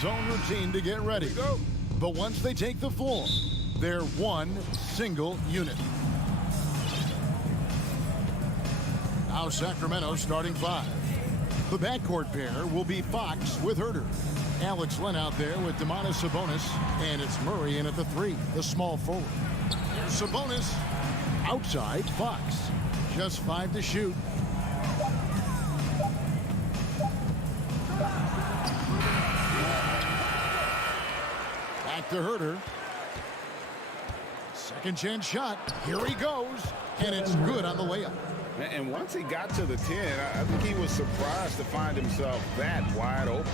his own routine to get ready. But once they take the floor, they're one single unit. Now Sacramento starting five. The backcourt pair will be Fox with Herter. Alex Len out there with Domantas Sabonis. And it's Murray in at the three, the small forward. Here's Sabonis. Outside, Fox. Just 5 to shoot. Back to Herter. Second chance shot. Here he goes. And it's good on the layup. And once he got to the 10, I think he was surprised to find himself that wide open.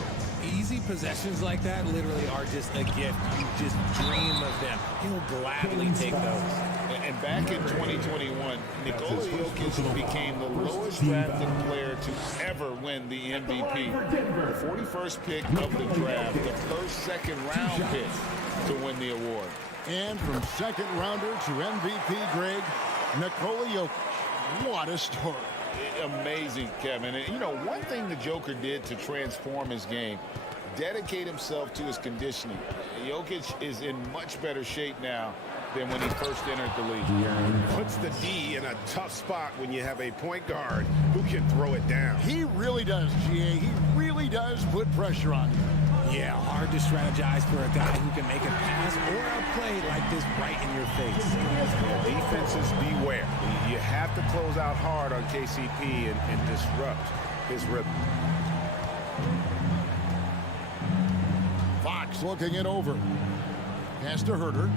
Easy possessions like that literally are just a gift. You just dream of them. He'll gladly take those. And back in 2021, Nikola Jokic became the lowest drafted player to ever win the MVP. The 41st pick of the draft, the first second-round pick to win the award. And from second rounder to MVP, Greg, Nikola Jokic. What a story. Amazing, Kevin. And, you know, one thing the Joker did to transform his game, dedicate himself to his conditioning. Jokic is in much better shape now than when he first entered the league. Puts the D in a tough spot when you have a point guard who can throw it down. He really does, GA. He really does put pressure on you. Yeah, hard to strategize for a guy who can make a pass or a play like this right in your face. Yeah, defenses beware. You have to close out hard on KCP and disrupt his rhythm. Fox looking it over. Pass to Herter.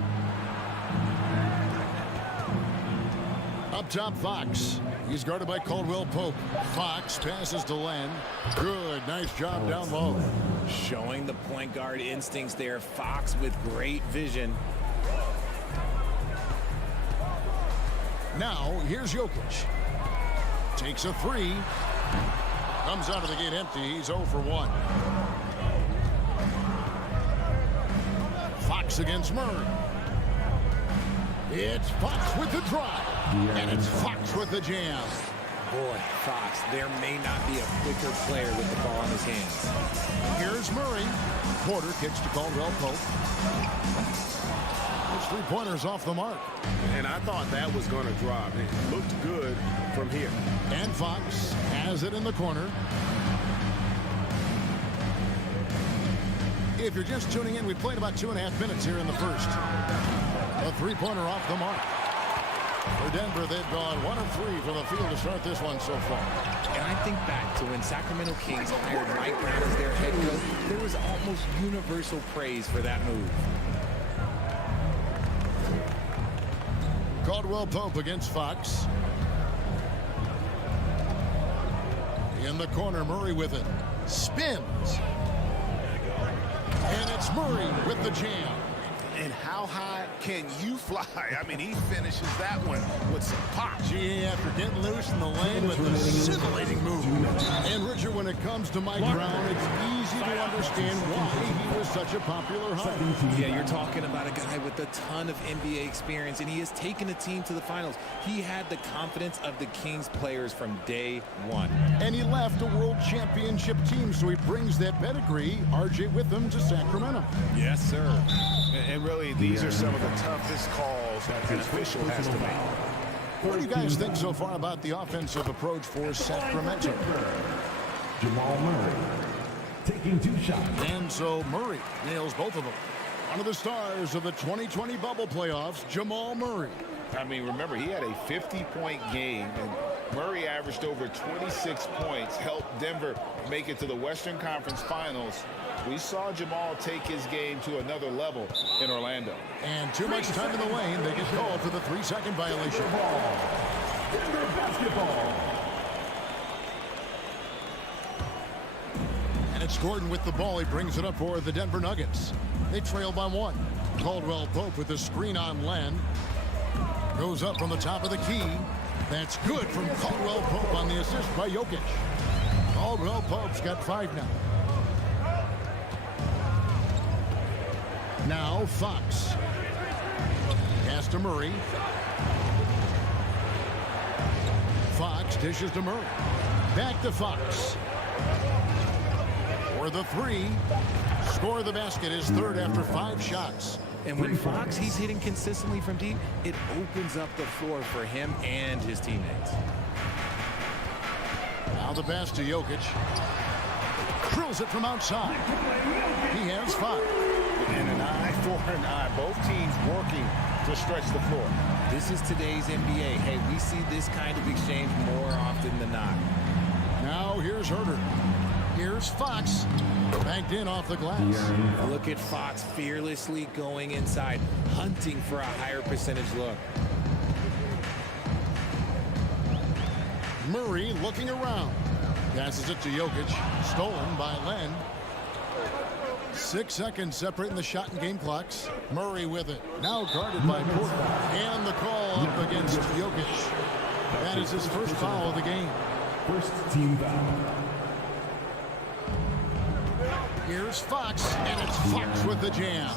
Up top, Fox. He's guarded by Caldwell Pope. Fox passes to Len. Good, nice job down low. Showing the point guard instincts there. Fox with great vision. Now, here's Jokic. Takes a three. Comes out of the gate empty. He's 0 for 1. Fox against Murray. It's Fox with the drive. And it's Fox with the jam. Boy, Fox, there may not be a quicker player with the ball in his hands. Here's Murray. Porter kicks to Caldwell Pope. His three-pointer's off the mark. And I thought that was going to drop. It looked good from here. And Fox has it in the corner. If you're just tuning in, we played about 2.5 minutes here in the first. A three-pointer off the mark. For Denver, they've gone 1 of 3 from the field to start this one so far. And I think back to when Sacramento Kings hired Mike Brown as their head coach, there was almost universal praise for that move. Caldwell Pope against Fox. In the corner, Murray with it. Spins. And it's Murray with the jam. And how high can you fly? I mean, he finishes that one with some pop. GA after getting loose in the lane with the scintillating move. And Richard, when it comes to Mike Brown, it's easy to understand why he was such a popular hire. Yeah, you're talking about a guy with a ton of NBA experience, and he has taken a team to the finals. He had the confidence of the Kings players from day one. And he left a world championship team, so he brings that pedigree, RJ, with him to Sacramento. Yes, sir. And really, these are some of the toughest calls that an official has to make. What do you guys think so far about the offensive approach for Sacramento? Jamal Murray taking 2 shots. And so Murray nails both of them. One of the stars of the 2020 bubble playoffs, Jamal Murray. I mean, remember, he had a 50-point game, and Murray averaged over 26 points, helped Denver make it to the Western Conference Finals. We saw Jamal take his game to another level in Orlando. And too much time in the lane. They get called for the 3-second violation. Denver basketball. And it's Gordon with the ball. He brings it up for the Denver Nuggets. They trail by 1. Caldwell Pope with the screen on Len. Goes up from the top of the key. That's good from Caldwell Pope on the assist by Jokic. Caldwell Pope's got 5 now. Now Fox. Pass to Murray. Fox dishes to Murray. Back to Fox. for the three. Score the basket, his third after 5 shots. And when Fox, he's hitting consistently from deep, it opens up the floor for him and his teammates. Now the pass to Jokic. Drills it from outside. He has 5. And an eye for an eye. Both teams working to stretch the floor. This is today's NBA. Hey, we see this kind of exchange more often than not. Now here's Herter. Here's Fox. Banked in off the glass. Look at Fox fearlessly going inside, hunting for a higher percentage look. Murray looking around. Passes it to Jokic. Stolen by Len. 6 seconds separating the shot and game clocks. Murray with it. Now guarded by Porter. And the call up against Jokic. That is his first foul of the game. First team foul. Here's Fox, and it's Fox with the jam.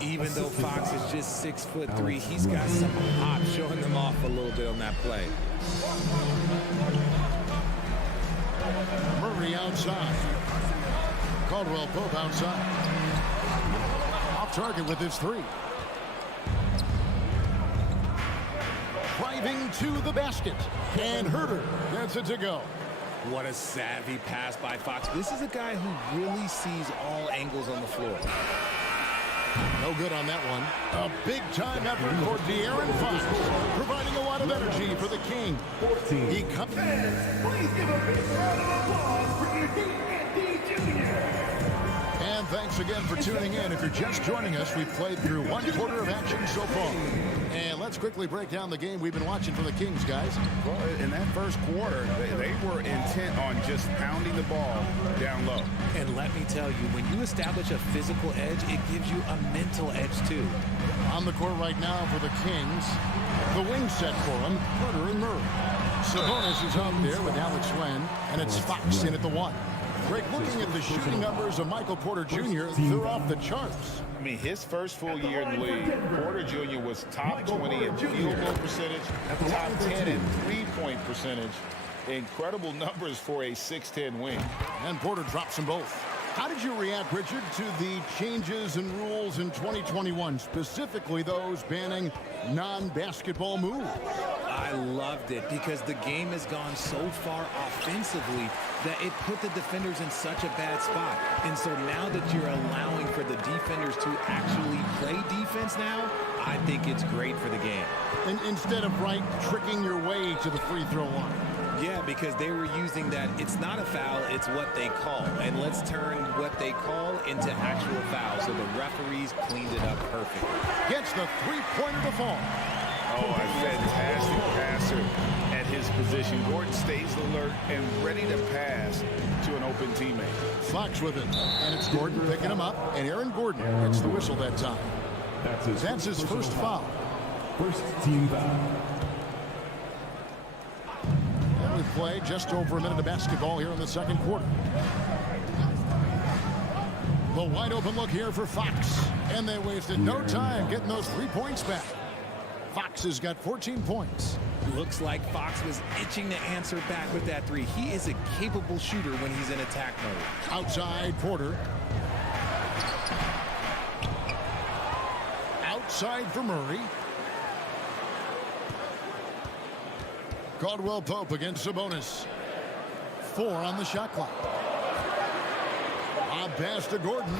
Even though Fox is just 6'3", he's got some hop showing them off a little bit on that play. Murray outside. Caldwell Pope outside. Off target with his 3. Driving to the basket. And Herter gets it to go. What a savvy pass by Fox. This is a guy who really sees all angles on the floor. No good on that one. A big-time effort for De'Aaron Fox, providing a lot of energy for the King. 14. He comes. Please give a big round of applause for EuroCup Jr. And thanks again for tuning in. If you're just joining us, we've played through 1 quarter of action so far. And let's quickly break down the game we've been watching for the Kings, guys. Well, in that first quarter, they were intent on just pounding the ball down low. And let me tell you, when you establish a physical edge, it gives you a mental edge too. On the court right now for the Kings, the wing set for them, Herter and Murray. Sabonis is out there with Alex Len, and it's Fox in at the 1. Greg, looking at the shooting numbers of Michael Porter Jr., they're off the charts. I mean, his first full year in the league, Porter Jr. was top 20 in field goal percentage, top 10 in three-point percentage. Incredible numbers for a 6'10" wing. And Porter drops them both. How did you react, Richard, to the changes in rules in 2021, specifically those banning non-basketball moves? I loved it because the game has gone so far offensively that it put the defenders in such a bad spot. And so now that you're allowing for the defenders to actually play defense now, I think it's great for the game. And instead of tricking your way to the free throw line. Yeah, because they were using that it's not a foul, it's what they call. And let's turn what they call into actual foul. So the referees cleaned it up perfectly. Gets the three-pointer to fall. Oh, a fantastic passer at his position. Gordon stays alert and ready to pass to an open teammate. Fox with it, and it's Gordon picking him up, and Aaron Gordon gets the whistle that time. That's his first foul. First team foul. And we play just over a minute of basketball here in the second quarter. The wide open look here for Fox, and they wasted no time getting those 3 points back. Fox has got 14 points. Looks like Fox was itching to answer back with that 3. He is a capable shooter when he's in attack mode. Outside Porter. Outside for Murray. Caldwell Pope against Sabonis. 4 on the shot clock. Pass to Gordon.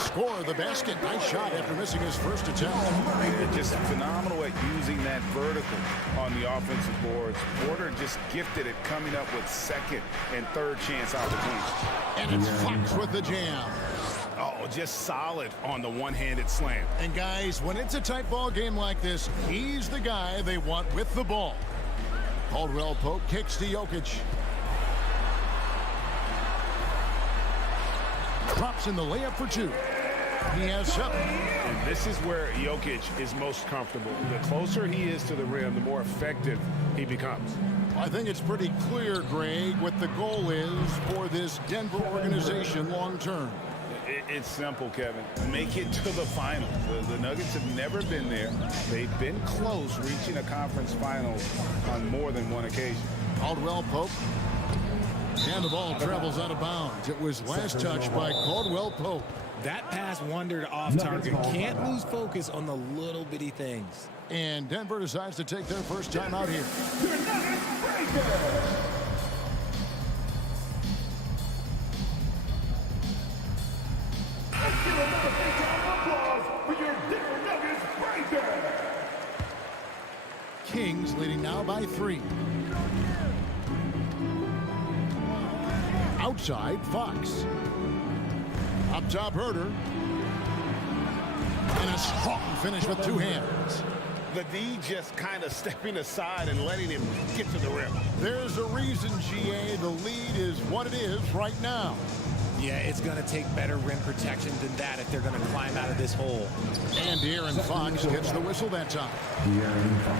Score the basket. Nice shot after missing his first attempt. Just phenomenal at using that vertical on the offensive boards. Porter just gifted at coming up with second and third chance opportunities. And it's Fox with the jam. Oh, just solid on the one-handed slam. And guys, when it's a tight ball game like this, he's the guy they want with the ball. Caldwell Pope kicks to Jokic. Drops in the layup for 2. He has 7. And this is where Jokic is most comfortable. The closer he is to the rim, the more effective he becomes. I think it's pretty clear, Greg, what the goal is for this Denver organization long term. It's simple, Kevin. Make it to the finals. The Nuggets have never been there. They've been close reaching a conference finals on more than one occasion. Caldwell Pope And the ball travels out of bounds. It was last touched by Caldwell Pope. That pass wandered off target. Can't lose focus on the little bitty things. And Denver decides to take their first time out here. Your Nuggets breaker. Let's give another big round of applause for your Denver Nuggets breaker. Kings leading now by 3. Outside, Fox. Up top, Herder. And a strong finish with 2 hands. The D just kind of stepping aside and letting him get to the rim. There's a reason, GA, the lead is what it is right now. Yeah, it's going to take better rim protection than that if they're going to climb out of this hole. And De'Aaron Fox gets the whistle that time.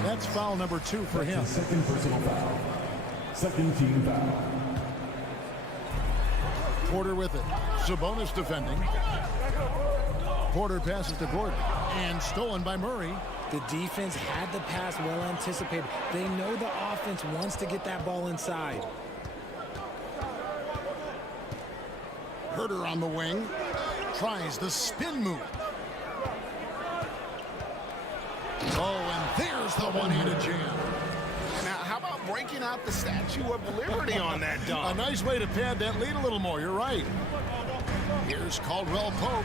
That's foul number 2 for him. Second personal foul. Second team foul. Porter with it. Sabonis defending. Porter passes to Gordon. And stolen by Murray. The defense had the pass well anticipated. They know the offense wants to get that ball inside. Herder on the wing. Tries the spin move. Oh, and there's the one-handed jam. Now, how about breaking out the Statue of Liberty on that A dunk? nice way to pad that lead a little more. You're right. Here's Caldwell Pope.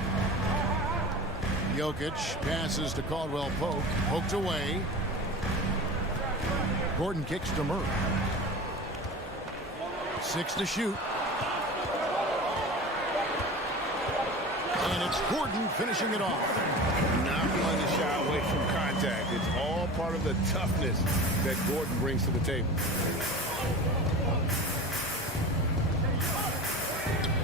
Jokic passes to Caldwell Pope. Poked away. Gordon kicks to Murray. 6 to shoot. And it's Gordon finishing it off. Not one to shy away from contact. It's all part of the toughness that Gordon brings to the table.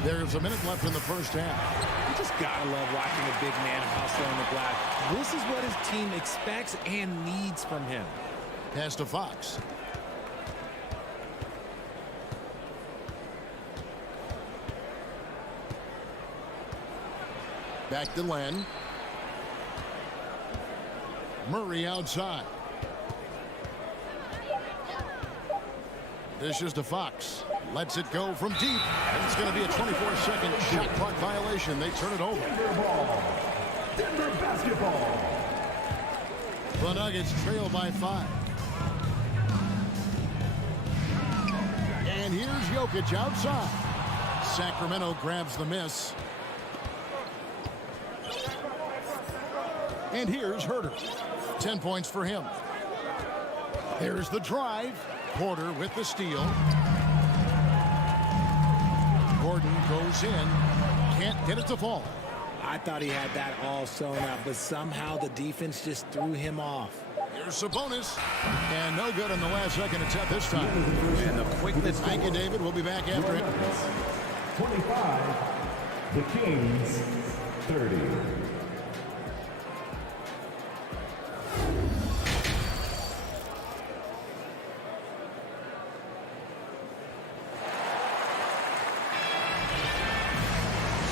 There's a minute left in the first half. You just gotta love watching a big man hustle on the glass. This is what his team expects and needs from him. Pass to Fox. Back to Len. Murray outside. This is to Fox. Lets it go from deep. And it's going to be a 24-second shot clock violation. They turn it over. Denver ball. Denver basketball. The Nuggets trail by 5. And here's Jokic outside. Sacramento grabs the miss. And here's Herder. 10 points for him. There's the drive. Porter with the steal. Gordon goes in. Can't get it to fall. I thought he had that all sewn up, but somehow the defense just threw him off. Here's Sabonis. And no good in the last second attempt this time. And the quickness. Thank you, David. We'll be back after it. 25. The Kings, 30.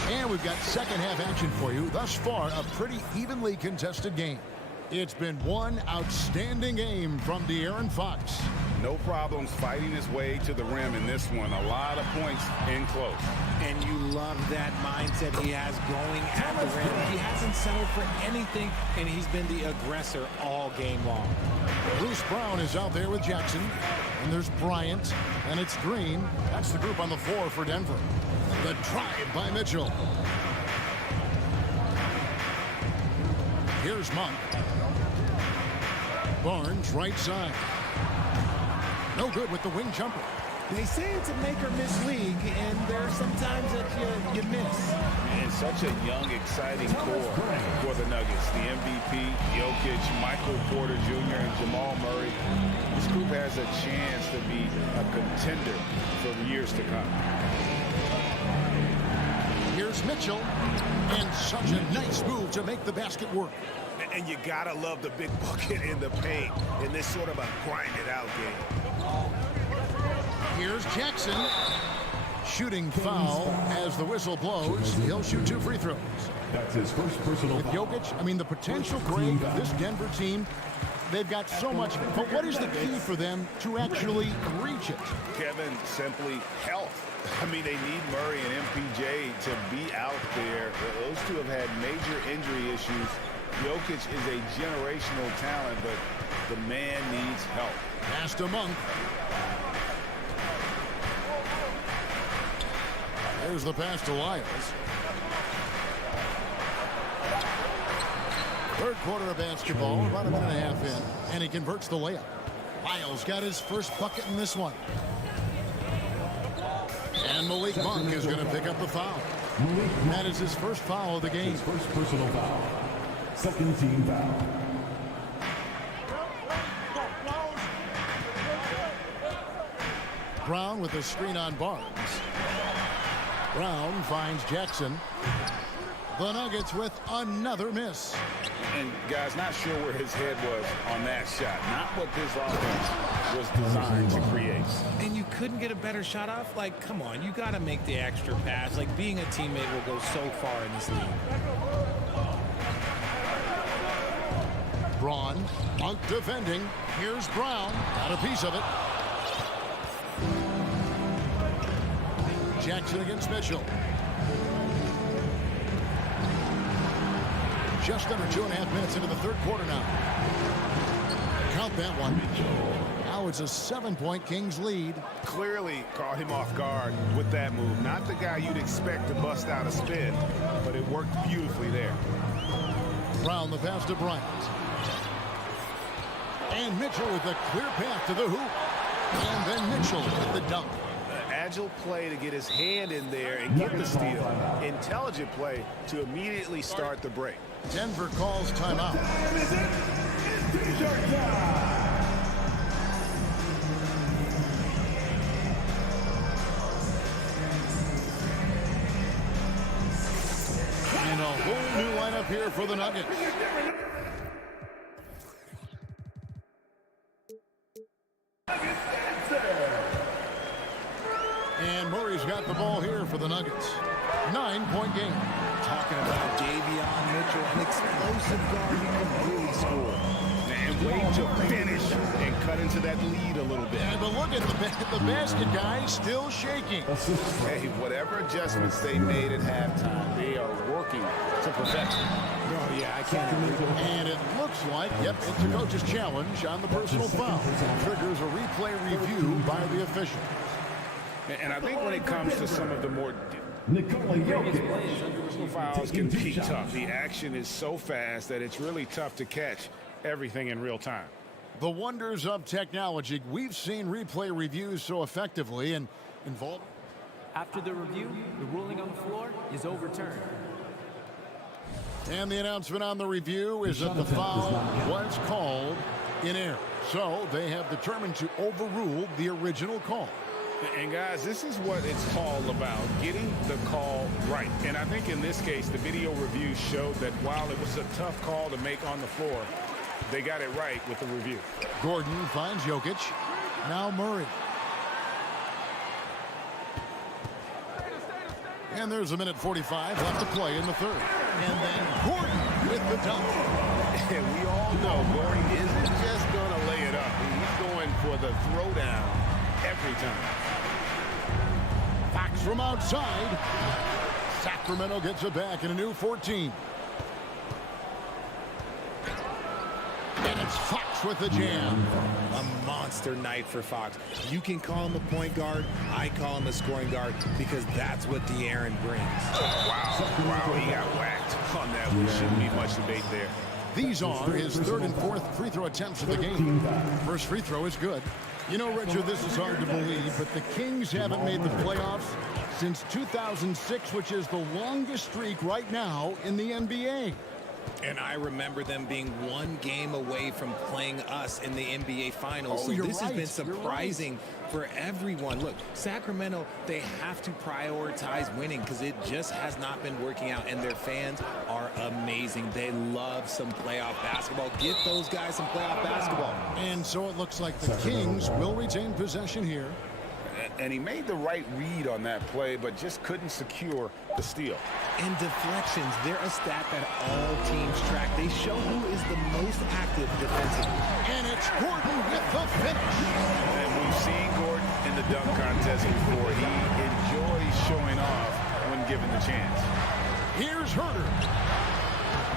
And we've got second half action for you. Thus far, a pretty evenly contested game. It's been one outstanding game from De'Aaron Fox. No problems fighting his way to the rim in this one. A lot of points in close. And you love that mindset he has going at the rim. He hasn't settled for anything, and he's been the aggressor all game long. Bruce Brown is out there with Jackson. And there's Bryant. And it's Green. That's the group on the floor for Denver. The drive by Mitchell. Here's Monk. Barnes right side. No good with the wing jumper. They say it's a make or miss league, and there's sometimes that you miss. And such a young, exciting core for the Nuggets. The MVP, Jokic, Michael Porter Jr., and Jamal Murray. This group has a chance to be a contender for years to come. Here's Mitchell. And such a nice move to make the basket work. And you gotta love the big bucket in the paint in this sort of a grind-it-out game. Here's Jackson. Shooting foul as the whistle blows. He'll shoot 2 free throws. That's his first personal With foul. Jokic, I mean, the potential grade of this Denver team they've got so much, but what is the key for them to actually reach it? Kevin, simply health. I mean, they need Murray and MPJ to be out there. Those two have had major injury issues. Jokic is a generational talent, but the man needs help. Pass to Monk. There's the pass to Lyles. Third quarter of basketball, about a minute and a half in, and he converts the layup. Lyles got his first bucket in this one. And Malik Monk is going to pick up the foul. That is his first foul of the game. His first personal foul. Second team foul. Brown with a screen on Barnes. Brown finds Jackson. The Nuggets with another miss. And, guys, not sure where his head was on that shot. Not what this offense was designed to create. And you couldn't get a better shot off? Like, come on, you got to make the extra pass. Like, being a teammate will go so far in this league. Braun, Monk defending. Here's Brown. Got a piece of it. Jackson against Mitchell. Just under 2.5 minutes into the third quarter now. Count that one. Now it's a 7-point Kings lead. Clearly caught him off guard with that move. Not the guy you'd expect to bust out a spin, but it worked beautifully there. Brown the pass to Bryant. And Mitchell with a clear path to the hoop. And then Mitchell with the dunk. Agile play to get his hand in there and get the steal. Intelligent play to immediately start the break. Denver calls timeout. And a whole new lineup here for the Nuggets. And Murray's got the ball here for the Nuggets. 9-point game. Talking about Davion Mitchell, an explosive guard who can really score. And wait to finish and cut into that lead a little bit. Yeah, but look at the basket guy still shaking. Hey, whatever adjustments they made at halftime, they are working to perfection. Oh, yeah, I can't agree. And it looks like, yep, it's a coach's challenge on the personal foul. Triggers a replay review by the official. And I think when it comes to some of the more Jokic. fouls can be tough. The action is so fast that it's really tough to catch everything in real time. The wonders of technology. We've seen replay reviews so effectively and involved. After the review, the ruling on the floor is overturned. And the announcement on the review is that the foul was called in error. So they have determined to overrule the original call. And guys, this is what it's all about, getting the call right. And I think in this case, the video review showed that while it was a tough call to make on the floor, they got it right with the review. Gordon finds Jokic. Now Murray. And there's a minute 45 left to play in the third. And then Gordon with the dunk. And we all know Gordon isn't just going to lay it up. He's going for the throwdown every time. Fox from outside. Sacramento gets it back in a new 14. And it's Fox with the jam. A monster night for Fox. You can call him a point guard. I call him a scoring guard because that's what De'Aaron brings. Wow, he got whacked on that. There shouldn't be much debate there. These are his third and fourth free throw attempts of the game. First free throw is good. You know, Richard, this is hard to believe, but the Kings haven't made the playoffs since 2006, which is the longest streak right now in the NBA. And I remember them being one game away from playing us in the NBA Finals. Oh, so you're this right. has been surprising for everyone. Look, Sacramento, they have to prioritize winning because it just has not been working out. And their fans are amazing. They love some playoff basketball. Get those guys some playoff basketball. And so it looks like the Kings will retain possession here. And he made the right read on that play, but just couldn't secure the steal. And deflections, they're a stat that all teams track. They show who is the most active defensively. And it's Gordon with the finish. And we've seen Gordon in the dunk contest before. He enjoys showing off when given the chance. Here's Herter.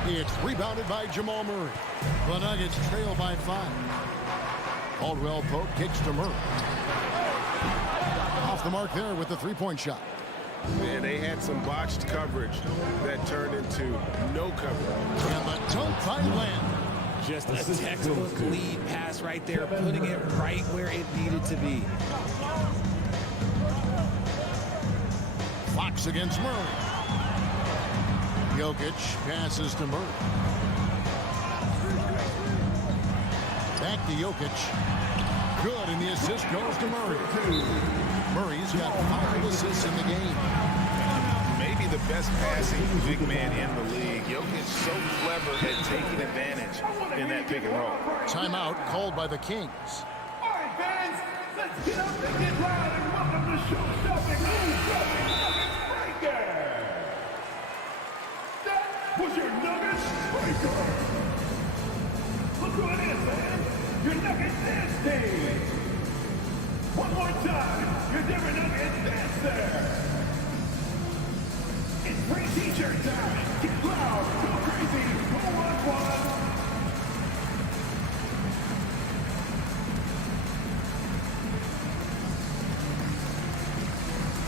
It's rebounded by Jamal Murray. The Nuggets trail by 5. Caldwell Pope kicks to Murray. Off the mark there with the three-point shot. Man, they had some botched coverage that turned into no coverage. And the dunk by Lamb. Just a textbook lead pass right there, putting it right where it needed to be. Fox against Murray. Jokic passes to Murray. Back to Jokic. Good, and the assist goes to Murray. Murray's got 5 assists in the game. Maybe the best passing big man in the league. Jokic so clever at taking advantage in that pick and roll. Timeout called by the Kings. All right, fans, let's get up and get loud and welcome to show-stopping, move-stopping Nuggets Breaker. That was your Nuggets Breaker. Look who it is, man. Your Nuggets dance team. One more time, your Denver Nuggets dancer. It's free t-shirt time. Get loud, go crazy, go on one.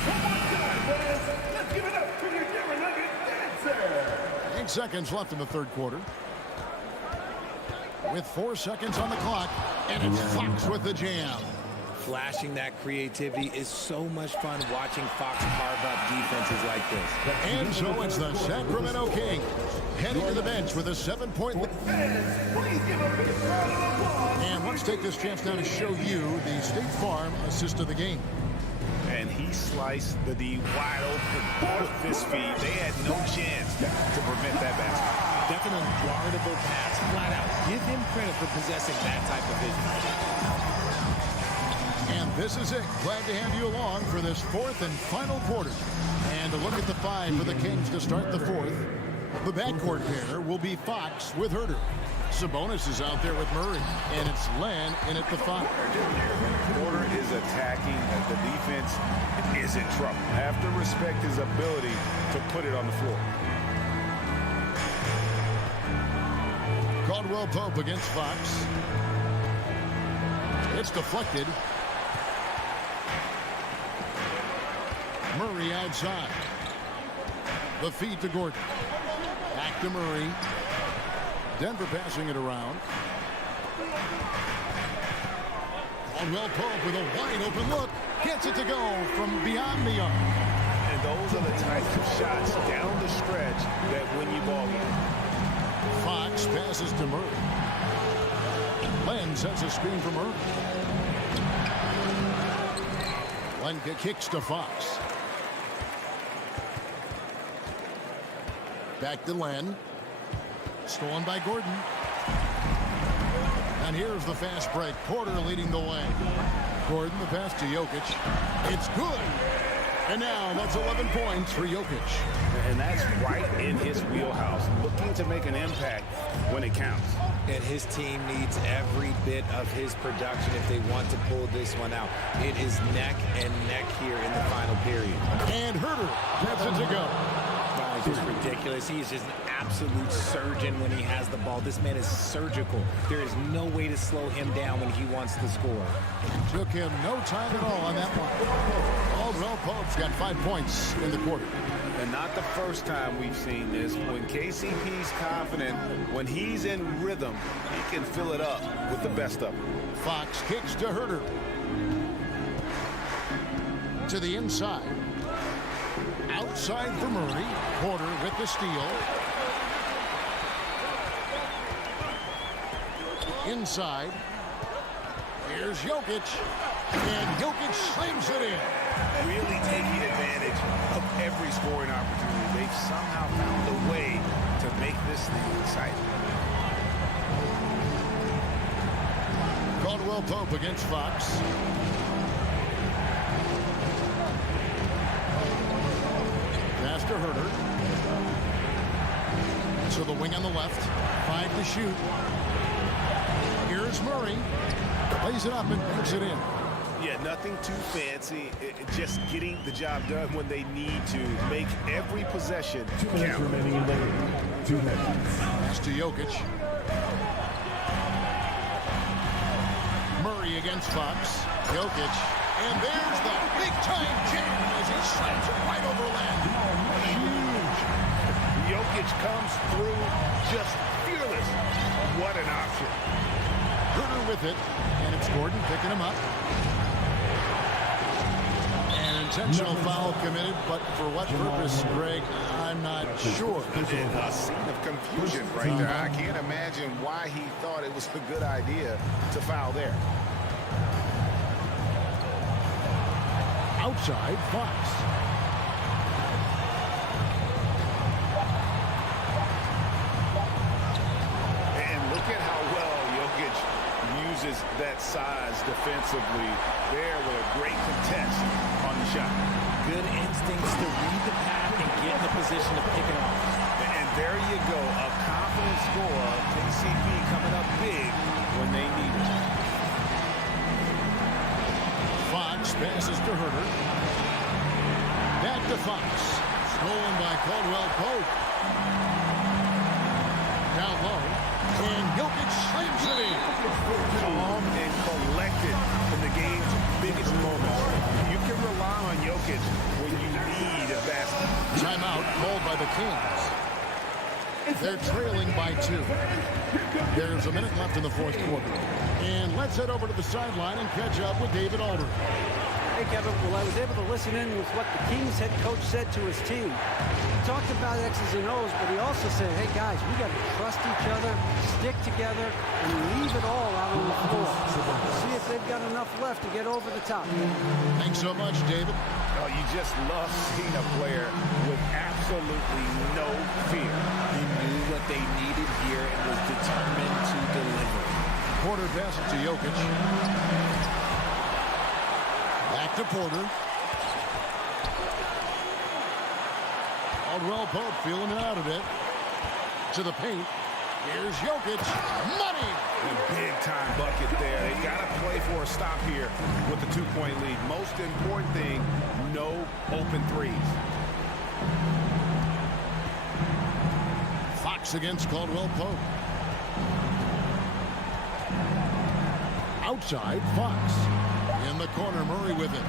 One more time, fans. Let's give it up for your Denver Nuggets dancer. 8 seconds left in the third quarter. With 4 seconds on the clock, and it's Fox with the jam. Flashing that creativity is so much fun watching Fox carve up defenses like this. And so it's the Sacramento Kings heading to the bench with a 7-point lead. Fans, please give a big round of applause. And let's take this chance now to show you the State Farm assist of the game. And he sliced the D wide open with this feed. They had no chance to prevent that basket. That's an unguardable pass, flat out. Give him credit for possessing that type of vision. And this is it. Glad to have you along for this 4th and final quarter. And a look at the 5 for the Kings to start the 4th. The backcourt pair will be Fox with Herter. Sabonis is out there with Murray. And it's Len in at the 5. Porter is attacking as the defense is in trouble. Have to respect his ability to put it on the floor. Caldwell Pope against Fox. It's deflected. Murray outside. The feed to Gordon. Back to Murray. Denver passing it around. Caldwell Pope with a wide open look. Gets it to go from beyond the arc. And those are the types of shots down the stretch that win you ball games. Fox passes to Murray. Len sets a screen for Murray. Len kicks to Fox. Back to Len. Stolen by Gordon. And here's the fast break. Porter leading the way. Gordon, the pass to Jokic. It's good. And now that's 11 points for Jokic. And that's right in his wheelhouse, looking to make an impact when it counts. And his team needs every bit of his production if they want to pull this one out. It is neck and neck here in the final period. And Herter gets it to go. It's just ridiculous. He is just an absolute surgeon when he has the ball. This man is surgical. There is no way to slow him down when he wants to score. Took him no time at all on that one. Caldwell Pope's got 5 points in the quarter. And not the first time we've seen this. When KCP's confident, when he's in rhythm, he can fill it up with the best of them. Fox kicks to Herter. To the inside. Outside for Murray. Porter with the steal. Inside. Here's Jokic. And Jokic slams it in. Really taking advantage of every scoring opportunity. They've somehow found a way to make this thing exciting. Caldwell Pope against Fox. to Herter. So the wing on the left. 5 to shoot. Here's Murray. Lays it up and banks it in. Yeah, nothing too fancy. Just getting the job done when they need to. Make every possession 2 minutes count. remaining in the game. 2 minutes. Pass to Jokic. Murray against Fox. Jokic. And there's the big-time jam as he slams it right over land. Huge. Jokic comes through just fearless. What an option. Herter with it. And it's Gordon picking him up. An intentional foul committed, but for what purpose, Greg, I'm not sure. A scene of confusion right there. I can't imagine why he thought it was a good idea to foul there. Outside, Fox. And look at how well Jokic uses that size defensively there with a great contest on the shot. Good instincts to read the path and get in the position to pick it off. And there you go, a confident score. KCP coming up big when they need it. Fox passes to Herter. Back to Fox. Stolen by Caldwell Pope. Down low. And Jokic slams it in. Calm and collected in the game's biggest moments. You can rely on Jokic when you need a basket. Timeout called by the Kings. They're trailing by 2. There's a minute left in the fourth quarter. And let's head over to the sideline and catch up with David Aldridge. Hey, Kevin. Well, I was able to listen in with what the Kings head coach said to his team. He talked about X's and O's, but he also said, hey, guys, we got to trust each other, stick together, and leave it all out on the floor. See if they've got enough left to get over the top. Thanks so much, David. Oh, you just love seeing a player with absolutely no fear. He knew what they needed here and was determined to deliver. Porter passes to Jokic. Back to Porter. Caldwell Pope feeling it out a bit. To the paint. Here's Jokic. Money! Big-time bucket there. They got to play for a stop here with the 2-point lead. Most important thing, no open threes. Fox against Caldwell Pope. Outside, Fox. In the corner, Murray with it.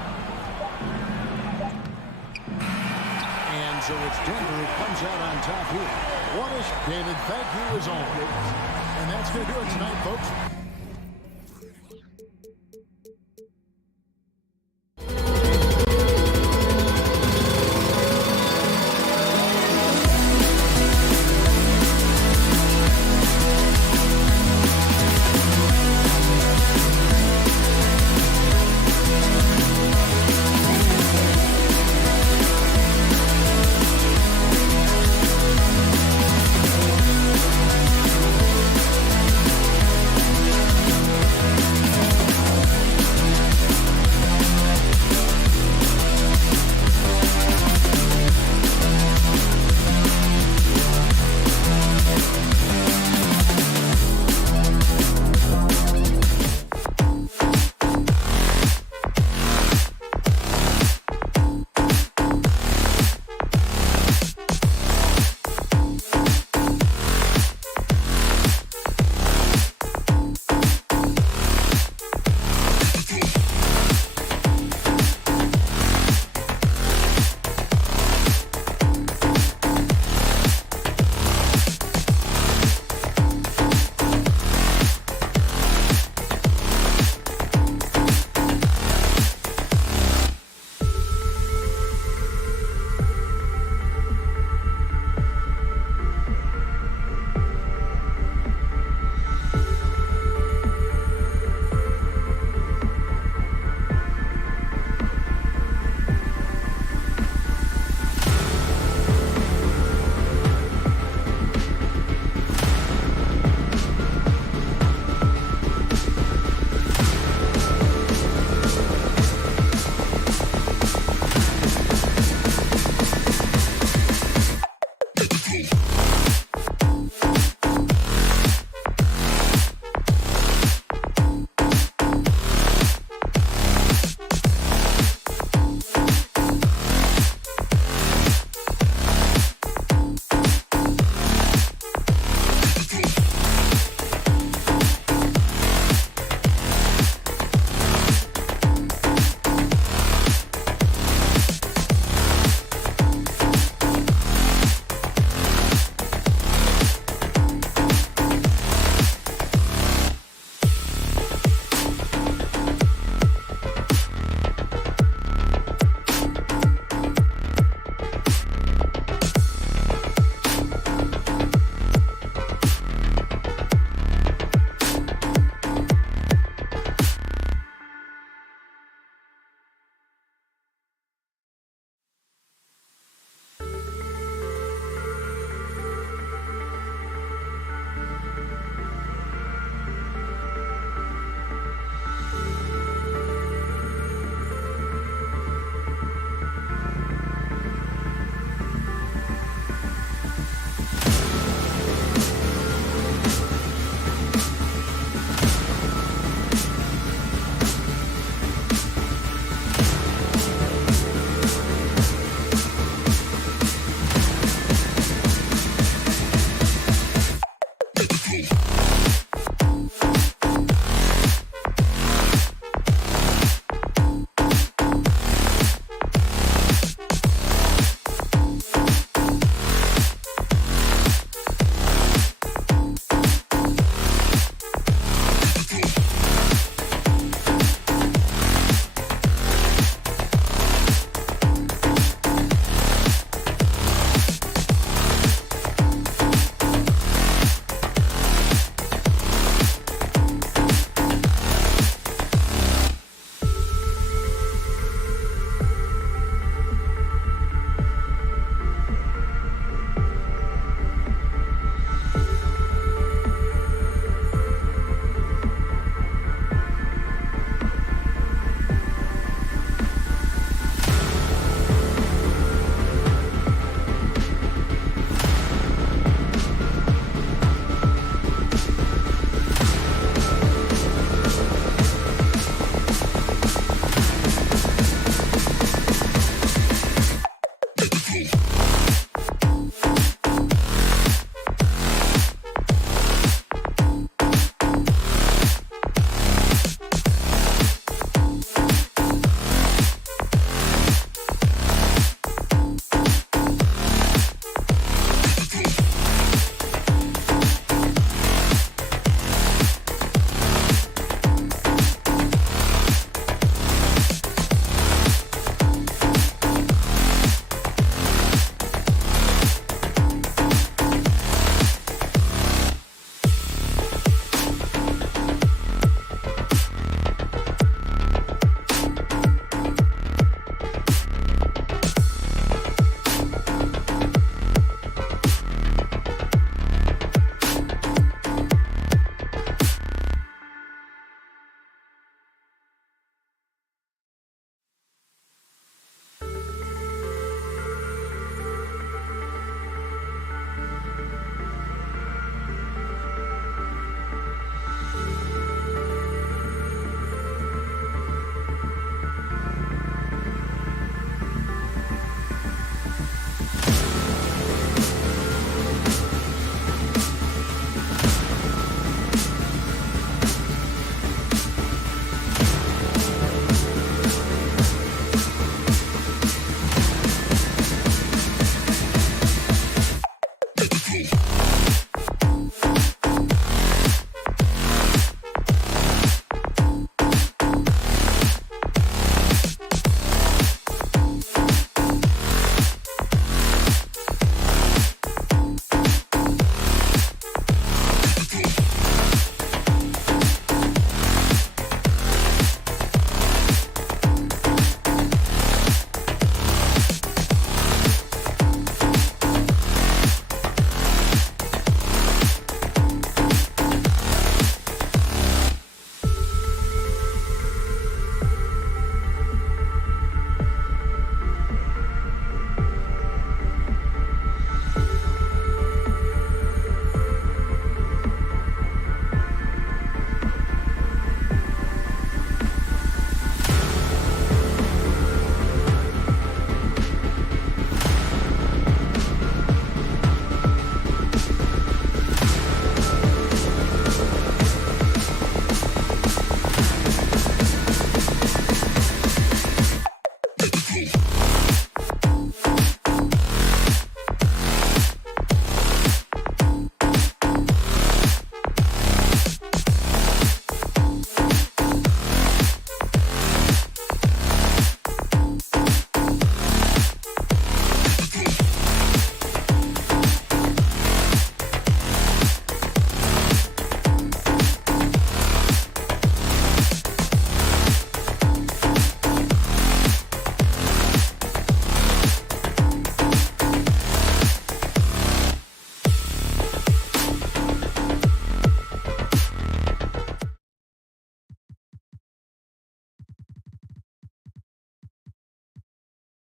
And so it's Denver who comes out on top here. What is David? Thank you as always. And that's going to do it tonight, folks.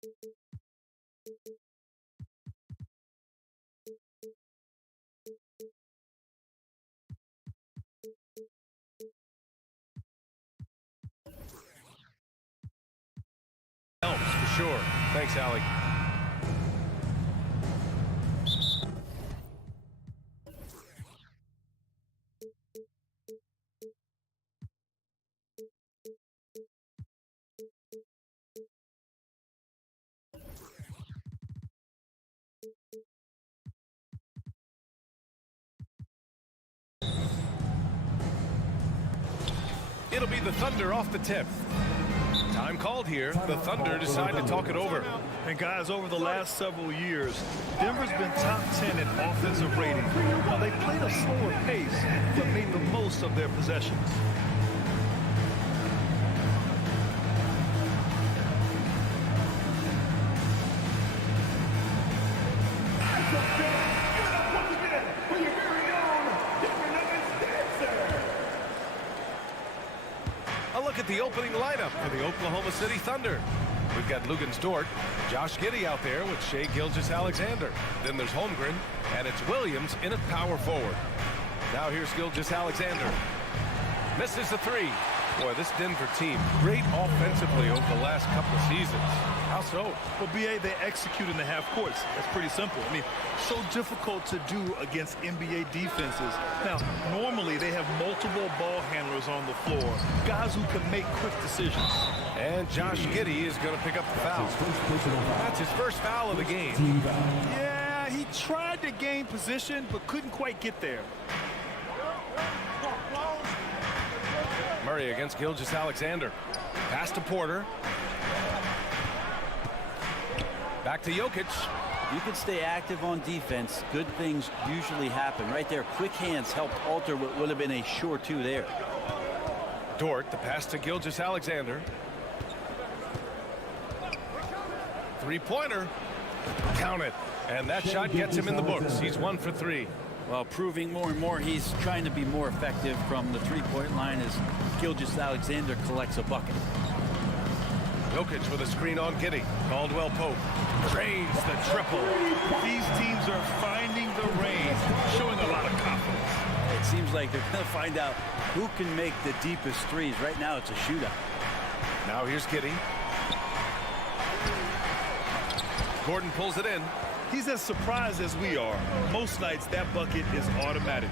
Helps for sure. Thanks, Allie. It'll be the Thunder off the tip. Time called here. The Thunder decide to talk it over. And guys, over the last several years, Denver's been top 10 in offensive rating. Now, they played a slower pace, but made the most of their possessions. A look at the opening lineup for the Oklahoma City Thunder. We've got Dort, Josh Giddey out there with Shai Gilgeous-Alexander. Then there's Holmgren, and it's Williams in at power forward. Now here's Gilgeous-Alexander. Misses the three. Boy, this Denver team, great offensively over the last couple of seasons. How so? Well, BA, they execute in the half courts. That's pretty simple. I mean, so difficult to do against NBA defenses. Now, normally they have multiple ball handlers on the floor, guys who can make quick decisions. And Josh Giddey is going to pick up the foul. That's his first foul of the game. Yeah, he tried to gain position, but couldn't quite get there. Murray against Gilgeous-Alexander. Pass to Porter. Back to Jokic. You can stay active on defense. Good things usually happen. Right there, quick hands helped alter what would have been a sure two there. Dort, the pass to Gilgeous-Alexander. Three-pointer. Count it. And that shot gets him in the books. He's 1 for 3. Well, proving more and more he's trying to be more effective from the three-point line as Gilgeous-Alexander collects a bucket. Jokic with a screen on Giddey. Caldwell Pope drains the triple. These teams are finding the range, showing a lot of confidence. It seems like they're going to find out who can make the deepest threes. Right now it's a shootout. Now here's Giddey. Gordon pulls it in. He's as surprised as we are. Most nights that bucket is automatic.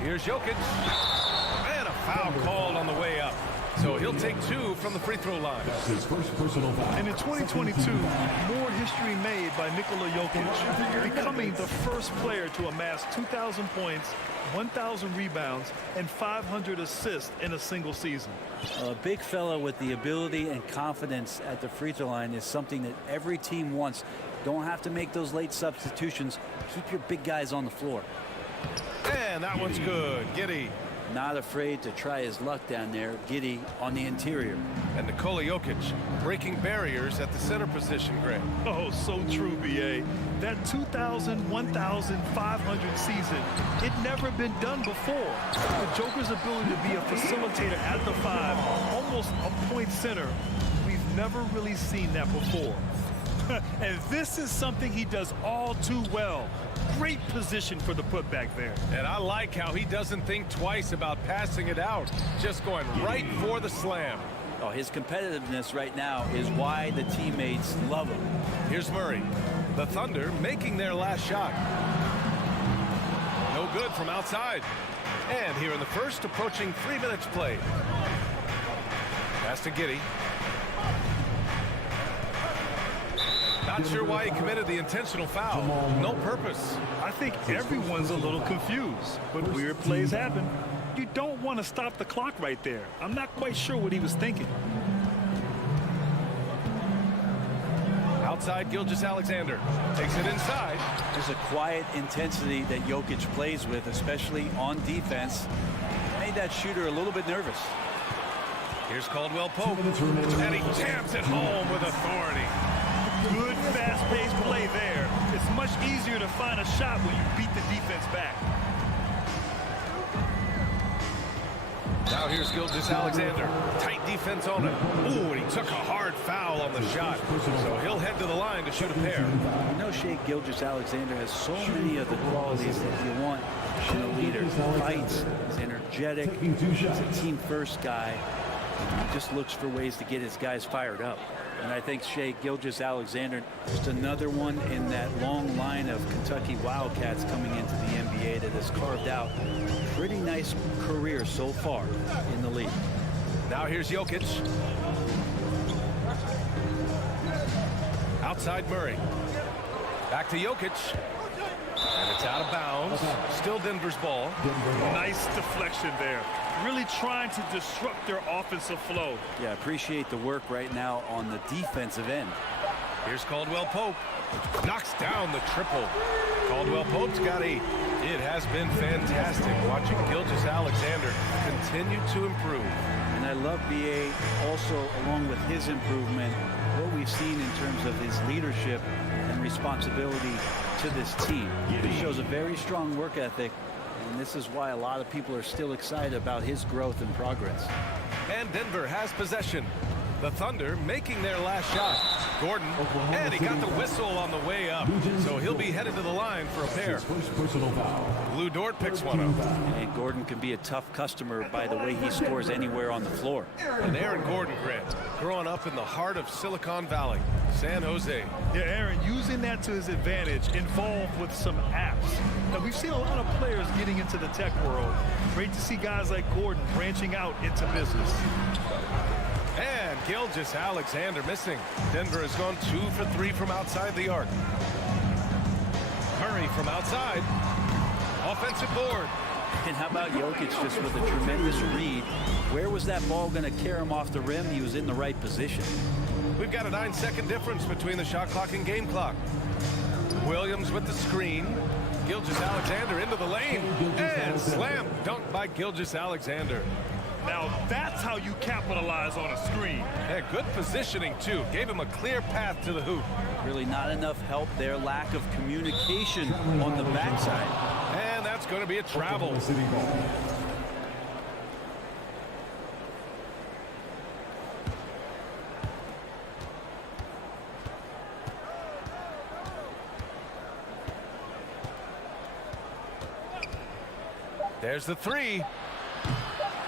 Here's Jokic. And a foul called on the way up. So he'll take 2 from the free throw line. That's his first personal foul. And in 2022, more history made by Nikola Jokic, becoming the first player to amass 2,000 points, 1,000 rebounds, and 500 assists in a single season. A big fella with the ability and confidence at the free throw line is something that every team wants. Don't have to make those late substitutions. Keep your big guys on the floor. And that one's good. Giddey. Not afraid to try his luck down there. Giddey on the interior. And Nikola Jokic breaking barriers at the center position, Greg. Oh, so true, BA. That 2,000, 1,500 season, it never been done before. The Joker's ability to be a facilitator at the 5, almost a point center, we've never really seen that before. And this is something he does all too well. Great position for the putback there. And I like how he doesn't think twice about passing it out, just going right for the slam. Oh, his competitiveness right now is why the teammates love him. Here's Murray. The Thunder making their last shot. No good from outside. And here in the first, approaching 3 minutes played. Pass to Giddey. Not sure why he committed the intentional foul. No purpose. I think everyone's a little confused, but weird plays happen. You don't want to stop the clock right there. I'm not quite sure what he was thinking. Outside, Gilgeous-Alexander takes it inside. There's a quiet intensity that Jokic plays with, especially on defense. Made that shooter a little bit nervous. Here's Caldwell Pope, and he jams it home with authority. Good fast-paced play there. It's much easier to find a shot when you beat the defense back. Now here's Gilgeous-Alexander. Tight defense on him. Ooh, and he took a hard foul on the shot. So he'll head to the line to shoot a pair. You know, Shai Gilgeous-Alexander has so many of the qualities that you want in a leader. Fights, he's energetic, he's a team-first guy. He just looks for ways to get his guys fired up. And I think Shai Gilgeous-Alexander, just another one in that long line of Kentucky Wildcats coming into the NBA that has carved out a pretty nice career so far in the league. Now here's Jokic. Outside Murray. Back to Jokic. And it's out of bounds. Still Denver's ball. Nice deflection there. Really trying to disrupt their offensive flow. Yeah, appreciate the work right now on the defensive end. Here's Caldwell Pope. Knocks down the triple. Caldwell Pope's got 8. It has been fantastic watching Gilgeous-Alexander continue to improve. And I love BA also, along with his improvement, what we've seen in terms of his leadership and responsibility to this team. He shows a very strong work ethic, and this is why a lot of people are still excited about his growth and progress. And Denver has possession. The Thunder making their last shot. Gordon, and he got the whistle on the way up. So he'll be headed to the line for a pair. Lou Dort picks one up. And Gordon can be a tough customer by the way he scores anywhere on the floor. And Aaron Gordon, Grant, growing up in the heart of Silicon Valley, San Jose. Yeah, Aaron, using that to his advantage, involved with some apps. Now, we've seen a lot of players getting into the tech world. Great to see guys like Gordon branching out into business. And Gilgeous-Alexander missing. Denver has gone 2 for 3 from outside the arc. Murray from outside. Offensive board. And how about Jokic just with a tremendous read? Where was that ball going to carry him off the rim? He was in the right position. We've got a 9-second difference between the shot clock and game clock. Williams with the screen. Gilgeous-Alexander into the lane. And slam dunk by Gilgeous-Alexander. Now, that's how you capitalize on a screen. Yeah, good positioning, too. Gave him a clear path to the hoop. Really not enough help there. Lack of communication on the backside. And that's going to be a travel. There's the 3.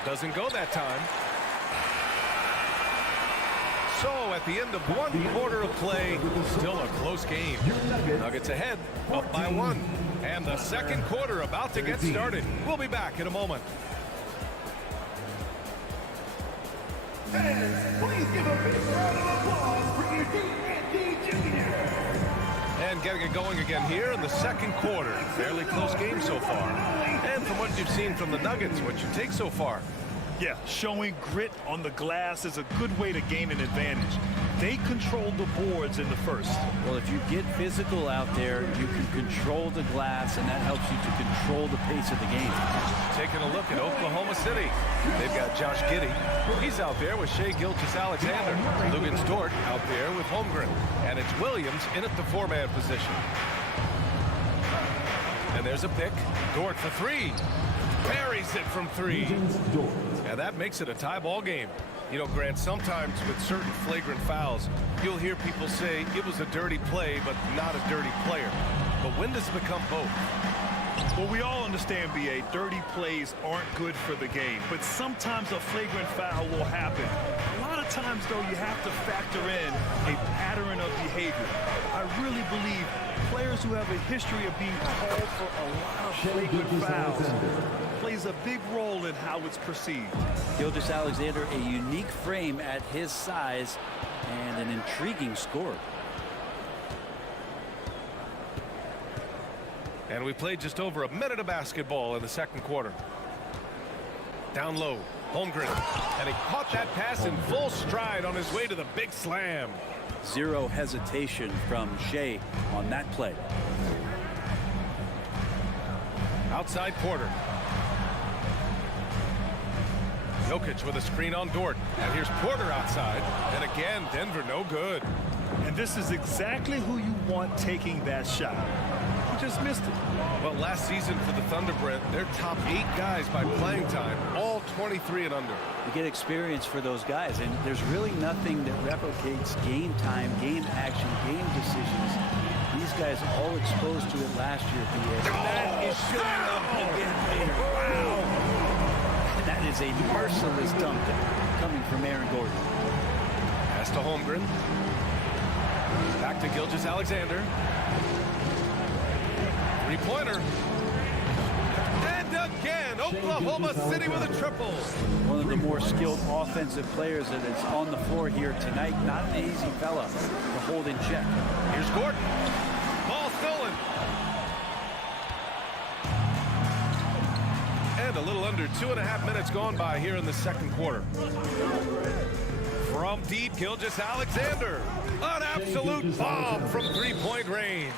Doesn't go that time. So at the end of 1 quarter of play, still a close game. Nuggets ahead, up by 1. And the second quarter about to get started. We'll be back in a moment. And please give a big round of applause for EuroCup Jr. And getting it going again here in the second quarter. Fairly close game so far. And from what you've seen from the Nuggets, what you take so far? Yeah, showing grit on the glass is a good way to gain an advantage. They control the boards in the first. Well, if you get physical out there, you can control the glass, and that helps you to control the pace of the game. Taking a look at Oklahoma City. They've got Josh Giddey. He's out there with Shai Gilgeous-Alexander. Luguentz Dort out there with Holmgren. And it's Williams in at the 4-man position. And there's a pick. Dort for 3. Buries it from 3. And that makes it a tie ball game. You know, Grant, sometimes with certain flagrant fouls, you'll hear people say it was a dirty play, but not a dirty player. But when does it become both? Well, we all understand, BA, dirty plays aren't good for the game, but sometimes a flagrant foul will happen. A lot of times, though, you have to factor in a pattern of behavior. I really believe players who have a history of being called for a lot of flagrant fouls plays a big role in how it's perceived. Gilgeous-Alexander, a unique frame at his size and an intriguing score. And we played just over a minute of basketball in the second quarter. Down low, Holmgren. And he caught that pass in full stride on his way to the big slam. Zero hesitation from Shai on that play. Outside Porter. Jokic with a screen on Dort. And here's Porter outside. And again, Denver no good. And this is exactly who you want taking that shot. just missed it. Well, last season for the Thunder, Brent, their top 8 guys by playing time, all 23 and under. You get experience for those guys, and there's really nothing that replicates game time, game action, game decisions. These guys all exposed to it last year, BA. That is showing up again later. Wow. That is a merciless dunk coming from Aaron Gordon. Pass to Holmgren. Back to Gilgeous-Alexander. Three-pointer. And again, Oklahoma City with a triple. One of the more skilled offensive players that is on the floor here tonight. Not an easy fella to hold in check. Here's Gordon. Ball stolen. And a little under 2.5 minutes gone by here in the second quarter. From deep, Gilgeous-Alexander. An absolute bomb from three-point range.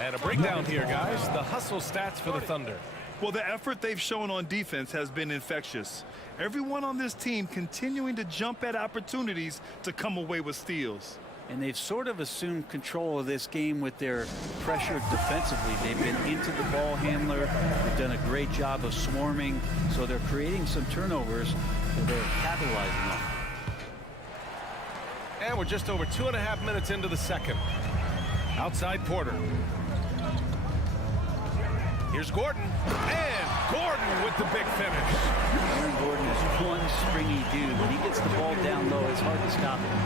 And a breakdown here, guys. The hustle stats for the Thunder. Well, the effort they've shown on defense has been infectious. Everyone on this team continuing to jump at opportunities to come away with steals. And they've sort of assumed control of this game with their pressure defensively. They've been into the ball handler. They've done a great job of swarming. So they're creating some turnovers that they're capitalizing on. And we're just over 2.5 minutes into the second. Outside Porter. Here's Gordon. And Gordon with the big finish. Aaron Gordon is one springy dude. When he gets the ball down low, it's hard to stop him.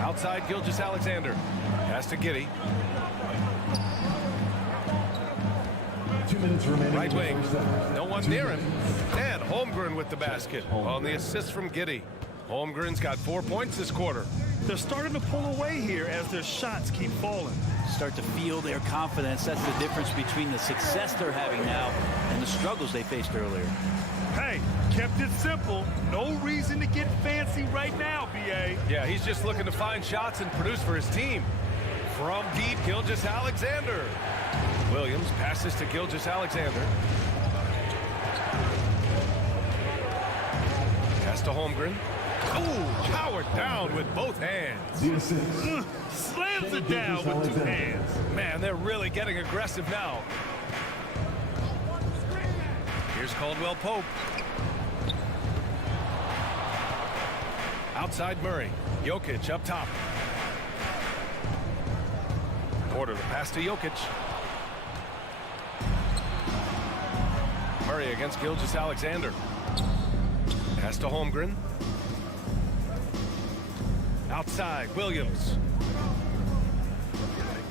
Outside Gilgeous-Alexander. Pass to Giddey. 2 minutes remaining. Right wing. No one near him. And Holmgren with the basket on the assist from Giddey. Holmgren's got 4 points this quarter. They're starting to pull away here as their shots keep falling. Start to feel their confidence. That's the difference between the success they're having now and the struggles they faced earlier. Hey, kept it simple. No reason to get fancy right now, BA. Yeah, he's just looking to find shots and produce for his team. From deep, Gilgeous-Alexander. Williams passes to Gilgeous-Alexander. Pass to Holmgren. Ooh, powered down with both hands. Slams it down with 2 hands. Man, they're really getting aggressive now. Here's Caldwell Pope. Outside Murray. Jokic up top. Porter to pass to Jokic. Murray against Gilgeous-Alexander. Pass to Holmgren. Outside, Williams.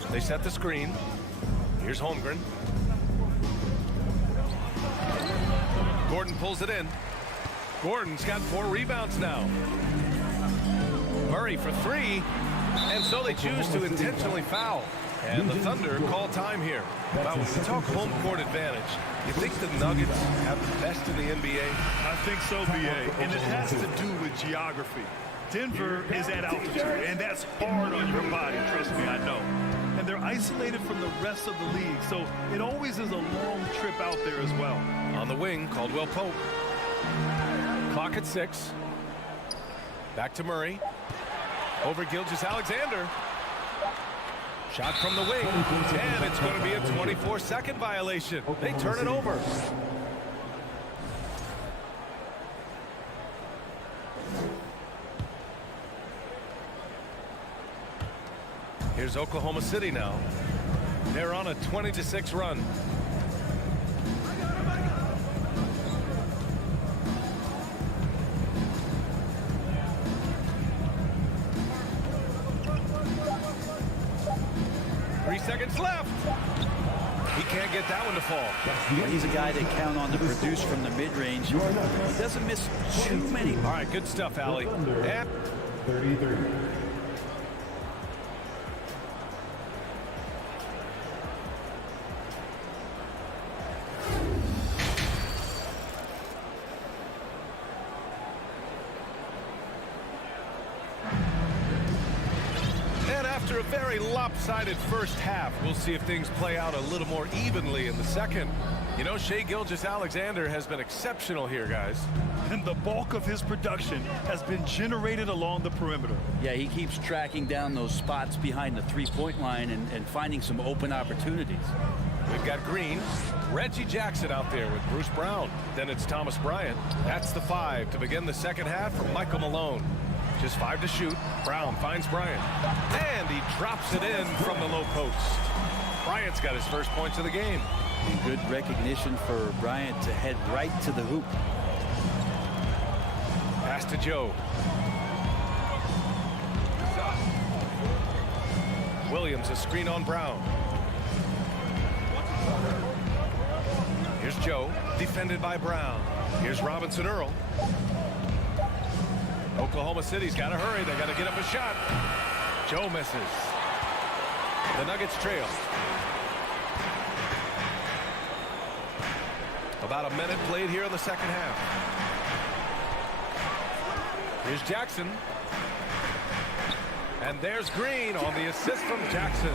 They set the screen. Here's Holmgren. Gordon pulls it in. Gordon's got 4 rebounds now. Murray for 3. And so they choose to intentionally foul. And the Thunder call time here. Now, when we talk home court advantage, you think the Nuggets have the best in the NBA? I think so, BA. And it has to do with geography. Denver is at altitude, and that's hard on your body, trust me, I know. And they're isolated from the rest of the league, so it always is a long trip out there as well. On the wing, Caldwell Pope. Clock at 6. Back to Murray. Over Gilgeous-Alexander. Shot from the wing, and it's going to be a 24-second violation. They turn it over. Here's Oklahoma City now. They're on a 20-6 run. Seconds left. He can't get that one to fall. Well, he's a guy that count on to produce from the mid-range. He doesn't miss too many. All right, good stuff, Allie. And 33. after a very lopsided first half, we'll see if things play out a little more evenly in the second. You know, Shai Gilgeous-Alexander has been exceptional here, guys. And the bulk of his production has been generated along the perimeter. Yeah, he keeps tracking down those spots behind the three-point line and finding some open opportunities. We've got Green, Reggie Jackson out there with Bruce Brown. Then it's Thomas Bryant. That's the 5 to begin the second half from Michael Malone. Just 5 to shoot. Brown finds Bryant. And he drops it in from the low post. Bryant's got his first points of the game. And good recognition for Bryant to head right to the hoop. Pass to Joe. Williams, a screen on Brown. Here's Joe, defended by Brown. Here's Robinson Earl. Oklahoma City's got to hurry. They got to get up a shot. Joe misses. The Nuggets trail. About a minute played here in the second half. Here's Jackson. And there's Green on the assist from Jackson.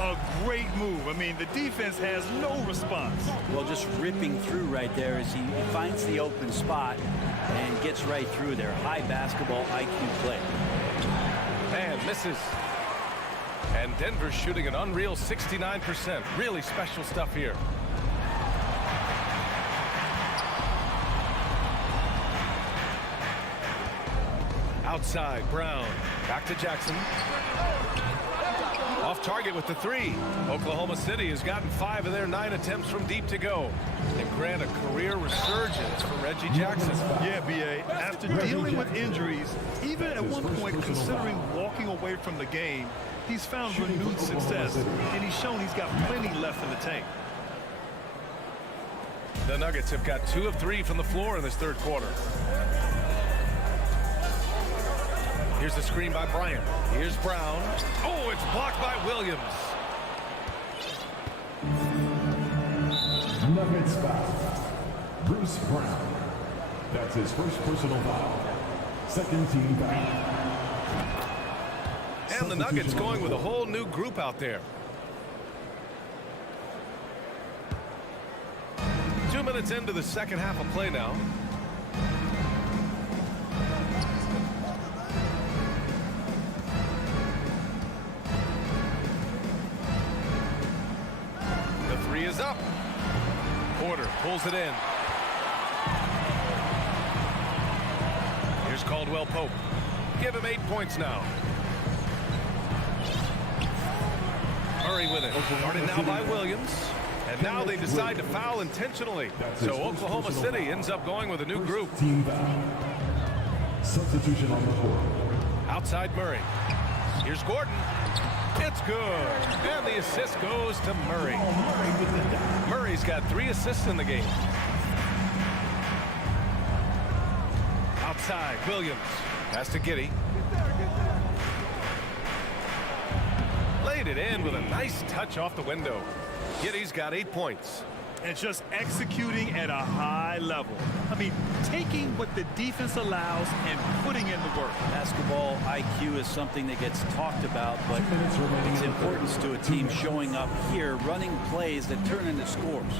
A great move. I mean, the defense has no response. Well, just ripping through right there as he finds the open spot and gets right through there. High basketball IQ play. And misses. And Denver's shooting an unreal 69%. Really special stuff here. Outside, Brown. Back to Jackson. Off target with the 3. Oklahoma City has gotten 5 of their 9 attempts from deep to go. And grant a career resurgence for Reggie Jackson. Yeah, B.A. After dealing with injuries, even at one point considering walking away from the game, he's found renewed success, and he's shown he's got plenty left in the tank. The Nuggets have got 2 of 3 from the floor in this third quarter. Here's the screen by Bryant. Here's Brown. Oh, it's blocked by Williams. Nuggets foul. Bruce Brown. That's his first personal foul. Second team foul. And the Nuggets going with a whole new group out there. 2 minutes into the second half of play now. Is up. Porter pulls it in. Here's Caldwell Pope. Give him 8 points now. Murray with it. Guarded now by Williams. And now they decide to foul intentionally. So Oklahoma City ends up going with a new group. Team foul. Substitution on the court. Outside Murray. Here's Gordon. It's good. And the assist goes to Murray. Murray's got 3 assists in the game. Outside, Williams. Pass to Giddey. Laid it in with a nice touch off the window. Giddey's got 8 points. And just executing at a high level. I mean, taking what the defense allows and putting in the work. Basketball IQ is something that gets talked about, but its importance to a team showing up here, running plays that turn into scores.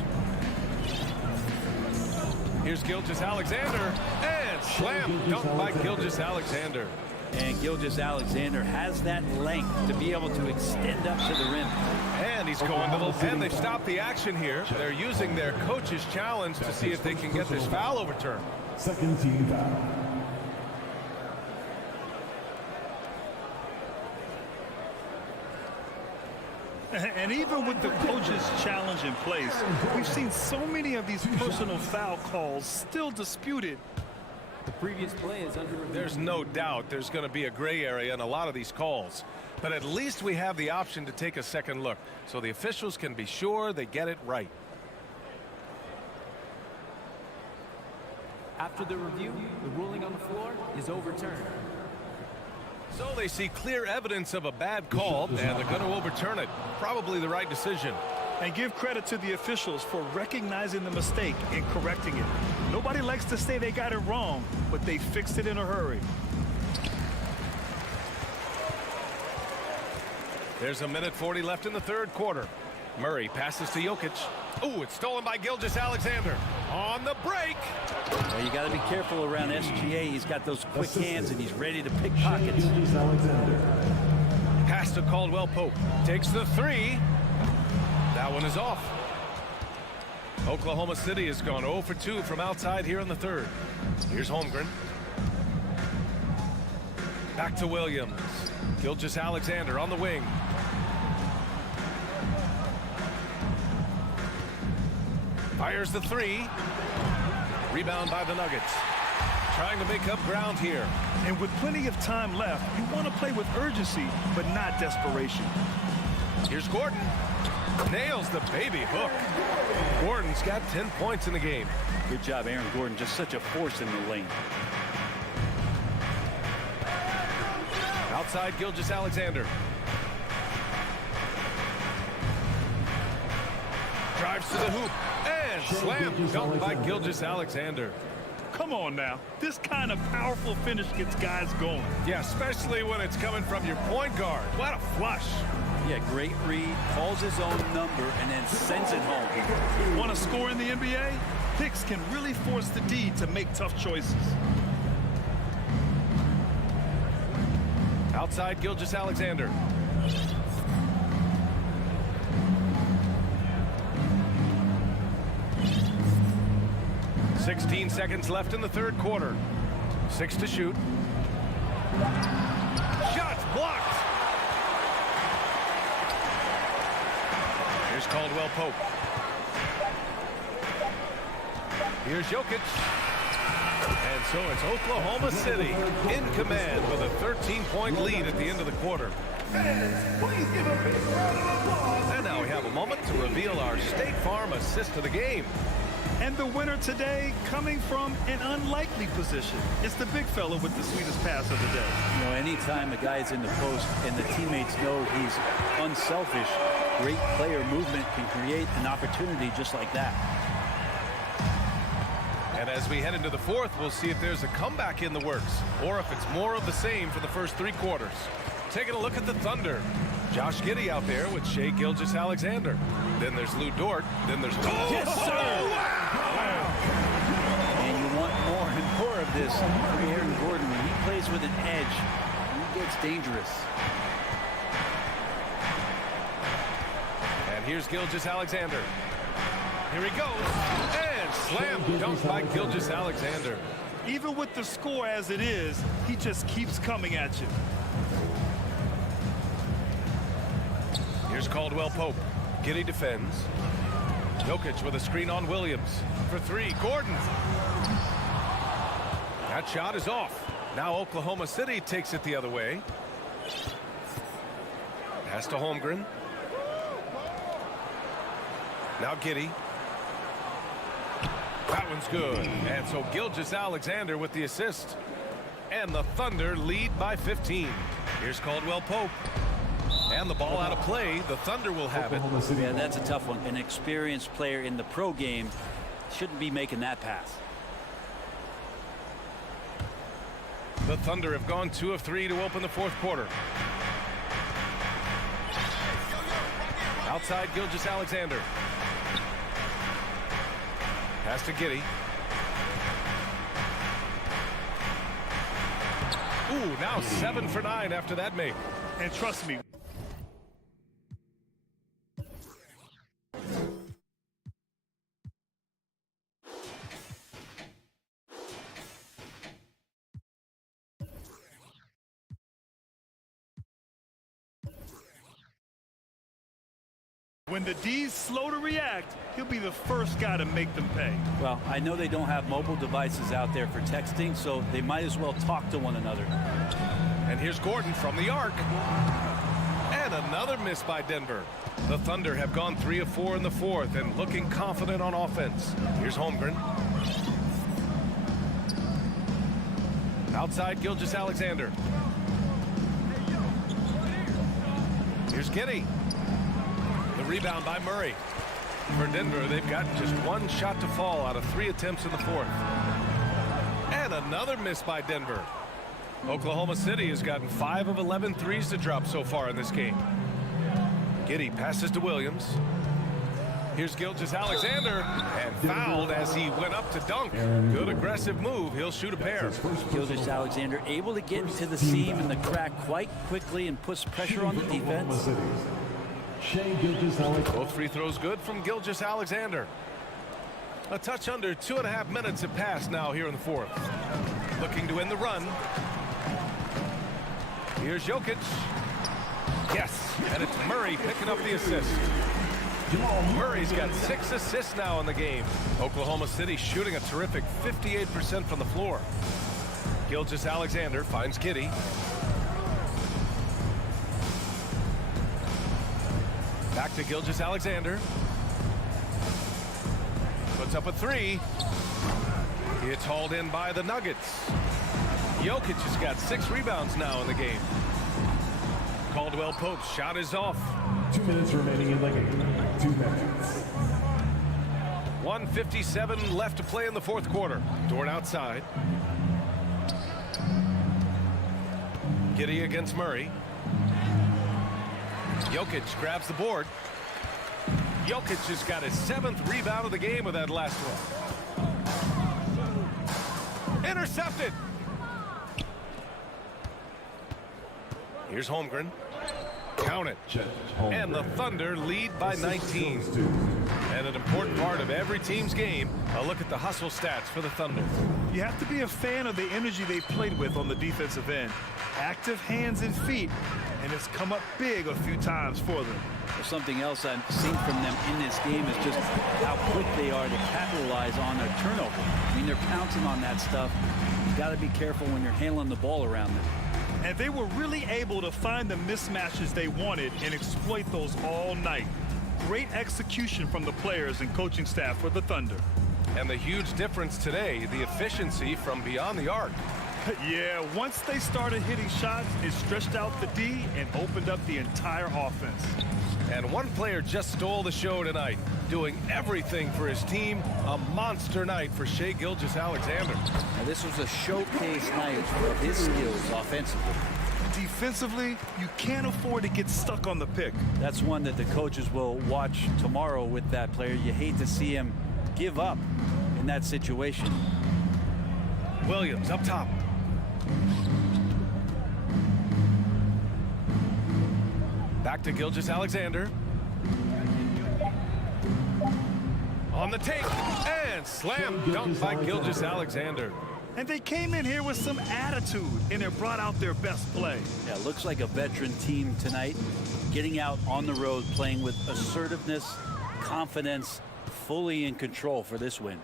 Here's Gilgeous-Alexander, and slam dunk by Gilgeous-Alexander. And Gilgeous-Alexander has that length to be able to extend up to the rim. And he's going to the line. They've stopped the action here. They're using their coach's challenge to see if they can get this foul overturned. Second team foul. And even with the coach's challenge in place, we've seen so many of these personal foul calls still disputed. The previous play is under review. There's no doubt there's going to be a gray area in a lot of these calls. But at least we have the option to take a second look, so the officials can be sure they get it right. After the review, the ruling on the floor is overturned. So they see clear evidence of a bad call, and they're going to overturn it. Probably the right decision. And give credit to the officials for recognizing the mistake and correcting it. Nobody likes to say they got it wrong, but they fixed it in a hurry. There's a minute 40 left in the third quarter. Murray passes to Jokic. Ooh, it's stolen by Gilgeous-Alexander. On the break. Well, you got to be careful around SGA. He's got those quick hands, and he's ready to pick pockets. Pass to Caldwell Pope. Takes the three. That one is off. Oklahoma City has gone 0 for 2 from outside here in the third. Here's Holmgren. Back to Williams. Gilgeous-Alexander on the wing. Fires the three. Rebound by the Nuggets. Trying to make up ground here. And with plenty of time left, you want to play with urgency, but not desperation. Here's Gordon. Nails the baby hook. Gordon's got 10 points in the game. Good job, Aaron Gordon. Just such a force in the lane. Outside Gilgeous-Alexander. Drives to the hoop. And slam dunked by Gilgeous-Alexander. Come on now. This kind of powerful finish gets guys going. Yeah, especially when it's coming from your point guard. What a flush. Yeah, great read. Calls his own number and then sends it home. Want to score in the NBA? Picks can really force the D to make tough choices. Outside Gilgeous-Alexander. "16 seconds left in the third quarter. 6 to shoot. Shots blocked. Here's Caldwell Pope. Here's Jokic. And so it's Oklahoma City in command with a 13-point lead at the end of the quarter. Please give a big round of applause. And now we have a moment to reveal our State Farm assist of the game. And the winner today coming from an unlikely position. It's the big fella with the sweetest pass of the day. You know, anytime a guy's in the post and the teammates know he's unselfish, great player movement can create an opportunity just like that. And as we head into the fourth, we'll see if there's a comeback in the works or if it's more of the same for the first 3 quarters. Taking a look at the Thunder. Josh Giddey out there with Shai Gilgeous-Alexander. Then there's Lou Dort. Then there's... Yes, sir! And you want more and more of this from Aaron Gordon. When he plays with an edge, he gets dangerous. And here's Gilgeous-Alexander. Here he goes. And slam dunk by Gilgeous-Alexander. Even with the score as it is, he just keeps coming at you. Here's Caldwell Pope. Giddey defends. Jokic with a screen on Williams. For 3, Gordon. That shot is off. Now Oklahoma City takes it the other way. Pass to Holmgren. Now Giddey. That one's good. And so Gilgeous-Alexander with the assist. And the Thunder lead by 15. Here's Caldwell Pope. And the ball out of play. The Thunder will have it. Yeah, that's a tough one. An experienced player in the pro game shouldn't be making that pass. The Thunder have gone 2 of 3 to open the fourth quarter. Outside Gilgeous-Alexander. Pass to Giddey. Ooh, now 7 for 9 after that make. And trust me, when the D's slow to react, he'll be the first guy to make them pay. Well, I know they don't have mobile devices out there for texting, so they might as well talk to one another. And here's Gordon from the arc. And another miss by Denver. The Thunder have gone 3 of 4 in the fourth and looking confident on offense. Here's Holmgren. Outside Gilgeous-Alexander. Here's Giddey. The rebound by Murray. For Denver, they've got just 1 shot to fall out of 3 attempts in the fourth. And another miss by Denver. Oklahoma City has gotten 5 of 11 threes to drop so far in this game. Giddey passes to Williams. Here's Gilgeous-Alexander, and fouled as he went up to dunk. Good aggressive move. He'll shoot a pair. Gilgeous-Alexander able to get into the seam and the crack quite quickly and puts pressure on the defense. Both free throws good from Gilgeous-Alexander. A touch under 2.5 minutes have passed now here in the fourth. Looking to win the run. Here's Jokic. Yes, and it's Murray picking up the assist. Murray's got 6 assists now in the game. Oklahoma City shooting a terrific 58% from the floor. Gilgeous-Alexander finds Giddey. Back to Gilgeous-Alexander. Puts up a 3. It's hauled in by the Nuggets. Jokic has got 6 rebounds now in the game. Caldwell Pope's shot is off. 2 minutes remaining in the game. 2 minutes. 1:57 left to play in the fourth quarter. Dort outside. Giddey against Murray. Jokic grabs the board. Jokic has got his 7th rebound of the game with that last one. Intercepted. Here's Holmgren. Count it. And the Thunder lead by 19. And an important part of every team's game, a look at the hustle stats for the Thunder. You have to be a fan of the energy they played with on the defensive end. Active hands and feet, and it's come up big a few times for them. Well, something else I've seen from them in this game is just how quick they are to capitalize on their turnover. I mean, they're pouncing on that stuff. You've got to be careful when you're handling the ball around them. And they were really able to find the mismatches they wanted and exploit those all night. Great execution from the players and coaching staff for the Thunder. And the huge difference today, the efficiency from beyond the arc. Yeah, once they started hitting shots, it stretched out the D and opened up the entire offense. And one player just stole the show tonight, doing everything for his team. A monster night for Shai Gilgeous-Alexander. Now, this was a showcase night of his skills offensively. Defensively, you can't afford to get stuck on the pick. That's one that the coaches will watch tomorrow with that player. You hate to see him give up in that situation. Williams up top. Back to Gilgeous-Alexander. On the take, and slam dunk by Gilgeous-Alexander. And they came in here with some attitude, and it brought out their best play. Yeah, looks like a veteran team tonight, getting out on the road, playing with assertiveness, confidence, fully in control for this win.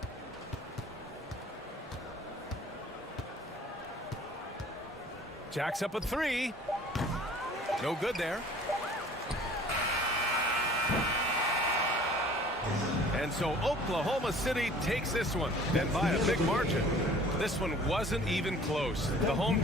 Jacks up a 3. No good there. And so Oklahoma City takes this one, and by a big margin. This one wasn't even close. The home...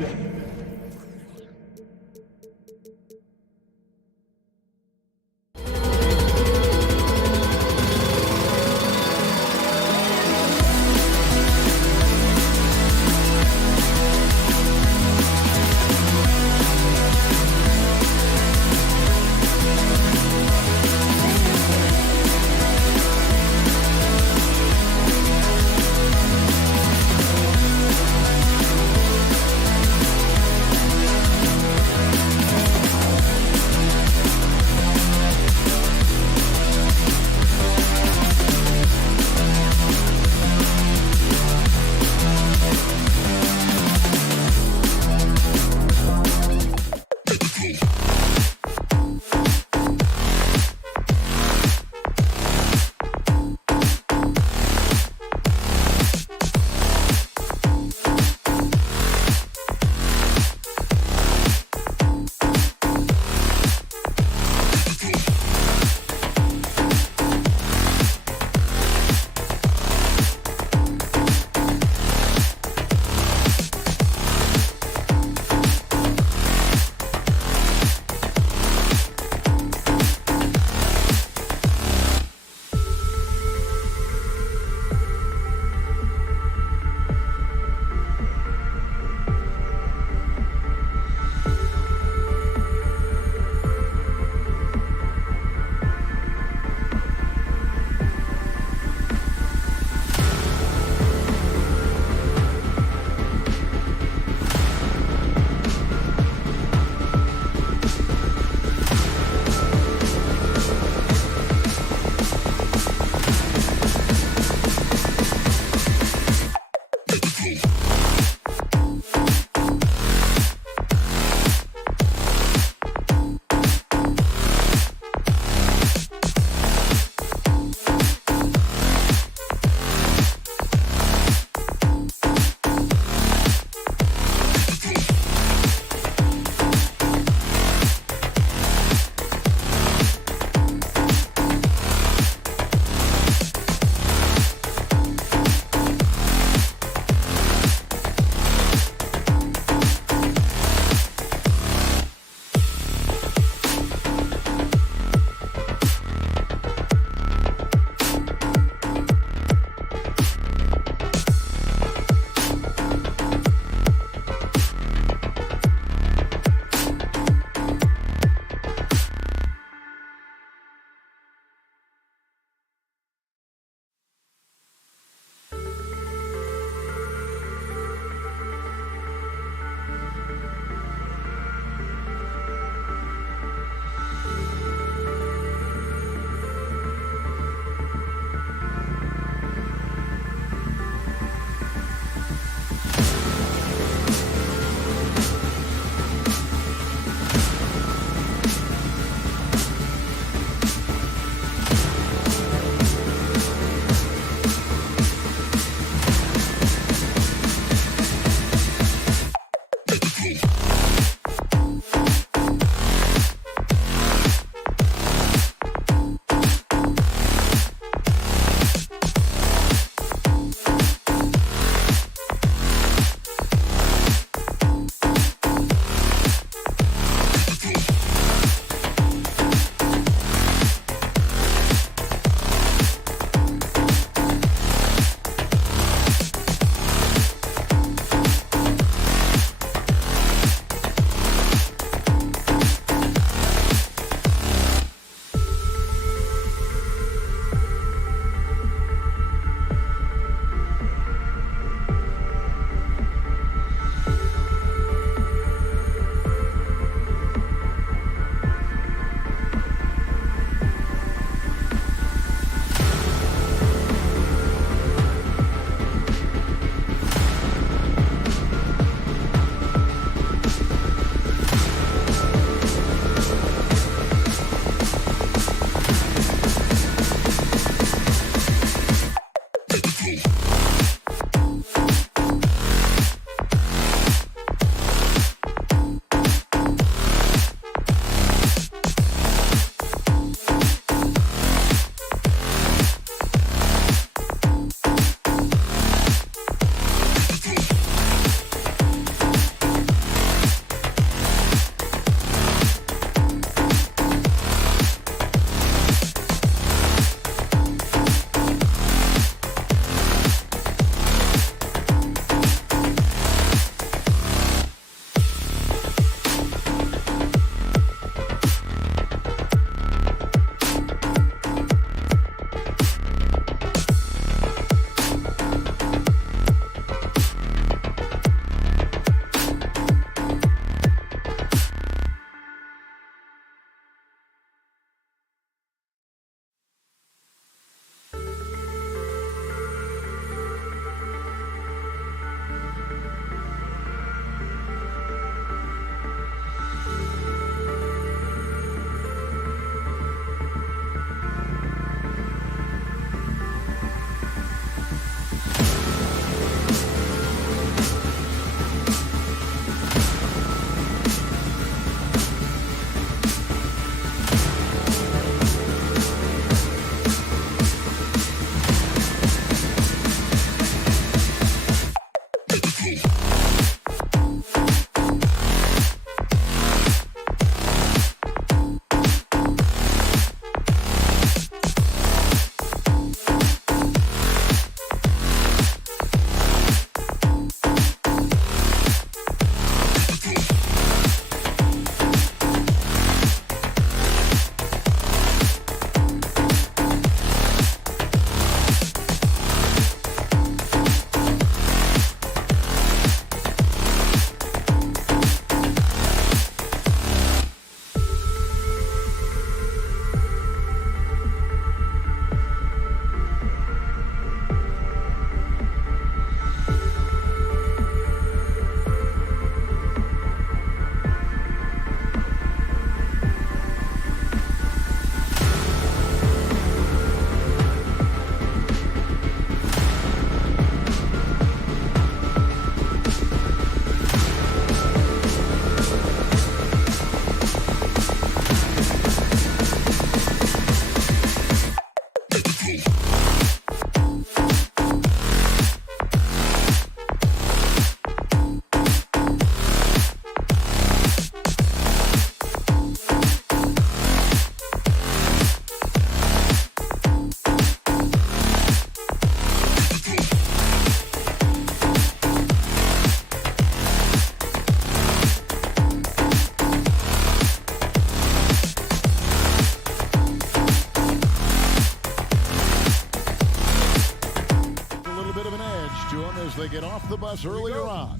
As they get off the bus earlier on.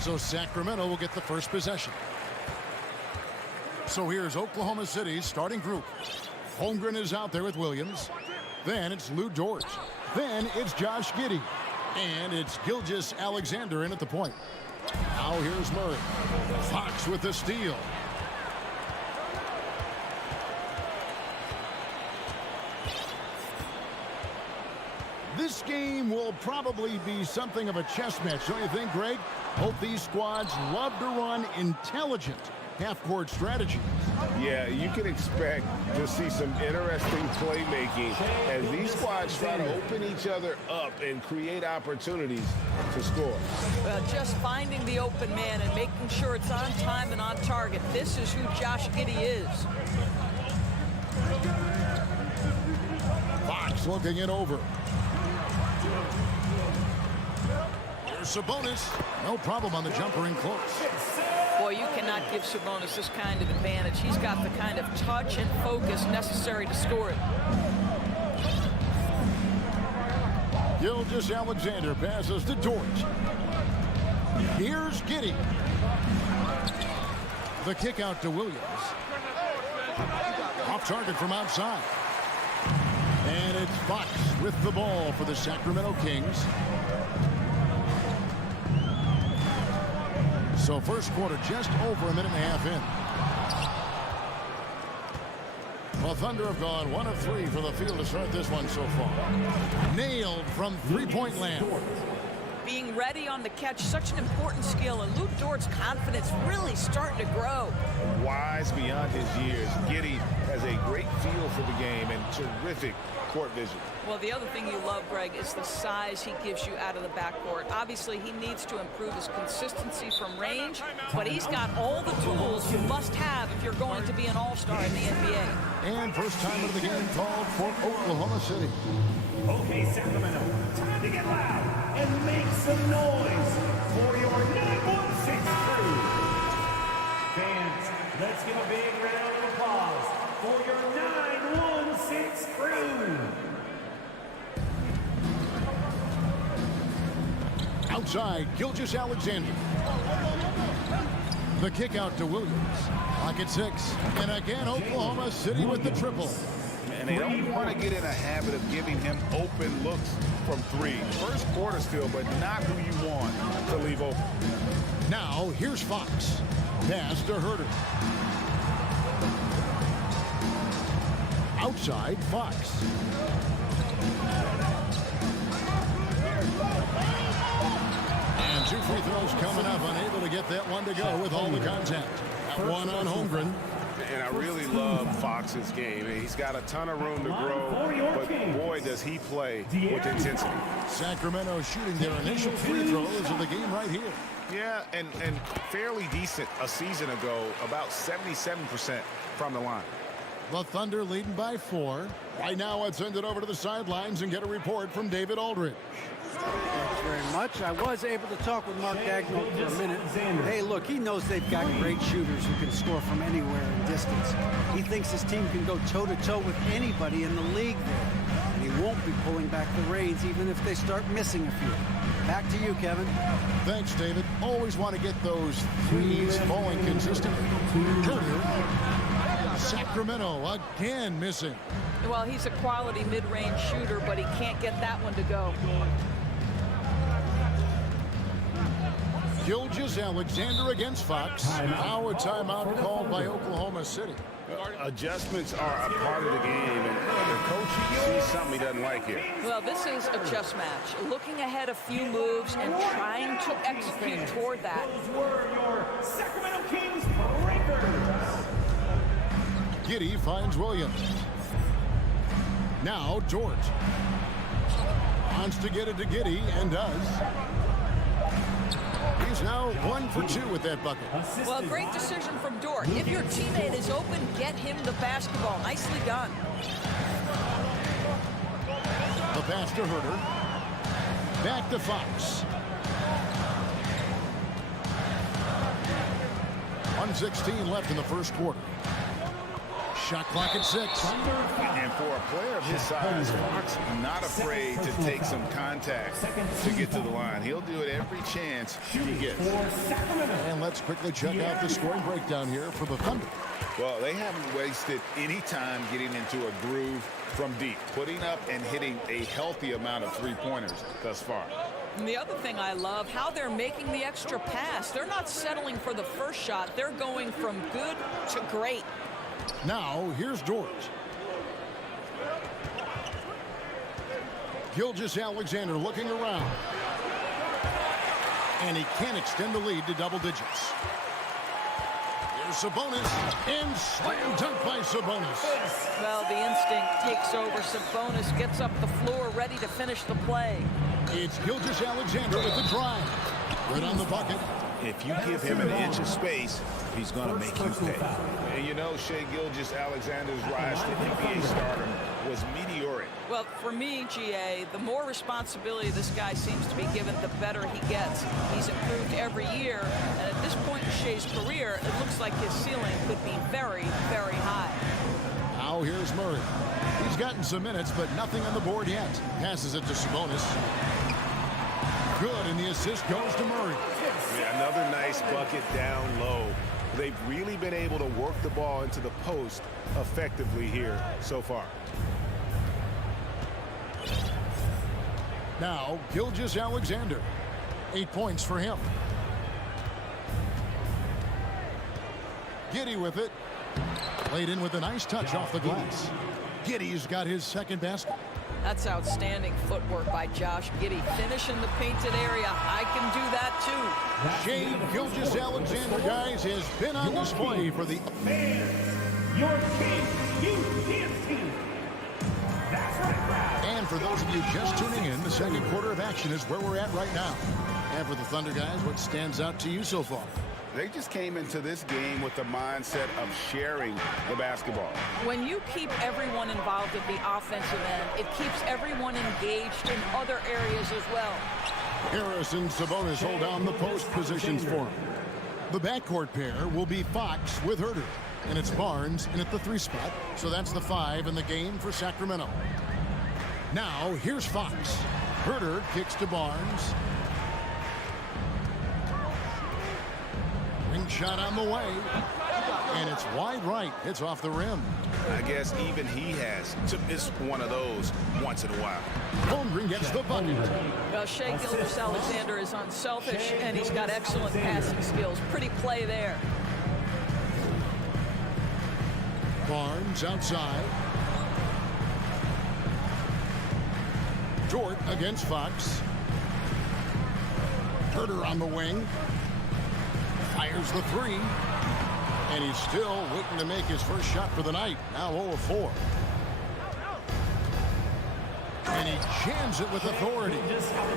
So Sacramento will get the first possession. So here's Oklahoma City's starting group. Holmgren is out there with Williams. Then it's Lou Dort. Then it's Josh Giddey. And it's Gilgeous-Alexander in at the point. Now here's Murray. Fox with the steal. This game will probably be something of a chess match, don't you think, Greg? Both these squads love to run intelligent half-court strategies. Yeah, you can expect to see some interesting playmaking as these squads try to open each other up and create opportunities to score. Well, just finding the open man and making sure it's on time and on target. This is who Josh Giddey is. Fox looking it over. Here's Sabonis. No problem on the jumper in close. Boy, you cannot give Sabonis this kind of advantage. He's got the kind of touch and focus necessary to score it. Gilgeous-Alexander passes to Dort. Here's Giddey. The kick out to Williams. Off target from outside. And it's Fox with the ball for the Sacramento Kings. So first quarter just over a minute and a half in. The Thunder have gone 1 of 3 for the field to start this one so far. Nailed from three-point land. Being ready on the catch, such an important skill, and Lou Dort's confidence really starting to grow. Wise beyond his years, Giddey has a great feel for the game and terrific court vision. Well, the other thing you love, Greg, is the size he gives you out of the backcourt. Obviously, he needs to improve his consistency from range, but he's got all the tools you must have if you're going to be an all-star in the NBA. And first time of the game called for Oklahoma City. Okay, Sacramento, time to get loud and make some noise for your 916 crew. Fans, let's give a big round of applause for your 916 crew. Outside, Gilgeous-Alexander. The kick out to Williams. Clock at 6. And again, Oklahoma City with the triple. And they don't want to get in a habit of giving him open looks from 3. First quarter still, but not who you want to leave open. Now, here's Fox. Pass to Herter. Outside, Fox. And 2 free throws coming up, unable to get that one to go with all the contact. That one on Holmgren. And I really love Fox's game. He's got a ton of room to grow, but boy, does he play with intensity. Sacramento shooting their initial free throws of the game right here. Yeah, and fairly decent a season ago, about 77% from the line. The Thunder leading by 4. Right now, let's send it over to the sidelines and get a report from David Aldridge. Thanks very much. I was able to talk with Mark Dagnall for a minute. Hey, look, he knows they've got great shooters who can score from anywhere in distance. He thinks his team can go toe-to-toe with anybody in the league there. And he won't be pulling back the reins even if they start missing a few. Back to you, Kevin. Thanks, David. Always want to get those threes falling consistently. Sacramento again missing. Well, he's a quality mid-range shooter, but he can't get that one to go. Gilgeous-Alexander against Fox. Now a timeout called by Oklahoma City. Adjustments are a part of the game, and the coach sees something he doesn't like here. Well, this is a chess match. Looking ahead a few moves and trying to execute toward that. Those were your Sacramento Kings breakers. Giddey finds Williams. Now Dort. Wants to get it to Giddey and does. He's now 1 for 2 with that bucket. Well, great decision from Dort. If your teammate is open, get him the basketball. Nicely done. The pass to Herter. Back to Fox. 1:16 left in the first quarter. Shot clock at 6. And for a player of his size, Fox not afraid to take some contact to get to the line. He'll do it every chance he gets. And let's quickly check out the scoring breakdown here for the Thunder. Well, they haven't wasted any time getting into a groove from deep, putting up and hitting a healthy amount of three-pointers thus far. And the other thing I love, how they're making the extra pass. They're not settling for the first shot. They're going from good to great. Now, here's Dort. Gilgeous-Alexander looking around. And he can't extend the lead to double digits. Here's Sabonis, and slam dunk by Sabonis. Well, the instinct takes over. Sabonis gets up the floor, ready to finish the play. It's Gilgeous-Alexander with the drive. Right on the bucket. If you give him an inch of space, he's going to make you pay. And you know, Shai Gilgeous-Alexander's rise to NBA stardom was meteoric. Well, for me, GA, the more responsibility this guy seems to be given, the better he gets. He's improved every year, and at this point in Shai's career, it looks like his ceiling could be very, very high. Now here's Murray. He's gotten some minutes, but nothing on the board yet. Passes it to Sabonis. Good, and the assist goes to Murray. Yeah, another nice bucket down low. They've really been able to work the ball into the post effectively here so far. Now, Gilgeous-Alexander. 8 points for him. Giddey with it. Played in with a nice touch off the glass. Giddey's got his second basket. That's outstanding footwork by Josh Giddey. Finish in the painted area. I can do that too. Shai Gilgeous-Alexander, guys, has been on display for the Your King Youth Dance Team. That's right, Brad. And for those of you just tuning in, the second quarter of action is where we're at right now. And for the Thunder guys, what stands out to you so far? They just came into this game with the mindset of sharing the basketball. When you keep everyone involved at the offensive end, it keeps everyone engaged in other areas as well. Harris and Sabonis hold down the post positions for him. The backcourt pair will be Fox with Herter. And it's Barnes in at the 3 spot. So that's the 5 in the game for Sacramento. Now, here's Fox. Herter kicks to Barnes. Ring shot on the way. And it's wide right. It's off the rim. I guess even he has to miss one of those once in a while. Holmgren gets the bucket. Well, Shai Gilgeous-Alexander is unselfish, and he's got excellent passing skills. Pretty play there. Barnes outside. Dort against Fox. Herter on the wing. Fires the 3. And he's still waiting to make his first shot for the night. Now 0 of 4. And he jams it with authority.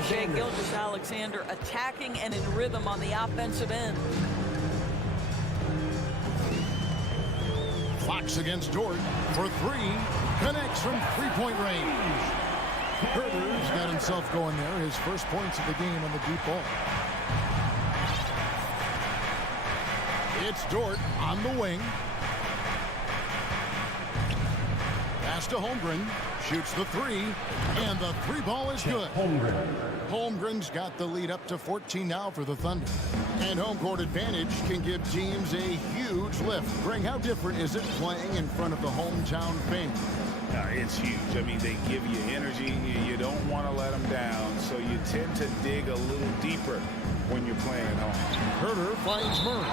Shai Gilgeous-Alexander attacking and in rhythm on the offensive end. Fox against Dort for 3. Connects from three-point range. Herder's got himself going there. His first points of the game on the deep ball. It's Dort on the wing. Pass to Holmgren. Shoots the 3. And the 3 ball is good. Holmgren's got the lead up to 14 now for the Thunder. And home court advantage can give teams a huge lift. Greg, how different is it playing in front of the hometown fans? It's huge. I mean, they give you energy. You don't want to let them down, so you tend to dig a little deeper when you're playing at home. Herder finds Murray.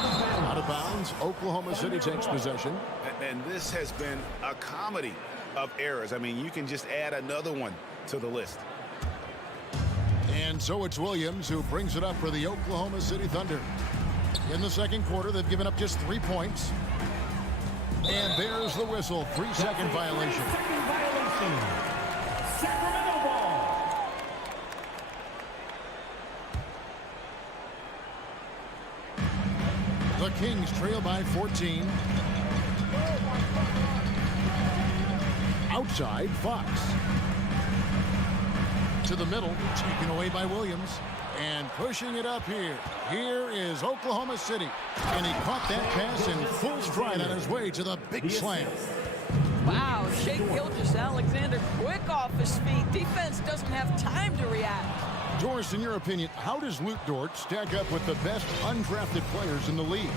Out of bounds. Oklahoma City takes possession. And this has been a comedy of errors. I mean, you can just add another one to the list. And so it's Williams who brings it up for the Oklahoma City Thunder. In the second quarter, they've given up just 3 points. And there's the whistle. 3-second violation. Sacramento ball. The Kings trail by 14. Outside, Fox. To the middle, taken away by Williams. And pushing it up here. Here is Oklahoma City. And he caught that pass in full stride on his way to the big slam. Wow, Shai Gilgeous-Alexander quick off his feet. Defense doesn't have time to react. Doris, in your opinion, how does Luke Dort stack up with the best undrafted players in the league?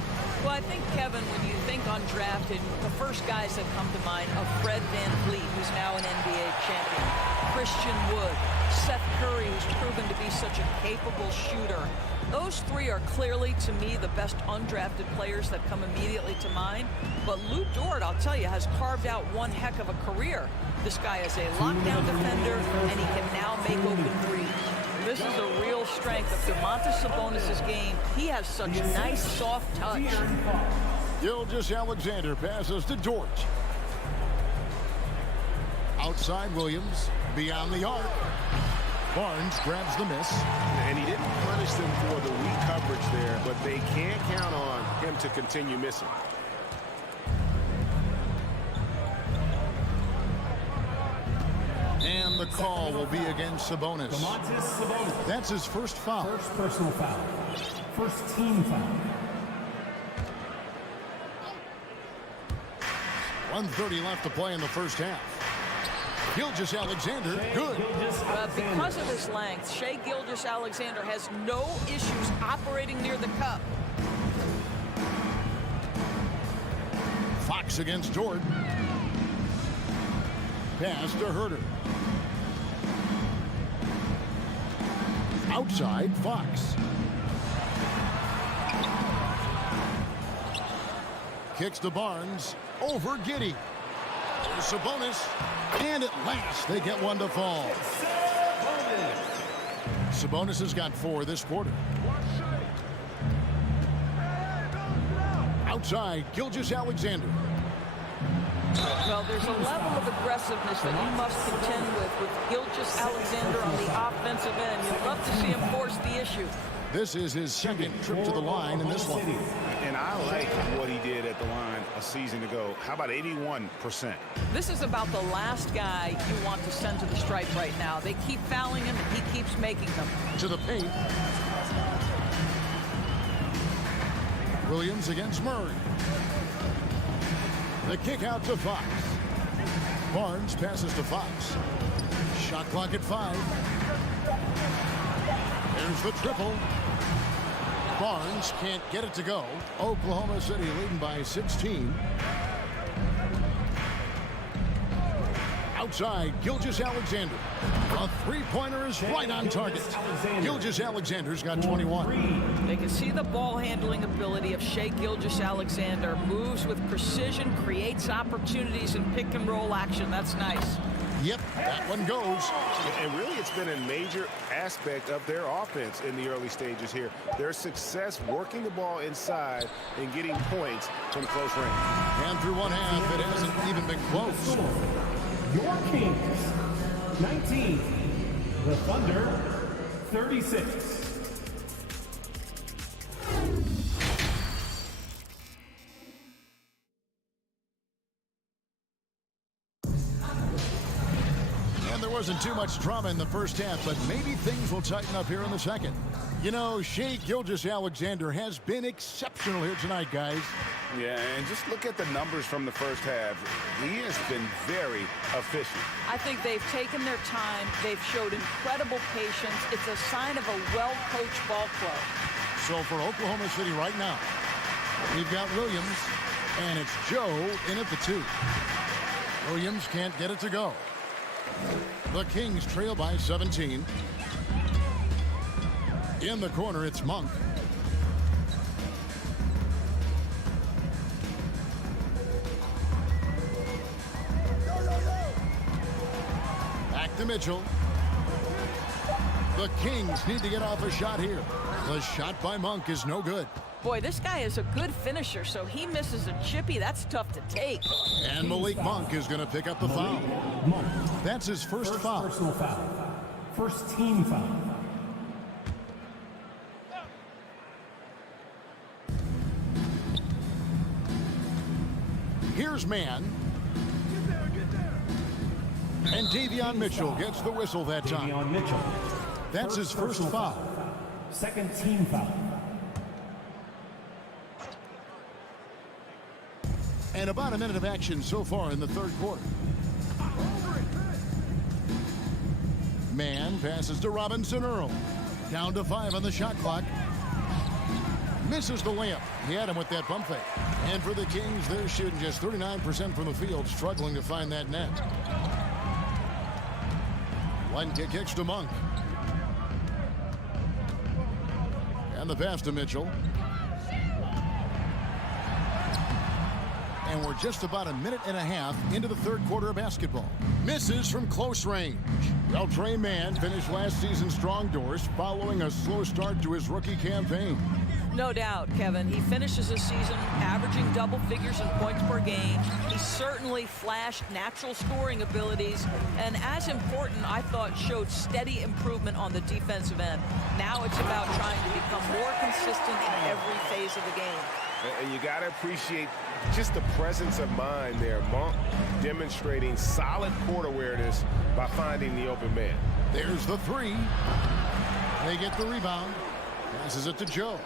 Well, I think, Kevin, when you think undrafted, the first guys that come to mind are Fred VanVleet, who's now an NBA champion, Christian Wood, Seth Curry, who's proven to be such a capable shooter. Those 3 are clearly, to me, the best undrafted players that come immediately to mind. But Luke Dort, I'll tell you, has carved out one heck of a career. This guy is a lockdown defender, and he can now make open threes. This is a real strength of Domantas Sabonis' game. He has such nice, soft touch. Gilgeous-Alexander passes to Dort. Outside Williams, beyond the arc. Barnes grabs the miss. And he didn't punish them for the weak coverage there, but they can't count on him to continue missing. And the call will be against Sabonis. That's his first foul. First personal foul. First team foul. 1:30 left to play in the first half. Gilgeous-Alexander, good. Because of his length, Shai Gilgeous-Alexander has no issues operating near the cup. Fox against Dort. Pass to Herder. Outside, Fox. Kicks to Barnes. Over Giddey. Sabonis. And at last, they get one to fall. Sabonis has got 4 this quarter. Outside, Gilgeous-Alexander. Well, there's a level of aggressiveness that you must contend with Gilgeous-Alexander on the offensive end. You'd love to see him force the issue. This is his second trip to the line in this one. And I like what he did at the line a season ago. How about 81%? This is about the last guy you want to send to the stripe right now. They keep fouling him, and he keeps making them. To the paint. Williams against Murray. The kick out to Fox. Barnes passes to Fox. Shot clock at 5. There's the triple. Barnes can't get it to go. Oklahoma City leading by 16. Outside, Gilgeous-Alexander. A three-pointer is right on target. Gilgeous-Alexander's got 21. They can see the ball handling ability of Shai Gilgeous-Alexander. Moves with precision, creates opportunities in pick and roll action. That's nice. Yep, that one goes. And really, it's been a major aspect of their offense in the early stages here. Their success working the ball inside and getting points from close range. And through one half, it hasn't even been close. Your Kings, 19. The Thunder, 36. Wasn't too much drama in the first half, but maybe things will tighten up here in the second. You know, Shai Gilgeous-Alexander has been exceptional here tonight, guys. Yeah, and just look at the numbers from the first half. He has been very efficient. I think they've taken their time. They've showed incredible patience. It's a sign of a well-coached ball club. So for Oklahoma City right now, we've got Williams, and it's Joe in at the 2. Williams can't get it to go. The Kings trail by 17. In the corner, it's Monk. Back to Mitchell. The Kings need to get off a shot here. The shot by Monk is no good. Boy, this guy is a good finisher, so he misses a chippy. That's tough to take. And Malik Monk is going to pick up the foul. That's his first foul. Personal foul. First team foul. Here's man. And Davion Mitchell gets the whistle that time. Davion Mitchell. That's his first foul. Second team foul. And about a minute of action so far in the third quarter. Man passes to Robinson Earl. Down to 5 on the shot clock. Misses the layup. He had him with that bump fake. And for the Kings, they're shooting just 39% from the field, struggling to find that net. One kick kicks to Monk. And the pass to Mitchell. And we're just about a minute and a half into the third quarter of basketball. Misses from close range. Well, Trey Mann finished last season strong doors following a slow start to his rookie campaign. No doubt, Kevin. He finishes the season averaging double figures in points per game. He certainly flashed natural scoring abilities, and as important, I thought, showed steady improvement on the defensive end. Now it's about trying to become more consistent in every phase of the game. And you got to appreciate just the presence of mind there. Monk demonstrating solid court awareness by finding the open man. There's the 3. They get the rebound. Passes it to Joe.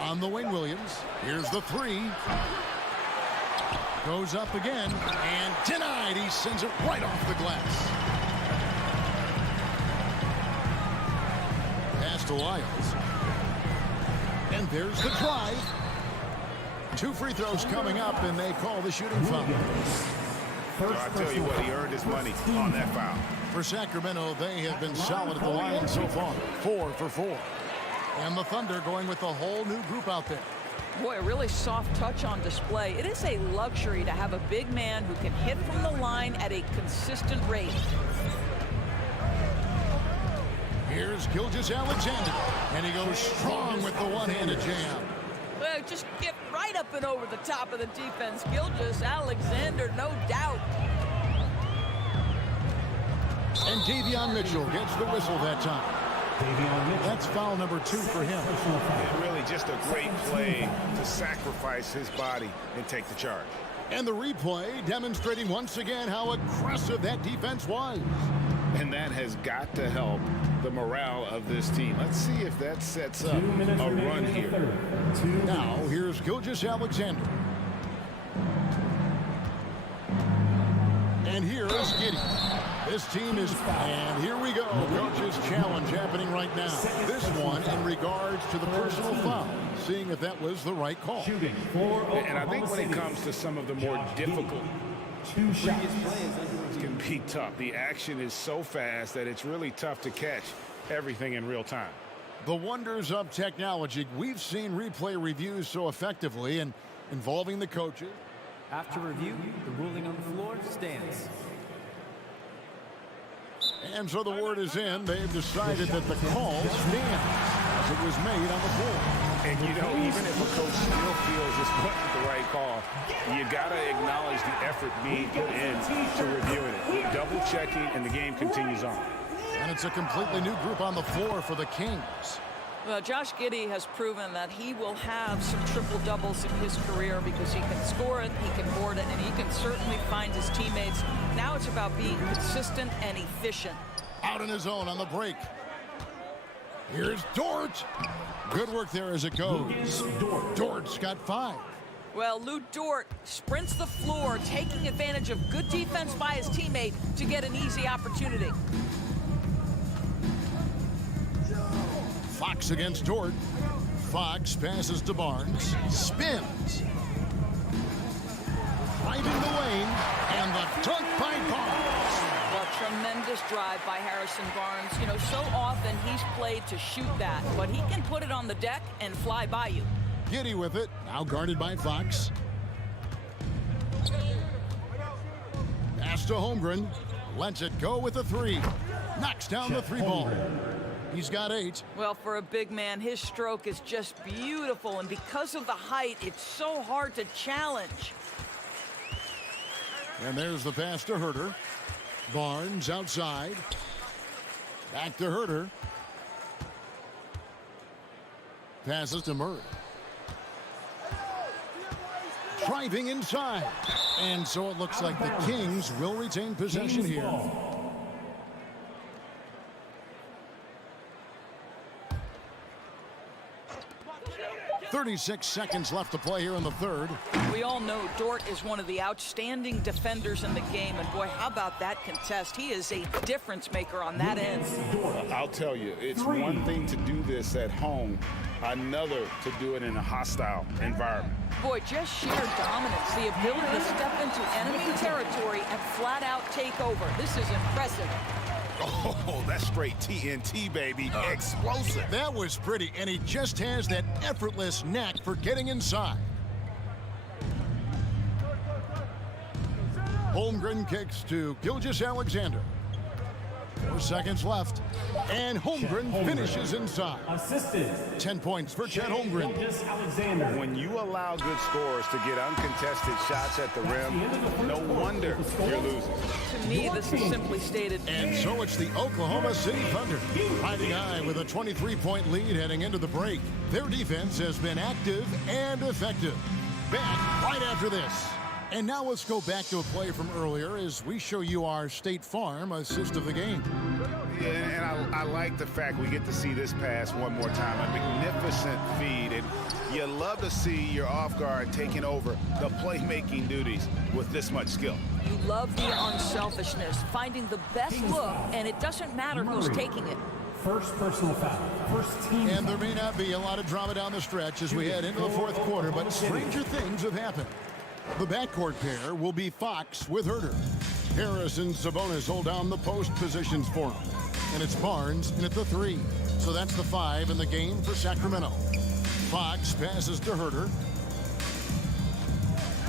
On the wing, Williams. Here's the 3. Goes up again and denied. He sends it right off the glass. Pass to Lyles. And there's the drive. 2 free throws coming up, and they call the shooting foul. So I tell you what, he earned his money on that foul. For Sacramento, they have been solid at the line so far. 4 for 4. And the Thunder going with a whole new group out there. Boy, a really soft touch on display. It is a luxury to have a big man who can hit from the line at a consistent rate. Here's Gilgeous-Alexander, and he goes strong with the one-handed jam. Well, just get right up and over the top of the defense. Gilgeous-Alexander, no doubt. And Davion Mitchell gets the whistle that time. That's foul number 2 for him. And really just a great play to sacrifice his body and take the charge. And the replay demonstrating once again how aggressive that defense was. And that has got to help the morale of this team. Let's see if that sets up a run here. Now, here's Gilgeous-Alexander. And here is Giddey. This team is, and here we go. Coach's challenge happening right now. This one in regards to the personal foul, seeing if that was the right call. And I think when it comes to some of the more difficult previous plays, can be tough. The action is so fast that it's really tough to catch everything in real time. The wonders of technology. We've seen replay reviews so effectively and involving the coaches. After review, the ruling on the floor stands. And so the word is in. They've decided that the call stands as it was made on the floor. And, you know, even if a coach still feels this wasn't the right call, you got to acknowledge the effort being put in to reviewing it. Double-checking, and the game continues on. And it's a completely new group on the floor for the Kings. Well, Josh Giddey has proven that he will have some triple-doubles in his career because he can score it, he can board it, and he can certainly find his teammates. Now it's about being consistent and efficient. Out in his own on the break. Here's Dort. Good work there as it goes. Dort's got 5. Well, Lou Dort sprints the floor, taking advantage of good defense by his teammate to get an easy opportunity. Fox against Dort. Fox passes to Barnes. Spins. Driving the lane. And the dunk by Barnes. Well, tremendous drive by Harrison Barnes. You know, so often he's played to shoot that, but he can put it on the deck and fly by you. Giddey with it. Now guarded by Fox. Pass to Holmgren. Lets it go with a 3. Knocks down the 3-ball. He's got 8. Well, for a big man, his stroke is just beautiful, and because of the height, it's so hard to challenge. And there's the pass to Herter. Barnes outside. Back to Herter. Passes to Murray. Driving inside. And so it looks like the Kings will retain possession here. 36 seconds left to play here in the third. We all know Dort is one of the outstanding defenders in the game, and boy, how about that contest? He is a difference maker on that end. I'll tell you, it's one thing to do this at home, another to do it in a hostile environment. Boy, just sheer dominance, the ability to step into enemy territory and flat out take over. This is impressive. Oh, that's straight TNT, baby. Explosive. That was pretty, and he just has that effortless knack for getting inside. Holmgren kicks to Gilgeous-Alexander. 4 seconds left, and Holmgren finishes inside. Assisted. 10 points for Chet Holmgren. When you allow good scorers to get uncontested shots at the rim, no wonder you're losing. To me, this is simply stated. And so it's the Oklahoma City Thunder riding high with a 23-point lead heading into the break. Their defense has been active and effective. Back right after this. And now let's go back to a play from earlier as we show you our State Farm assist of the game. Yeah, and I like the fact we get to see this pass one more time. A magnificent feed, and you love to see your off guard taking over the playmaking duties with this much skill. You love the unselfishness, finding the best look, and it doesn't matter who's taking it. First personal foul. First team. And there may not be a lot of drama down the stretch as we head into the fourth quarter, but stranger things have happened. The backcourt pair will be Fox with Herter. Harris and Sabonis hold down the post positions for him. And it's Barnes in at the 3. So that's the 5 in the game for Sacramento. Fox passes to Herter.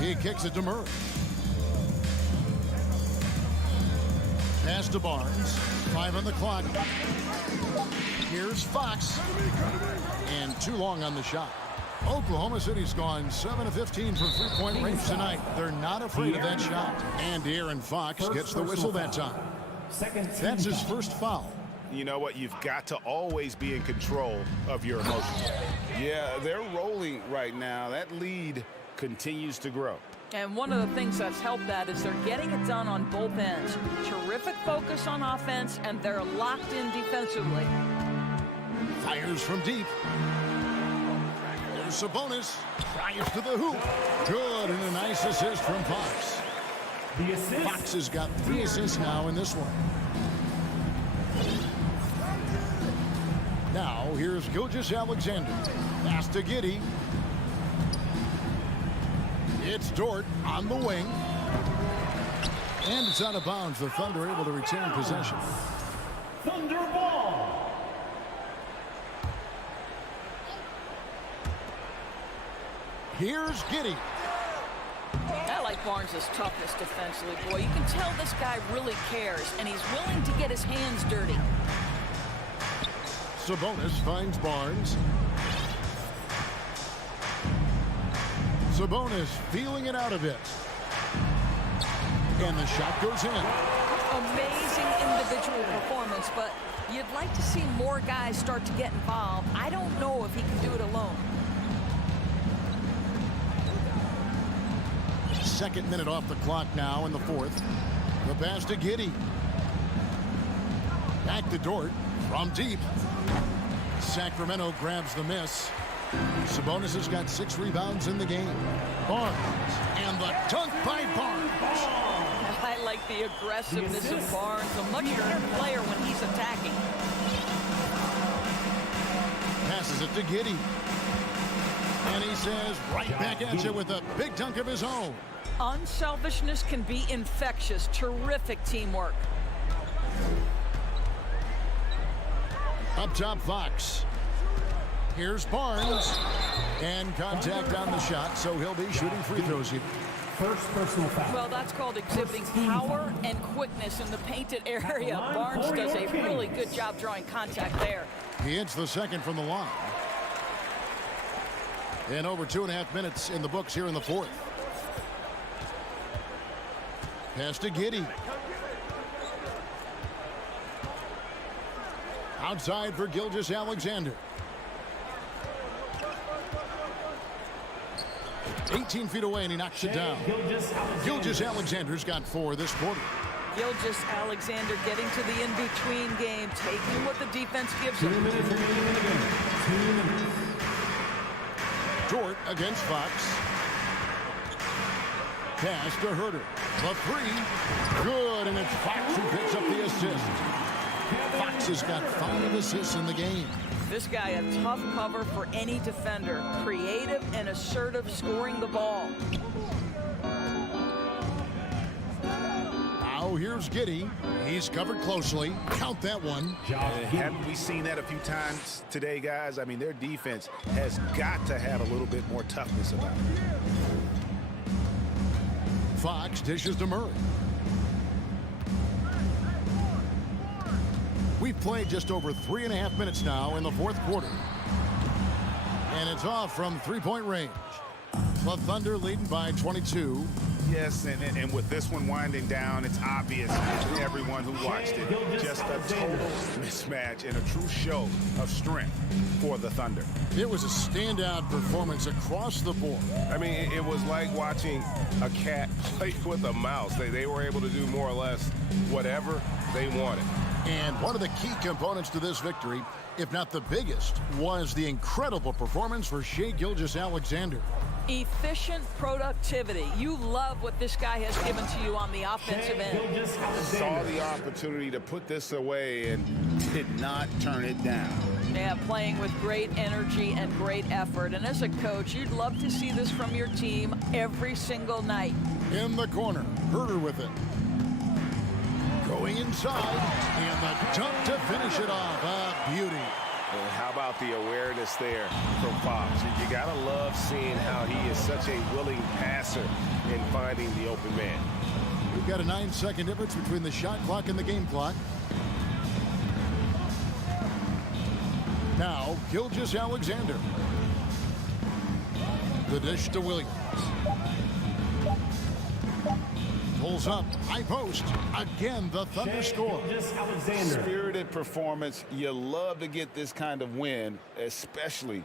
He kicks it to Murray. Pass to Barnes. 5 on the clock. Here's Fox. And too long on the shot. Oklahoma City's gone 7 of 15 from three-point range tonight. They're not afraid of that shot. And De'Aaron Fox gets the whistle that time. That's his first foul. You know what? You've got to always be in control of your emotions. Yeah, they're rolling right now. That lead continues to grow. And one of the things that's helped that is they're getting it done on both ends. Terrific focus on offense, and they're locked in defensively. Fires from deep. There's Sabonis. Tries to the hoop. Good, and a nice assist from Fox. The assist. Fox has got 3 assists now in this one. Now, here's Gilgeous-Alexander. Pass to Giddey. It's Dort on the wing. And it's out of bounds. The Thunder able to retain possession. Thunder ball. Here's Giddey. I like Barnes' toughness defensively, boy. You can tell this guy really cares, and he's willing to get his hands dirty. Sabonis finds Barnes. Sabonis feeling it out a bit. And the shot goes in. Amazing individual performance, but you'd like to see more guys start to get involved. I don't know if he can do it alone. Second minute off the clock now in the fourth. The pass to Giddey. Back to Dort from deep. Sacramento grabs the miss. Sabonis has got 6 rebounds in the game. Barnes and the dunk by Barnes. I like the aggressiveness of Barnes. A much better player when he's attacking. Passes it to Giddey. And he says right back at you with a big dunk of his own. Unselfishness can be infectious. Terrific teamwork. Up top, Fox. Here's Barnes. And contact on the shot, so he'll be shooting free throws here. First personal foul. Well, that's called exhibiting power and quickness in the painted area. Barnes does a really good job drawing contact there. He hits the second from the line. And over 2.5 minutes in the books here in the fourth. Pass to Giddey. Outside for Gilgeous-Alexander. 18 feet away, and he knocks it down. Gilgeous-Alexander's got 4 this quarter. Gilgeous-Alexander getting to the in-between game, taking what the defense gives him. 2 minutes remaining in the game. 2 minutes. Dort against Fox. Pass to Herter. The 3. Good, and it's Fox who picks up the assist. Fox has got 5 assists in the game. This guy a tough cover for any defender. Creative and assertive scoring the ball. Now here's Giddey. He's covered closely. Count that one. Haven't we seen that a few times today, guys? I mean, their defense has got to have a little bit more toughness about it. Fox dishes to Murray. We've played just over 3.5 minutes now in the fourth quarter. And it's off from 3-point range. The Thunder leading by 22. Yes, and with this one winding down, it's obvious to everyone who watched it. Just a total mismatch and a true show of strength for the Thunder. It was a standout performance across the board. I mean, it was like watching a cat play with a mouse. They were able to do more or less whatever they wanted. And one of the key components to this victory, if not the biggest, was the incredible performance for Shai Gilgeous-Alexander. Efficient productivity. You love what this guy has given to you on the offensive end. Saw the opportunity to put this away and did not turn it down. Yeah, playing with great energy and great effort. And as a coach, you'd love to see this from your team every single night. In the corner, Herter with it. Going inside, and the dunk to finish it off. A beauty. And how about the awareness there from Fox? You got to love seeing how he is such a willing passer in finding the open man. We've got a 9-second difference between the shot clock and the game clock. Now, Gilgeous-Alexander. The dish to Williams. Pulls up, high post. Again, the Thunder score. Spirited performance. You love to get this kind of win, especially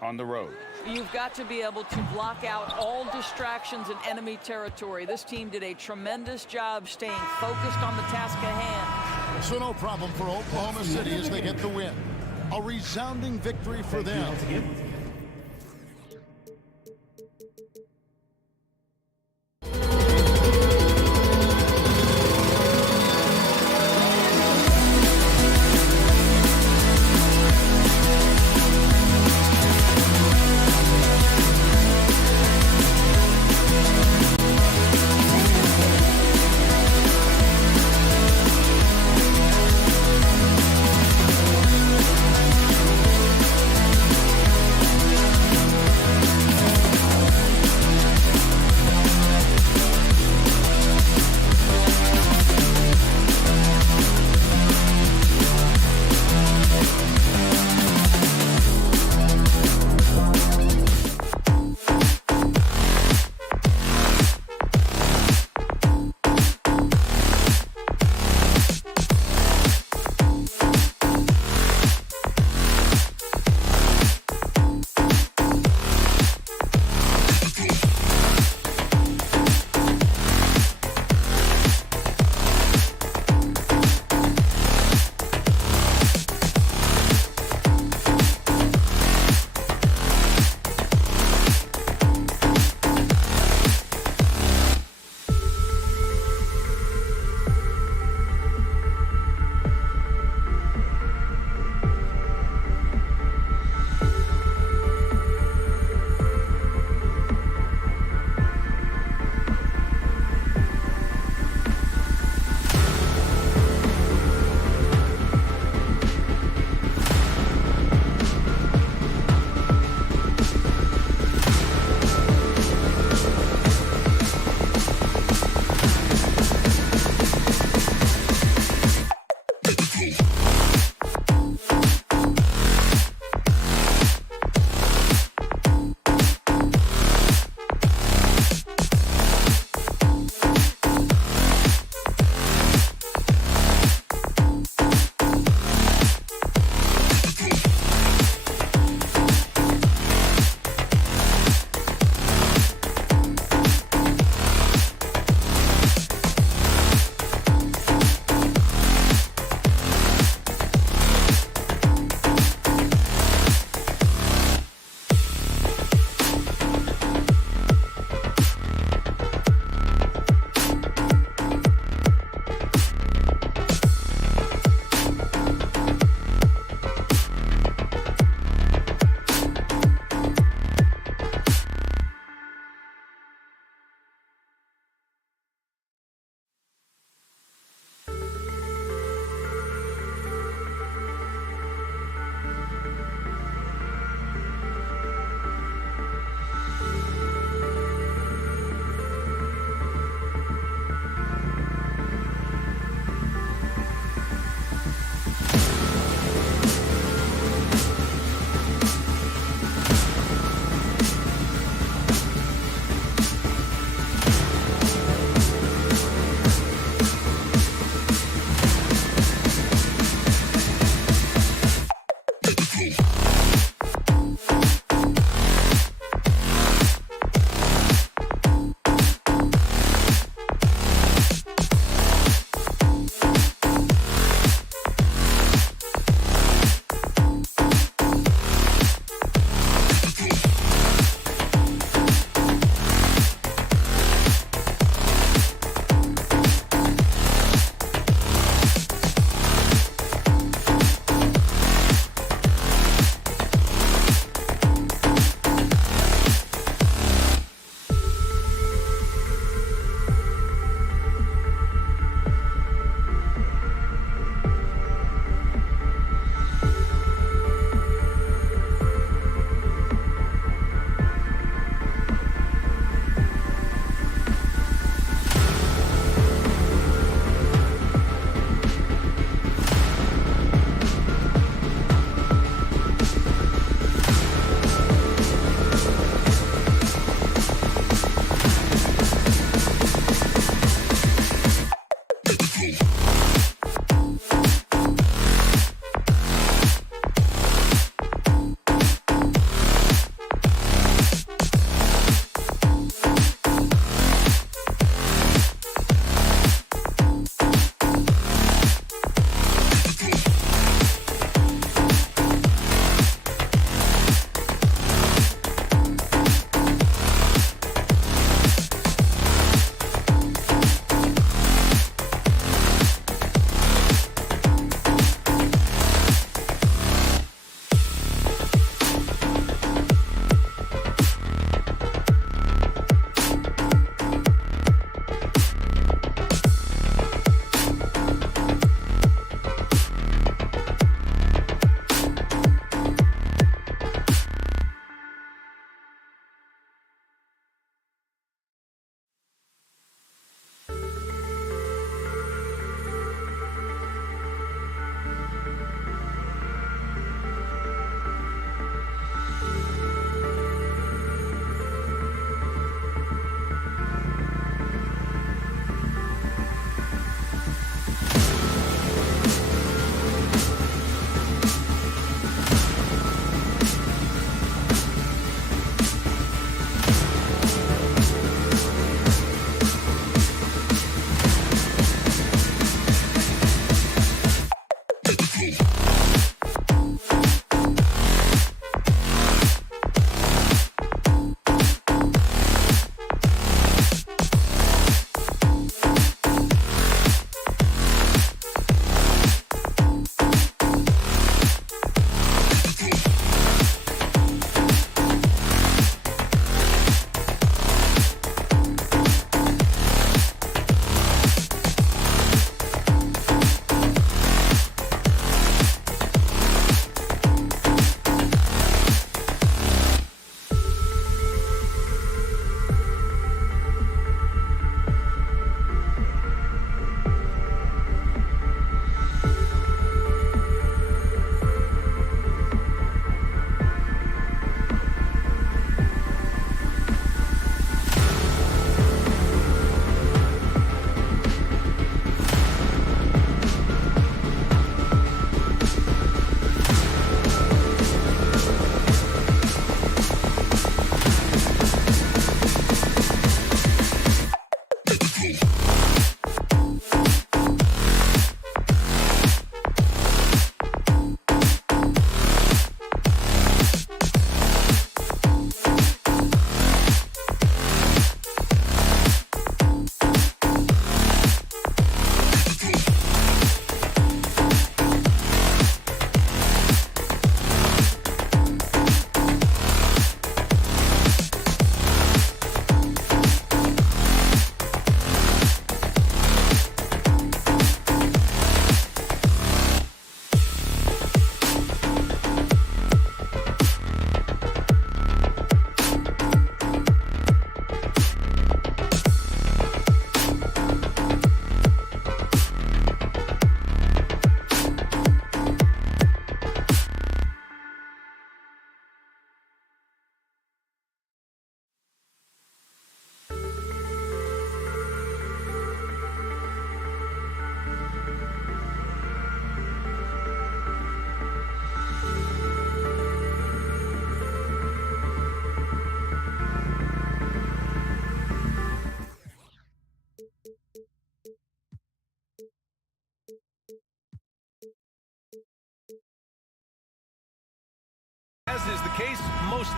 on the road. You've got to be able to block out all distractions in enemy territory. This team did a tremendous job staying focused on the task at hand. So no problem for Oklahoma City as they get the win. A resounding victory for them.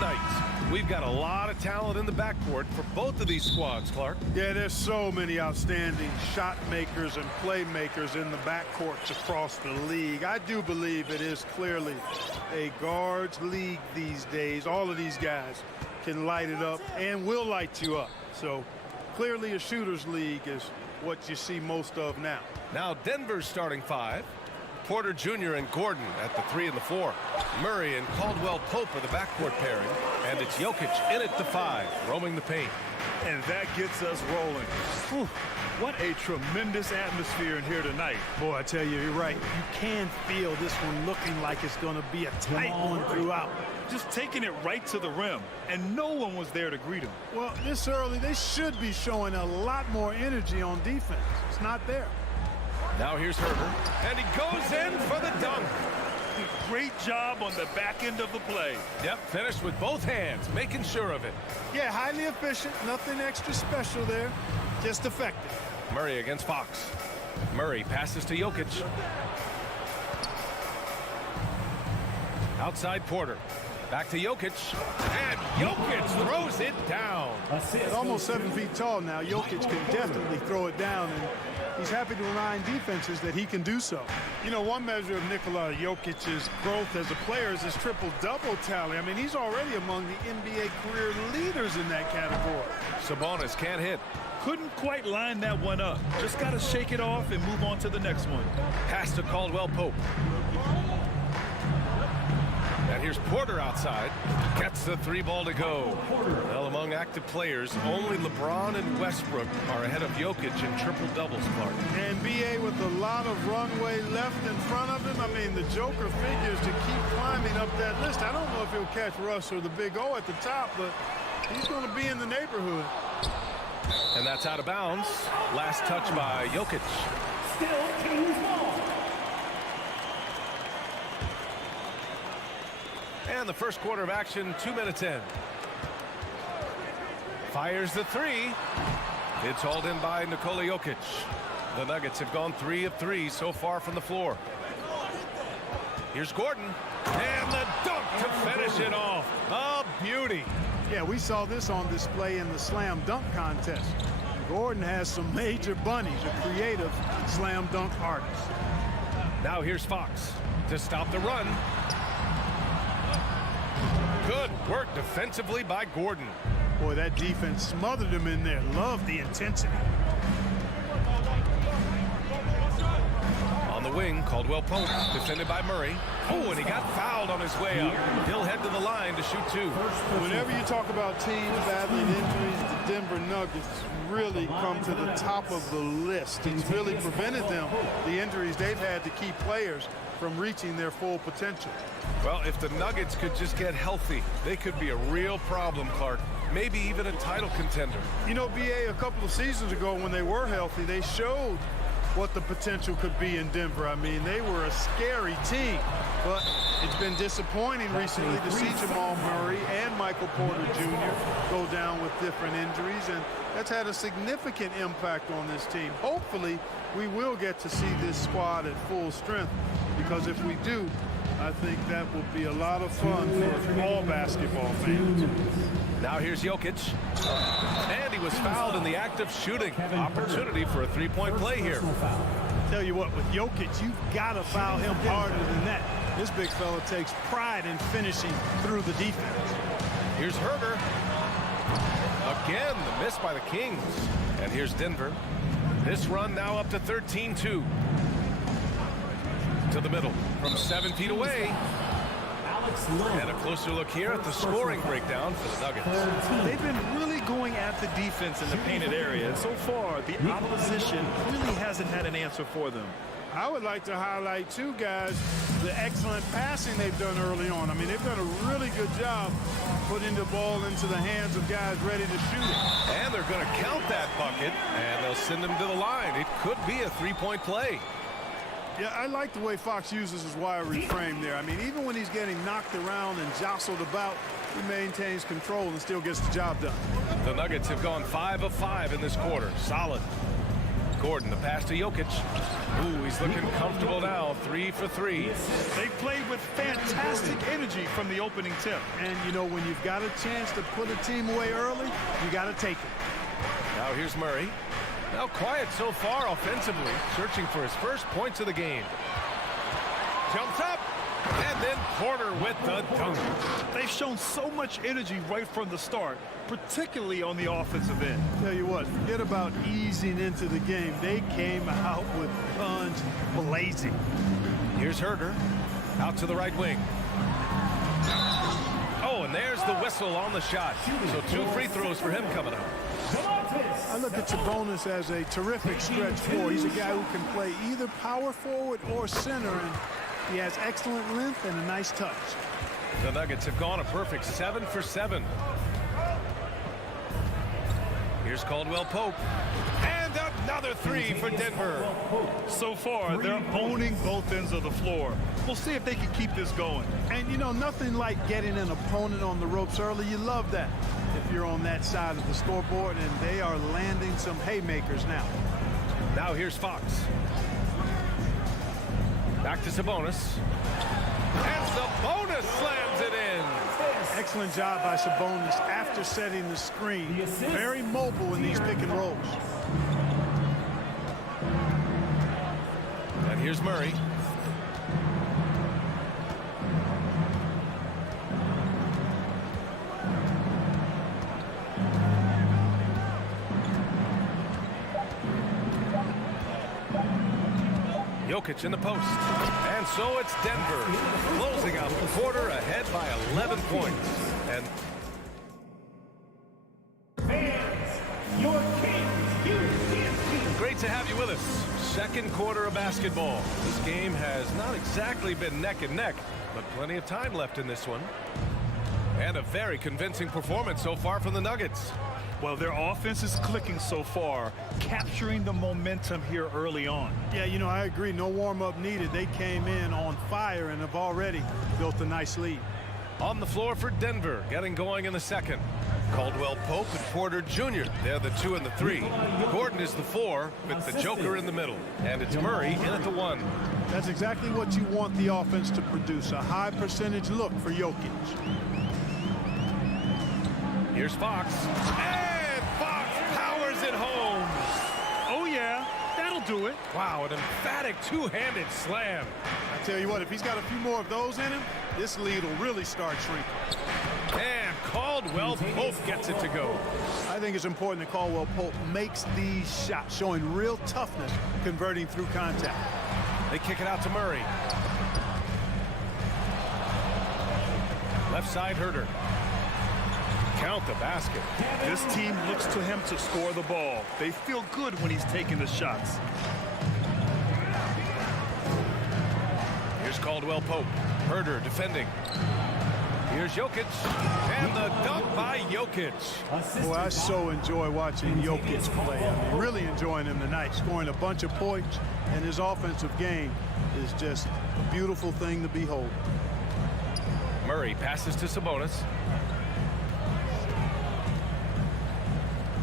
night. We've got a lot of talent in the backcourt for both of these squads, Clark. Yeah, there's so many outstanding shot makers and playmakers in the backcourts across the league. I do believe it is clearly a guards league these days. All of these guys can light it up and will light you up. So clearly a shooters league is what you see most of now. Now Denver's starting 5. Porter Jr. and Gordon at the 3 and the 4. Murray and Caldwell Pope are the backcourt pairing. And it's Jokic in at the 5, roaming the paint. And that gets us rolling. Whew, what a tremendous atmosphere in here tonight. Boy, I tell you, you're right. You can feel this one looking like it's going to be a tight one throughout. Just taking it right to the rim, and no one was there to greet him. Well, this early, they should be showing a lot more energy on defense. It's not there. Now here's Herter, and he goes in for the dunk. Great job on the back end of the play. Yep, finished with both hands, making sure of it. Yeah, highly efficient, nothing extra special there, just effective. Murray against Fox. Murray passes to Jokic. Outside Porter. Back to Jokic. And Jokic throws it down. At almost 7 feet tall now, Jokic can definitely throw it down, and he's happy to remind defenses that he can do so. You know, one measure of Nikola Jokic's growth as a player is his triple-double tally. I mean, he's already among the NBA career leaders in that category. Sabonis can't hit. Couldn't quite line that one up. Just got to shake it off and move on to the next one. Pass to Caldwell Pope. And here's Porter outside. Gets the 3 ball to go. Well, among active players, only LeBron and Westbrook are ahead of Jokic in triple-doubles, Clark. And BA with a lot of runway left in front of him. I mean, the Joker figures to keep climbing up that list. I don't know if he'll catch Russ or the Big O at the top, but he's going to be in the neighborhood. And that's out of bounds. Last touch by Jokic. Still Kings ball. And the first quarter of action, 2 minutes in. Fires the 3. It's hauled in by Nikola Jokic. The Nuggets have gone 3 of 3 so far from the floor. Here's Gordon. And the dunk to finish it off. A beauty. Yeah, we saw this on display in the slam dunk contest. Gordon has some major bunnies, a creative slam dunk artist. Now here's Fox to stop the run. Good work defensively by Gordon. Boy, that defense smothered him in there. Love the intensity. On the wing, Caldwell Pope, defended by Murray. Oh, and he got fouled on his way up. He'll head to the line to shoot 2. Whenever you talk about teams battling injuries, the Denver Nuggets really come to the top of the list. It's really prevented them, the injuries they've had to keep players from reaching their full potential. Well, if the Nuggets could just get healthy, they could be a real problem, Clark. Maybe even a title contender. You know, BA, a couple of seasons ago when they were healthy, they showed what the potential could be in Denver. I mean, they were a scary team, but it's been disappointing recently to see Jamal Murray and Michael Porter Jr. go down with different injuries, and that's had a significant impact on this team. Hopefully, we will get to see this squad at full strength, because if we do, I think that will be a lot of fun for all basketball fans. Now here's Jokic. And he was fouled in the act of shooting. Opportunity for a 3-point play here. Tell you what, with Jokic, you've got to foul him harder than that. This big fella takes pride in finishing through the defense. Here's Herter. Again, the miss by the Kings. And here's Denver. This run now up to 13-2. To the middle from 7 feet away. And a closer look here at the scoring breakdown for the Nuggets. They've been really going at the defense in the painted area. And so far, the opposition really hasn't had an answer for them. I would like to highlight, too, guys, the excellent passing they've done early on. I mean, they've done a really good job putting the ball into the hands of guys ready to shoot it. And they're going to count that bucket, and they'll send him to the line. It could be a 3-point play. Yeah, I like the way Fox uses his wiry frame there. I mean, even when he's getting knocked around and jostled about, he maintains control and still gets the job done. The Nuggets have gone 5 of 5 in this quarter. Solid. Gordon, the pass to Jokic. Ooh, he's looking comfortable now. 3 for 3. They played with fantastic energy from the opening tip. And, you know, when you've got a chance to put a team away early, you got to take it. Now here's Murray. Now quiet so far offensively, searching for his first points of the game. Jumps up, and then Porter with the dunk. They've shown so much energy right from the start, particularly on the offensive end. Tell you what, forget about easing into the game. They came out with guns blazing. Here's Herder, out to the right wing. Oh, and there's the whistle on the shot. So 2 free throws for him coming up. I look at Sabonis as a terrific stretch four. He's a guy who can play either power forward or center, and he has excellent length and a nice touch. The Nuggets have gone a perfect 7 for 7. Here's Caldwell Pope. And another 3 for Denver. So far, they're owning both ends of the floor. We'll see if they can keep this going. And, you know, nothing like getting an opponent on the ropes early. You love that if you're on that side of the scoreboard, and they are landing some haymakers now. Now here's Fox. Back to Sabonis. And Sabonis slams it in. Excellent job by Sabonis after setting the screen. Very mobile in these pick and rolls. And here's Murray. Jokic in the post. And so it's Denver closing out the quarter ahead by 11 points. And great to have you with us. Second quarter of basketball. This game has not exactly been neck and neck, but plenty of time left in this one. And a very convincing performance so far from the Nuggets. Well, their offense is clicking so far, capturing the momentum here early on. Yeah, you know, I agree. No warm-up needed. They came in on fire and have already built a nice lead. On the floor for Denver, getting going in the second. Caldwell Pope and Porter Jr. They're the 2 and the 3. Gordon is the 4 with the Joker in the middle. And it's Murray in at the 1. That's exactly what you want the offense to produce, a high percentage look for Jokic. Here's Fox. And Fox powers it home. Oh, yeah, that'll do it. Wow, an emphatic two-handed slam. I tell you what, if he's got a few more of those in him, this lead will really start shrinking. And Caldwell Pope gets it to go. I think it's important that Caldwell Pope makes these shots, showing real toughness, converting through contact. They kick it out to Murray. Left side, Herder. Count the basket. This team looks to him to score the ball. They feel good when he's taking the shots. Here's Caldwell Pope. Herder defending. Here's Jokic. And the dunk by Jokic. Boy, I so enjoy watching Jokic play. I mean, really enjoying him tonight, scoring a bunch of points, and his offensive game is just a beautiful thing to behold. Murray passes to Sabonis.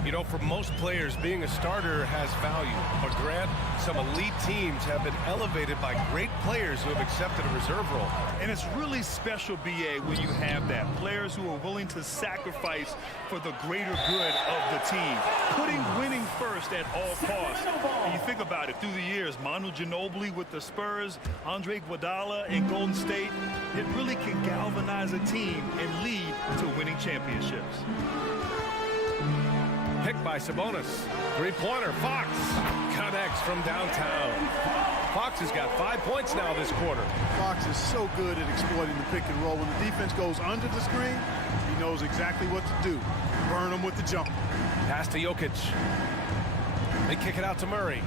You know, for most players, being a starter has value. But Grant, some elite teams have been elevated by great players who have accepted a reserve role. And it's really special, BA, when you have that. Players who are willing to sacrifice for the greater good of the team. Putting winning first at all costs. And you think about it, through the years, Manu Ginobili with the Spurs, Andre Iguodala in Golden State, it really can galvanize a team and lead to winning championships. Picked by Sabonis. Three-pointer. Fox connects from downtown. Fox has got 5 points now this quarter. Fox is so good at exploiting the pick and roll. When the defense goes under the screen, he knows exactly what to do. Burn them with the jump. Pass to Jokic. They kick it out to Murray.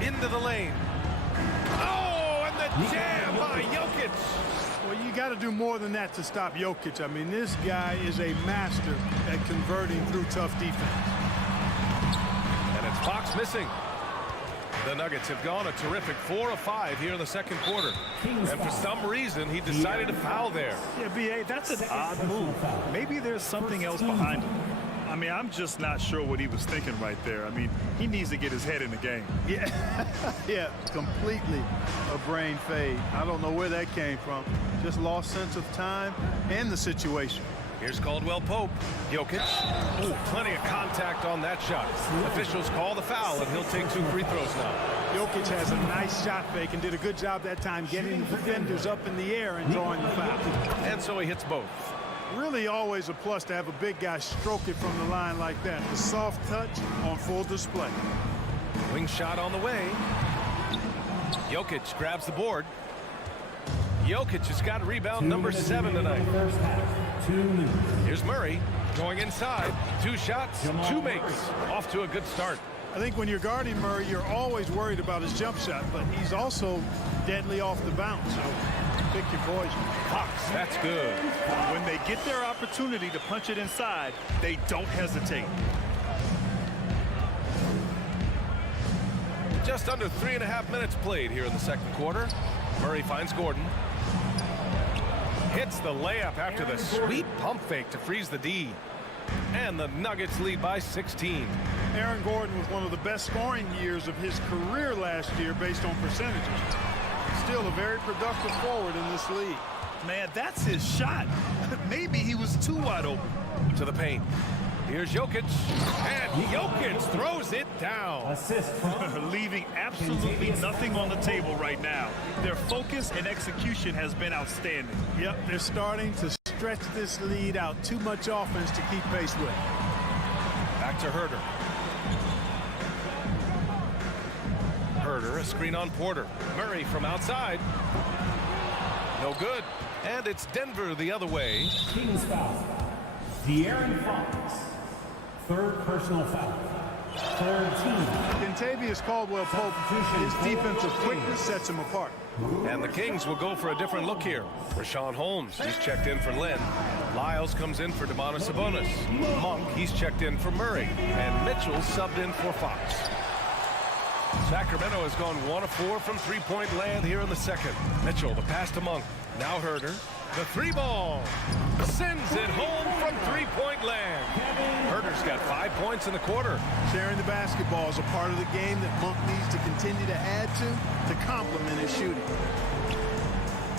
Into the lane. Oh, and the jam by Jokic. Well, you got to do more than that to stop Jokic. I mean, this guy is a master at converting through tough defense. And it's Fox missing. The Nuggets have gone a terrific 4 of 5 here in the second quarter. And for some reason, he decided to foul there. Yeah, B.A., that's an odd move. Maybe there's something else behind it. I mean, I'm just not sure what he was thinking right there. I mean, he needs to get his head in the game. Yeah, yeah, completely a brain fade. I don't know where that came from. Just lost sense of time and the situation. Here's Caldwell Pope. Jokic. Ooh, plenty of contact on that shot. Officials call the foul, and he'll take 2 free throws now. Jokic has a nice shot fake and did a good job that time getting the defenders up in the air and drawing the foul. And so he hits both. Really always a plus to have a big guy stroke it from the line like that. The soft touch on full display. Wing shot on the way. Jokic grabs the board. Jokic has got rebound number 7 tonight. Here's Murray going inside. 2 shots, 2 makes. Off to a good start. I think when you're guarding Murray, you're always worried about his jump shot, but he's also deadly off the bounce. So pick your poison. Fox, that's good. When they get their opportunity to punch it inside, they don't hesitate. Just under 3.5 minutes played here in the second quarter. Murray finds Gordon. Hits the layup after the sweet pump fake to freeze the D. And the Nuggets lead by 16. Aaron Gordon was one of the best scoring years of his career last year based on percentages. Still a very productive forward in this league. Man, that's his shot. Maybe he was too wide open. To the paint. Here's Jokic. And Jokic throws it down. Assist. Leaving absolutely nothing on the table right now. Their focus and execution has been outstanding. Yep, they're starting to stretch this lead out. Too much offense to keep pace with. Back to Herter. Herter, a screen on Porter. Murray from outside. No good. And it's Denver the other way. Kings foul. De'Aaron Fox. 3rd personal foul. 3rd team. Kentavious Caldwell-Pope, his defensive quickness sets him apart. And the Kings will go for a different look here. Rashawn Holmes, he's checked in for Lynn. Lyles comes in for Domantas Sabonis. Monk, he's checked in for Murray. And Mitchell subbed in for Fox. Sacramento has gone 1 of 4 from three-point land here in the second. Mitchell, the pass to Monk. Now Herter. The 3-ball. Sends it home from three-point land. Herter's got 5 points in the quarter. Sharing the basketball is a part of the game that Monk needs to continue to add to complement his shooting.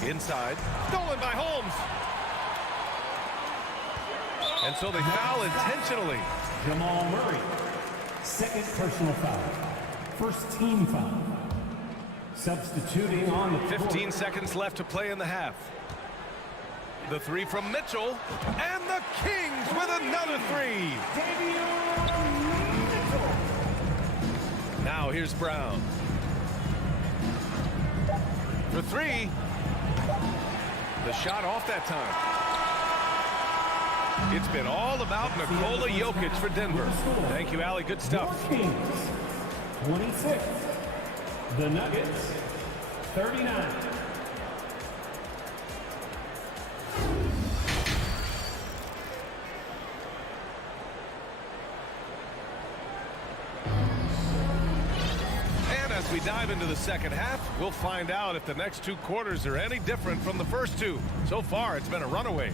Inside. Stolen by Holmes. And so they foul intentionally. Jamal Murray. 2nd personal foul. 1st team foul. Substituting on the 15 seconds left to play in the half. The 3 from Mitchell. And the Kings with another 3. Now here's Brown. For 3. The shot off that time. It's been all about Nikola Jokic for Denver. Thank you, Allie. Good stuff. 26. The Nuggets, 39. And as we dive into the second half, we'll find out if the next 2 quarters are any different from the first 2. So far, it's been a runaway.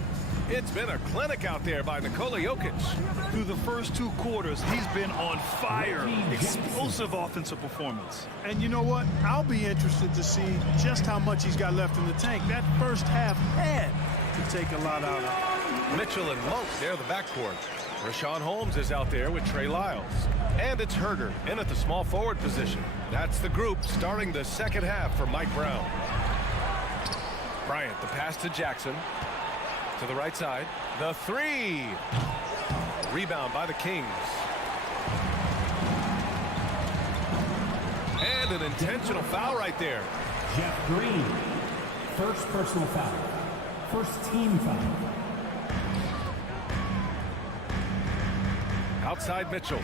It's been a clinic out there by Nikola Jokic. Through the first 2 quarters, he's been on fire. Explosive offensive performance. And you know what? I'll be interested to see just how much he's got left in the tank. That first half had to take a lot out of it. Mitchell and Monk, they're the backcourt. Rashawn Holmes is out there with Trey Lyles. And it's Herter in at the small forward position. That's the group starting the second half for Mike Brown. Bryant, the pass to Jackson. To the right side. The 3. Rebound by the Kings. And an intentional foul right there. Jeff Green. 1st personal foul. 1st team foul. Outside Mitchell.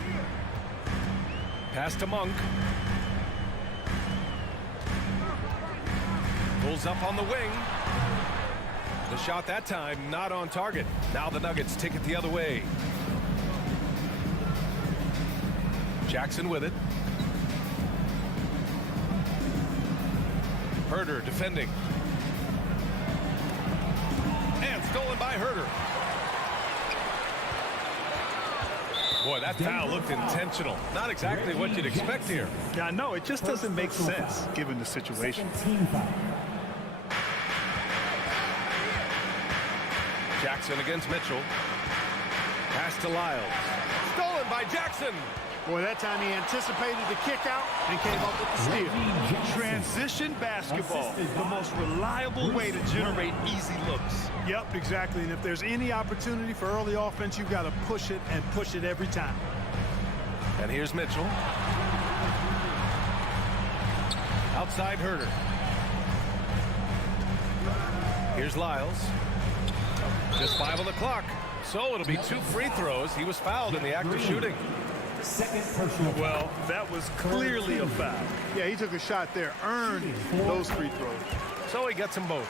Pass to Monk. Pulls up on the wing. The shot that time not on target. Now the Nuggets take it the other way. Jackson with it. Herter defending. And stolen by Herter. Boy, that foul looked intentional. Not exactly what you'd expect here. Yeah, I know. It just doesn't make sense given the situation. Jackson against Mitchell. Pass to Lyles. Stolen by Jackson. Boy, that time he anticipated the kick out and came up with the steal. Transition basketball, the most reliable way to generate easy looks. Yep, exactly. And if there's any opportunity for early offense, you've got to push it and push it every time. And here's Mitchell. Outside Herder. Here's Lyles. Just 5 on the clock. So it'll be 2 free throws. He was fouled in the act of shooting. Second personal. Well, that was clearly a foul. Yeah, he took a shot there, earned those free throws. So he gets them both.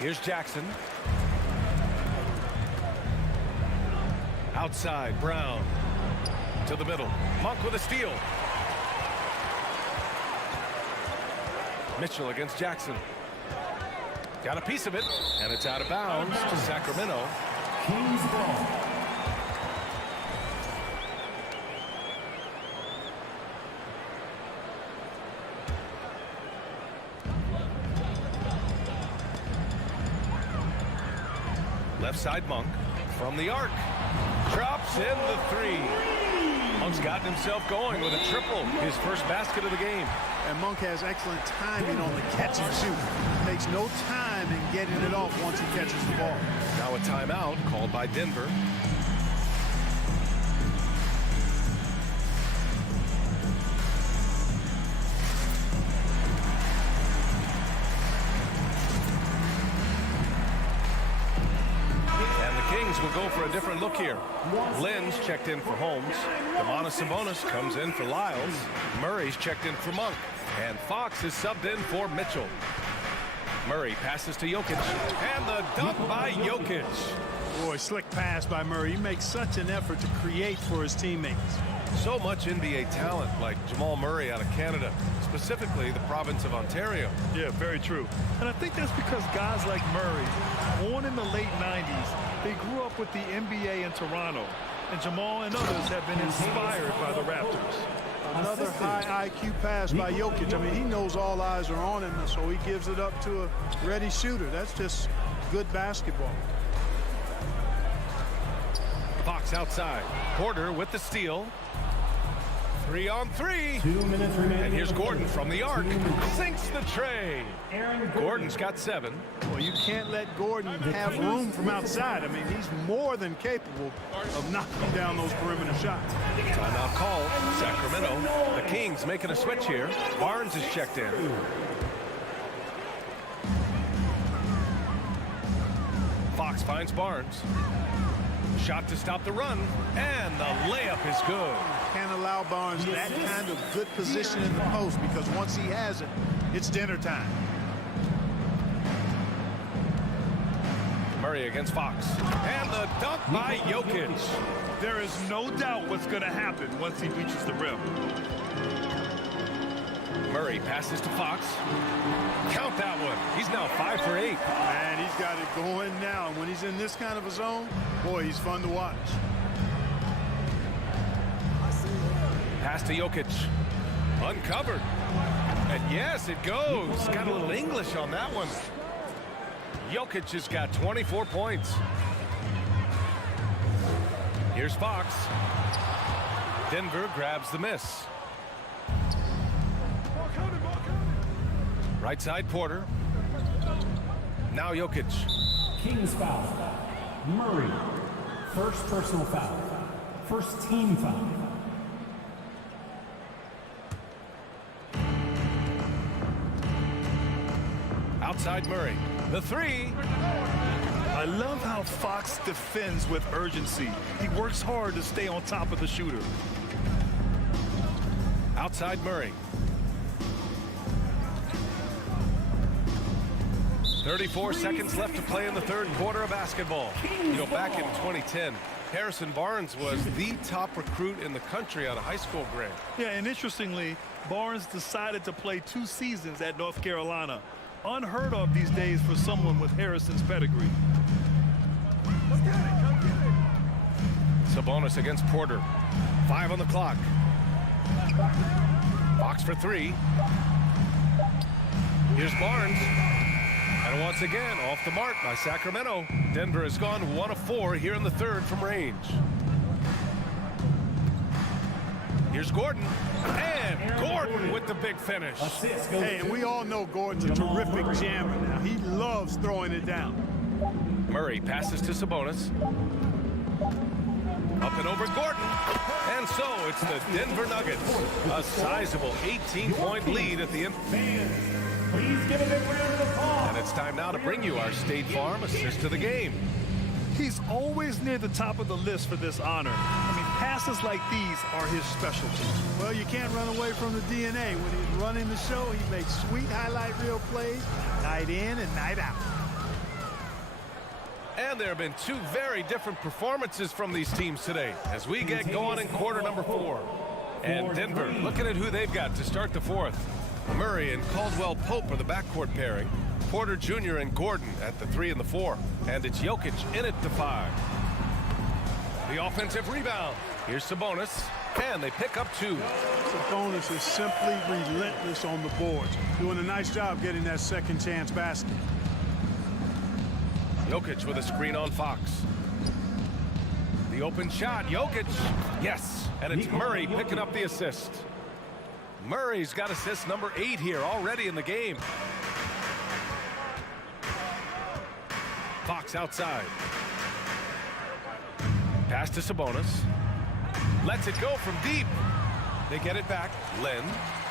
Here's Jackson. Outside, Brown. To the middle. Monk with a steal. Mitchell against Jackson. Got a piece of it, and it's out of bounds to Sacramento. Kings ball. Left side Monk from the arc. Drops in the 3. Monk's gotten himself going with a triple, his first basket of the game. And Monk has excellent timing on the catch and shoot. Makes no time in getting it off once he catches the ball. Now a timeout called by Denver. Will go for a different look here. Lynn's checked in for Holmes. Sabonis comes in for Lyles. Murray's checked in for Monk. And Fox is subbed in for Mitchell. Murray passes to Jokic. And the dunk by Jokic. Boy, slick pass by Murray. He makes such an effort to create for his teammates. So much NBA talent like Jamal Murray out of Canada, specifically the province of Ontario. Yeah, very true. And I think that's because guys like Murray, born in the late 90s, they grew up with the NBA in Toronto. And Jamal and others have been inspired by the Raptors. Another high IQ pass by Jokic. I mean, he knows all eyes are on him, so he gives it up to a ready shooter. That's just good basketball. Fox outside. Porter with the steal. 3 on 3. 2 minutes remaining. And here's Gordon from the arc. Sinks the tray. Gordon's got 7. Well, you can't let Gordon have room from outside. I mean, he's more than capable of knocking down those perimeter shots. Timeout call. Sacramento. The Kings making a switch here. Barnes is checked in. Fox finds Barnes. Shot to stop the run, and the layup is good. Can't allow Barnes that kind of good position in the post, because once he has it, it's dinner time. Murray against Fox. And the dunk by Jokic. There is no doubt what's going to happen once he reaches the rim. Murray passes to Fox. Count that one. He's now 5 for 8. Man, he's got it going now. And when he's in this kind of a zone, boy, he's fun to watch. Pass to Jokic. Uncovered. And yes, it goes. Got a little English on that one. Jokic has got 24 points. Here's Fox. Denver grabs the miss. Right side Porter. Now Jokic. Kings foul. Murray. First personal foul. First team foul. Outside Murray. The 3. I love how Fox defends with urgency. He works hard to stay on top of the shooter. Outside Murray. 34 seconds left to play in the third quarter of basketball. You know, back in 2010, Harrison Barnes was the top recruit in the country out of high school grade. Yeah, and interestingly, Barnes decided to play 2 seasons at North Carolina. Unheard of these days for someone with Harrison's pedigree. Sabonis against Porter. 5 on the clock. Fox for 3. Here's Barnes. And once again, off the mark by Sacramento. Denver has gone 1 of 4 here in the third from range. Here's Gordon. And Gordon with the big finish. Hey, and we all know Gordon's a terrific jammer now. He loves throwing it down. Murray passes to Sabonis. Up and over Gordon. And so it's the Denver Nuggets. A sizable 18-point lead at the end. Please give a big round of applause. And it's time now to bring you our State Farm assist to the game. He's always near the top of the list for this honor. I mean, passes like these are his specialty. Well, you can't run away from the DNA. When he's running the show, he makes sweet highlight reel plays night in and night out. And there have been 2 very different performances from these teams today as we get going in quarter number 4. And Denver looking at who they've got to start the 4th. Murray and Caldwell Pope are the backcourt pairing. Porter Jr. and Gordon at the 3 and the 4. And it's Jokic in at the 5. The offensive rebound. Here's Sabonis. And they pick up 2. Sabonis is simply relentless on the boards. Doing a nice job getting that second chance basket. Jokic with a screen on Fox. The open shot. Jokic. Yes. And it's Murray picking up the assist. Murray's got assist number 8 here already in the game. Fox outside. Pass to Sabonis. Lets it go from deep. They get it back. Len.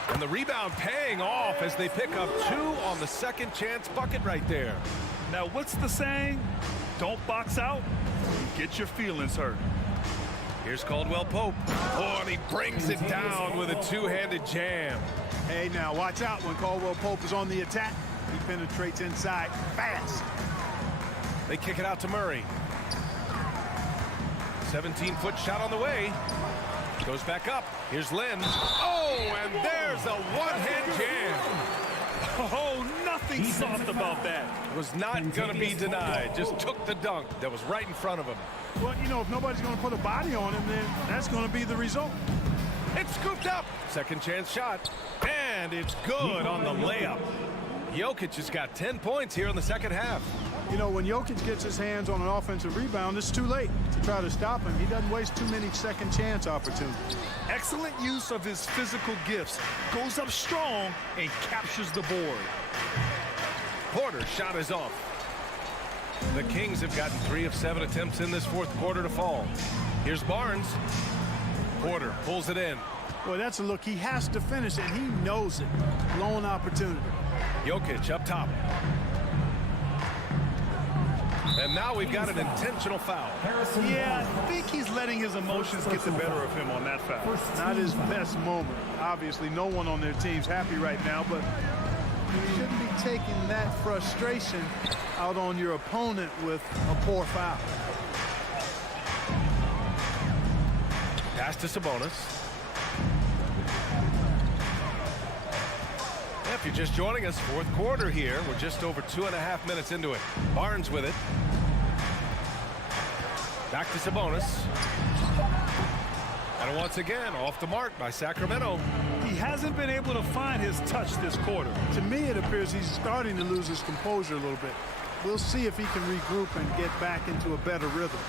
And the rebound paying off as they pick up 2 on the second chance bucket right there. Now, what's the saying? Don't box out. Get your feelings hurt. Here's Caldwell Pope. Oh, and he brings it down with a 2-handed jam. Hey, now watch out when Caldwell Pope is on the attack. He penetrates inside fast. They kick it out to Murray. 17-foot shot on the way. Goes back up. Here's Len. Oh, and there's a one-hand jam. Oh, nothing soft about that. Was not going to be denied. Just took the dunk that was right in front of him. Well, you know, if nobody's going to put a body on him, then that's going to be the result. It's scooped up. Second chance shot. And it's good on the layup. Jokic has got 10 points here in the second half. You know, when Jokic gets his hands on an offensive rebound, it's too late to try to stop him. He doesn't waste too many second chance opportunities. Excellent use of his physical gifts. Goes up strong and captures the board. Porter's shot is off. The Kings have gotten 3 of 7 attempts in this fourth quarter to fall. Here's Barnes. Porter pulls it in. Boy, that's a look he has to finish, and he knows it. Blown opportunity. Jokic up top. And now we've got an intentional foul. Yeah, I think he's letting his emotions get the better of him on that foul. Not his best moment. Obviously, no one on their team's happy right now, but you shouldn't be taking that frustration out on your opponent with a poor foul. Pass to Sabonis. If you're just joining us, fourth quarter here. We're just over 2.5 minutes into it. Barnes with it. Back to Sabonis. And once again, off the mark by Sacramento. He hasn't been able to find his touch this quarter. To me, it appears he's starting to lose his composure a little bit. We'll see if he can regroup and get back into a better rhythm.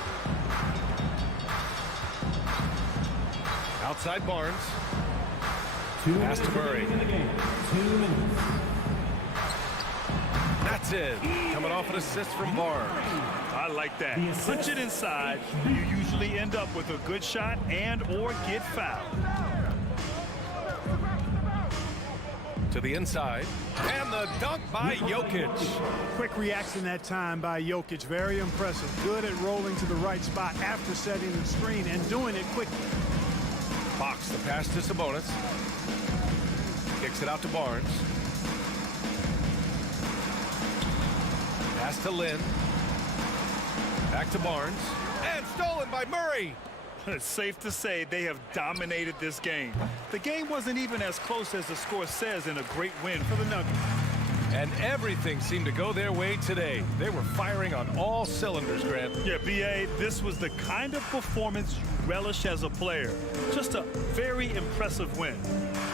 Outside Barnes. Pass to Murray. That's it. Coming off an assist from Barnes. I like that. Punch it inside. You usually end up with a good shot and or get fouled. To the inside. And the dunk by Jokic. Quick reaction that time by Jokic. Very impressive. Good at rolling to the right spot after setting the screen and doing it quickly. Fox the pass to Sabonis. Kicks it out to Barnes. Pass to Lynn. Back to Barnes. And stolen by Murray. It's safe to say they have dominated this game. The game wasn't even as close as the score says in a great win for the Nuggets. And everything seemed to go their way today. They were firing on all cylinders, Grant. Yeah, B.A., this was the kind of performance you relish as a player. Just a very impressive win.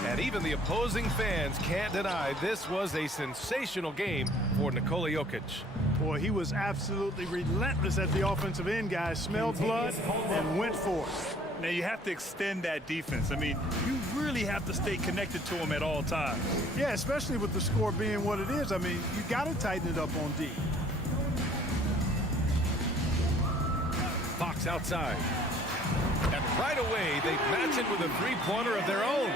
And even the opposing fans can't deny this was a sensational game for Nikola Jokic. Boy, he was absolutely relentless at the offensive end, guys. Smelled blood and went for it. Now, you have to extend that defense. I mean, you really have to stay connected to him at all times. Yeah, especially with the score being what it is. I mean, you got to tighten it up on D. Fox outside. And right away, they match it with a three-pointer of their own.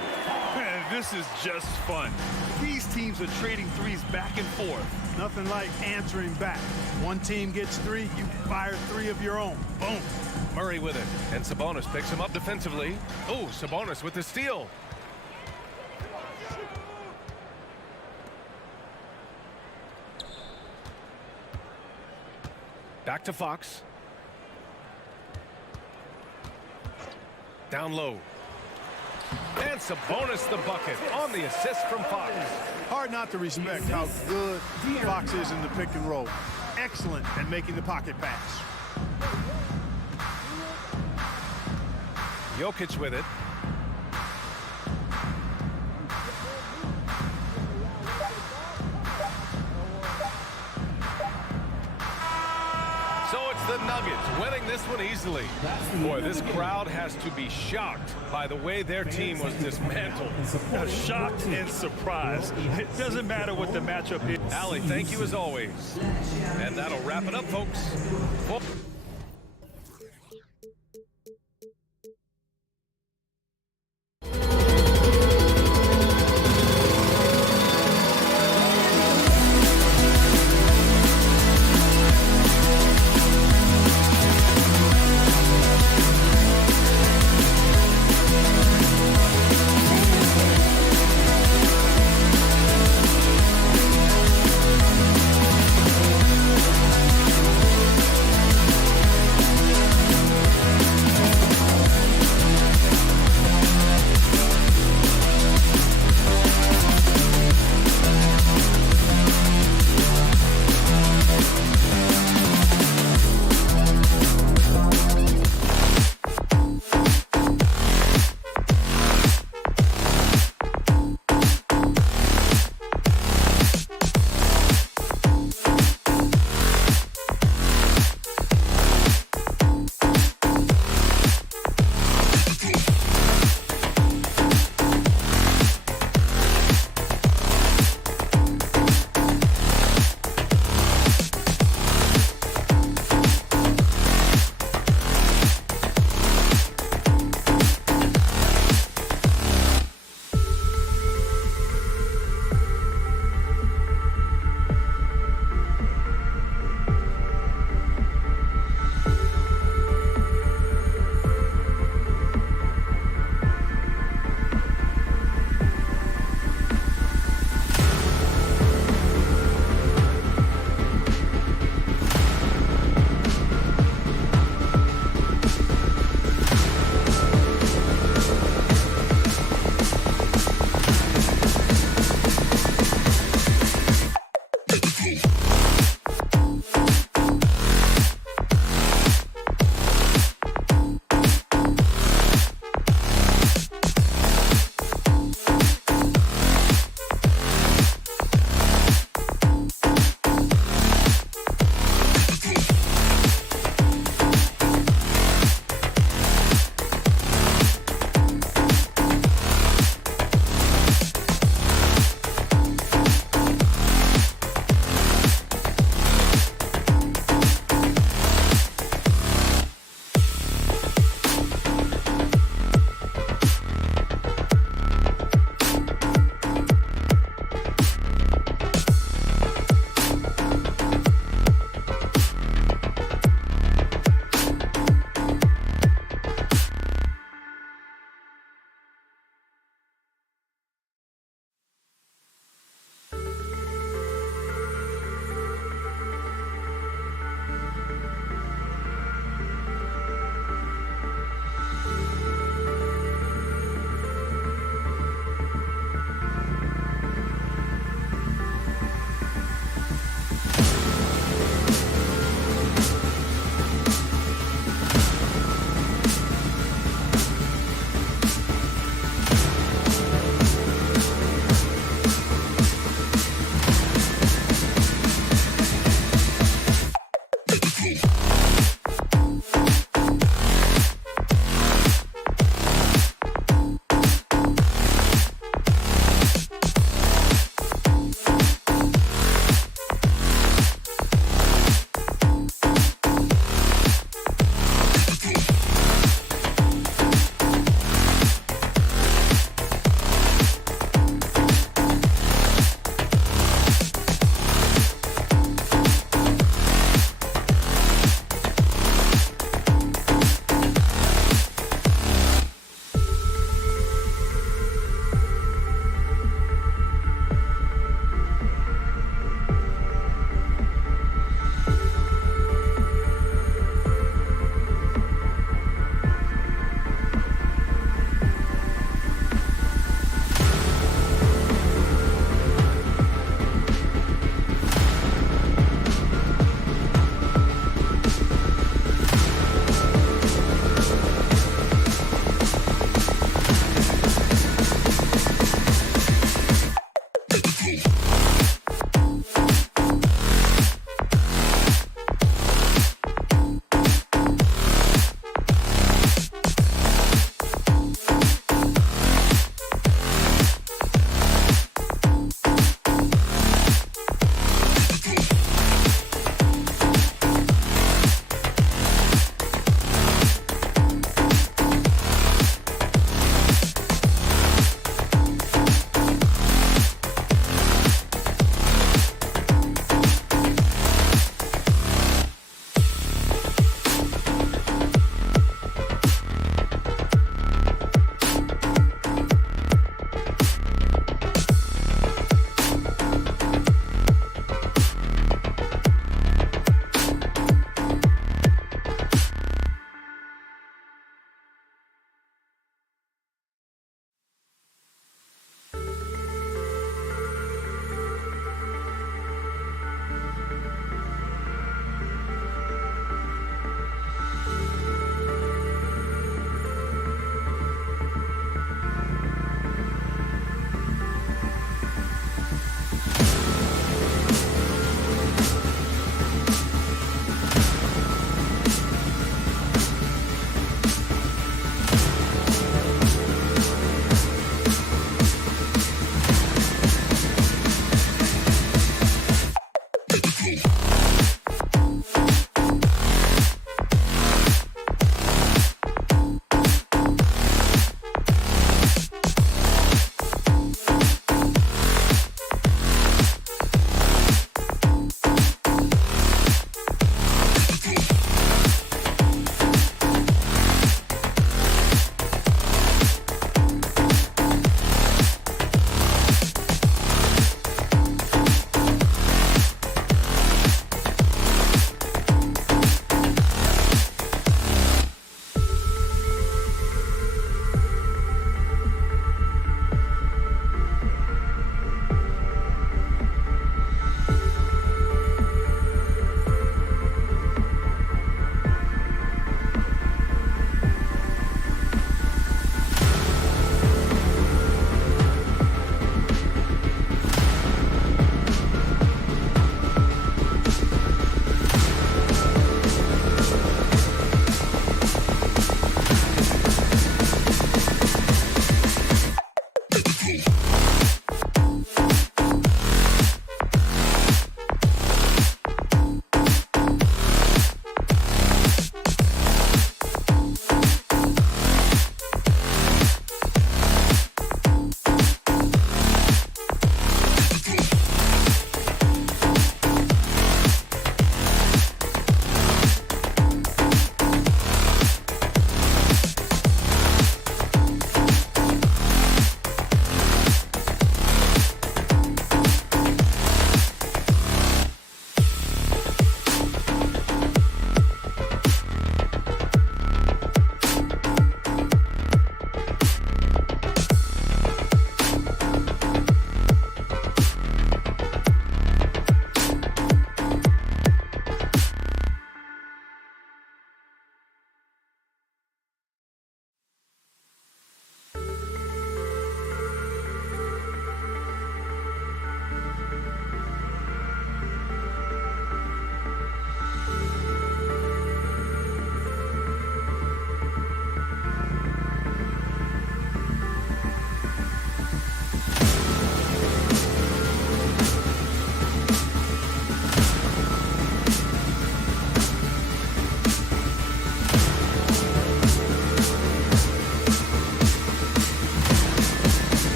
Man, this is just fun. These teams are trading threes back and forth. Nothing like answering back. One team gets three, you fire three of your own. Boom. Murray with it, and Sabonis picks him up defensively. Oh, Sabonis with the steal. Back to Fox. Down low. And Sabonis the bucket on the assist from Fox. Hard not to respect how good Fox is in the pick and roll. Excellent at making the pocket pass. Jokic with it. So it's the Nuggets winning this one easily. Boy, this crowd has to be shocked by the way their team was dismantled. Shocked and surprised. It doesn't matter what the matchup is. Allie, thank you as always. And that'll wrap it up, folks.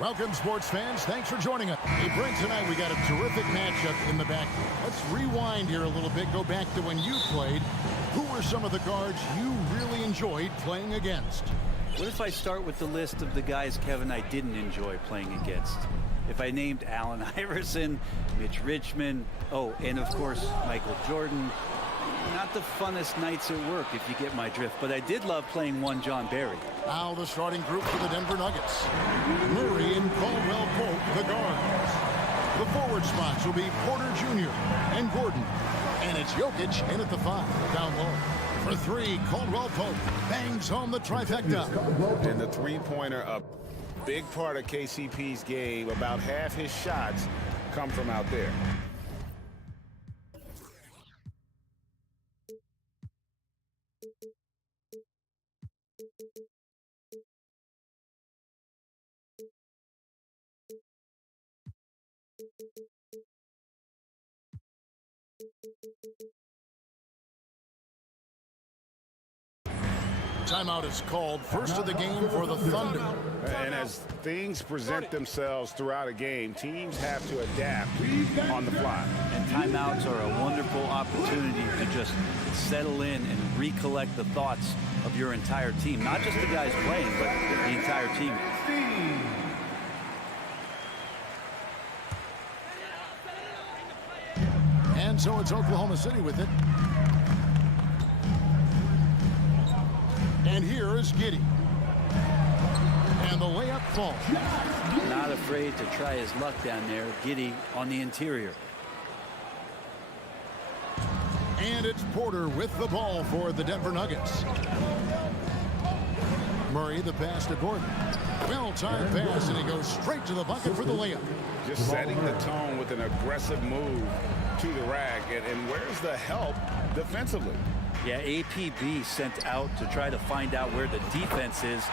Welcome, sports fans. Thanks for joining us. Hey, Brent, tonight we got a terrific matchup in the back. Let's rewind here a little bit. Go back to when you played. Who were some of the guards you really enjoyed playing against? What if I start with the list of the guys, Kevin, I didn't enjoy playing against? If I named Allen Iverson, Mitch Richmond, and of course, Michael Jordan. Not the funnest nights at work, if you get my drift, but I did love playing one John Barry. Now the starting group for the Denver Nuggets. Murray and Caldwell Pope, the guards. The forward spots will be Porter Jr. and Gordon. And it's Jokic in at the 5, down low. For 3, Caldwell Pope bangs home the trifecta. And the three-pointer, a big part of KCP's game. About half his shots come from out there. Timeout is called. First of the game for the Thunder. And as things present themselves throughout a game, teams have to adapt on the fly. And timeouts are a wonderful opportunity to just settle in and recollect the thoughts of your entire team. Not just the guys playing, but the entire team. And so it's Oklahoma City with it. And here is Giddey. And the layup falls. Not afraid to try his luck down there. Giddey on the interior. And it's Porter with the ball for the Denver Nuggets. Murray, the pass to Gordon. Well-timed pass, and he goes straight to the bucket for the layup. Just setting the tone with an aggressive move to the rack. And where's the help defensively? Yeah, APB sent out to try to find out where the defense is.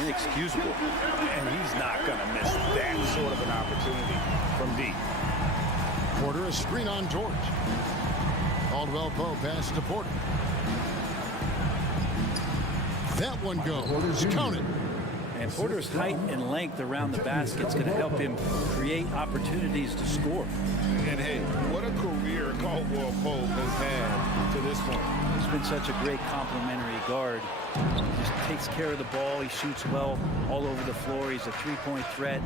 Inexcusable. And he's not going to miss that sort of an opportunity from deep. Porter, a screen on George. Caldwell Pope pass to Porter. That one goes. Count it. And Porter's height and length around the basket is going to help him create opportunities to score. And hey, what a career Caldwell Pope has had to this point. He's been such a great complimentary guard. He just takes care of the ball. He shoots well all over the floor. He's a three-point threat.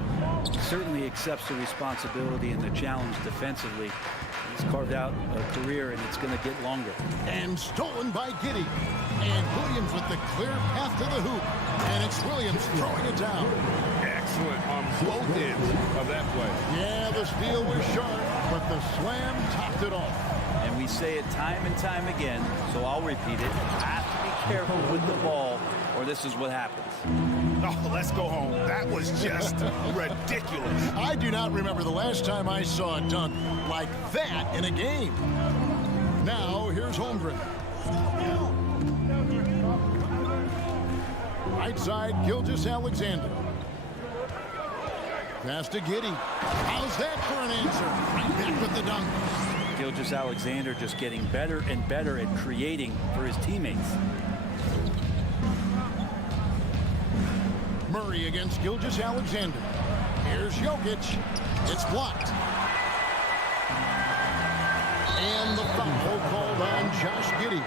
He certainly accepts the responsibility and the challenge defensively. He's carved out a career, and it's going to get longer. And stolen by Giddey. And Williams with the clear path to the hoop. And it's Williams throwing it down. Excellent on both ends of that play. Yeah, the steal was sharp, but the slam topped it off. And we say it time and time again, so I'll repeat it. You have to be careful with the ball, or this is what happens. Oh, let's go home. That was just ridiculous. I do not remember the last time I saw a dunk like that in a game. Now, here's Holmgren. Right side, Gilgeous-Alexander. Pass to Giddey. How's that for an answer? Right back with the dunk. Gilgeous-Alexander just getting better and better at creating for his teammates. Murray against Gilgeous-Alexander. Here's Jokic. It's blocked. And the foul called on Josh Giddey.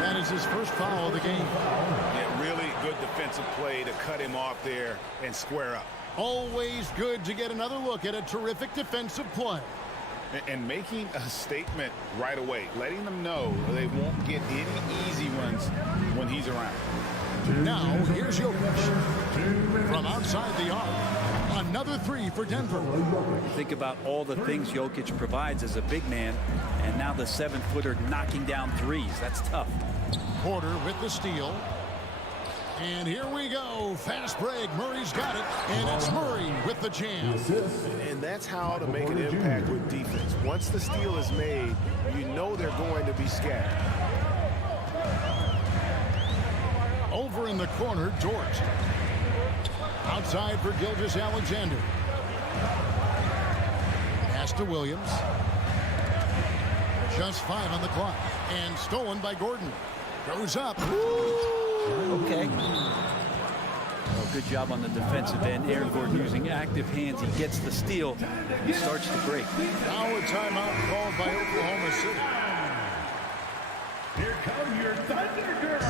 That is his first foul of the game. Yeah, really good defensive play to cut him off there and square up. Always good to get another look at a terrific defensive play. And making a statement right away, letting them know they won't get any easy ones when he's around. Now, here's Jokic. From outside the arc, another three for Denver. Think about all the things Jokic provides as a big man, and now the 7-footer knocking down threes. That's tough. Porter with the steal. And here we go. Fast break. Murray's got it. And it's Murray with the jam. And that's how to make an impact with defense. Once the steal is made, you know they're going to be scattered. Over in the corner, George. Outside for Gilgeous-Alexander. Pass to Williams. Just 5 on the clock. And stolen by Gordon. Goes up. Okay. Well, good job on the defensive end. Aaron Gordon using active hands. He gets the steal. He starts to break. Now a timeout called by Oklahoma City. Here come your Thunder Girls.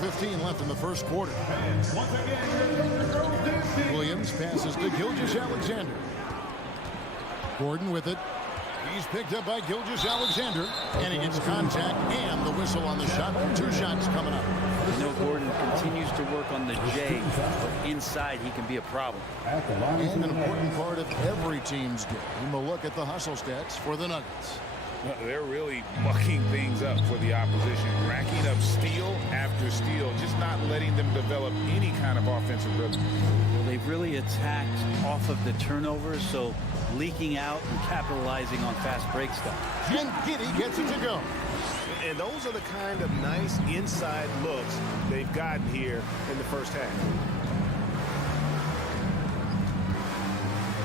1:15 left in the first quarter. Once again, your Thunder Girls dancing. Williams passes to Gilgeous-Alexander. Gordon with it. He's picked up by Gilgeous-Alexander, and he gets contact and the whistle on the shot. 2 shots coming up. You know, Gordon continues to work on the J, but inside he can be a problem. And an important part of every team's game, a look at the hustle stats for the Nuggets. They're really mucking things up for the opposition, racking up steal after steal, just not letting them develop any kind of offensive rhythm. Well, they've really attacked off of the turnovers, so leaking out and capitalizing on fast break stuff. And Giddey gets it to go. And those are the kind of nice inside looks they've gotten here in the first half.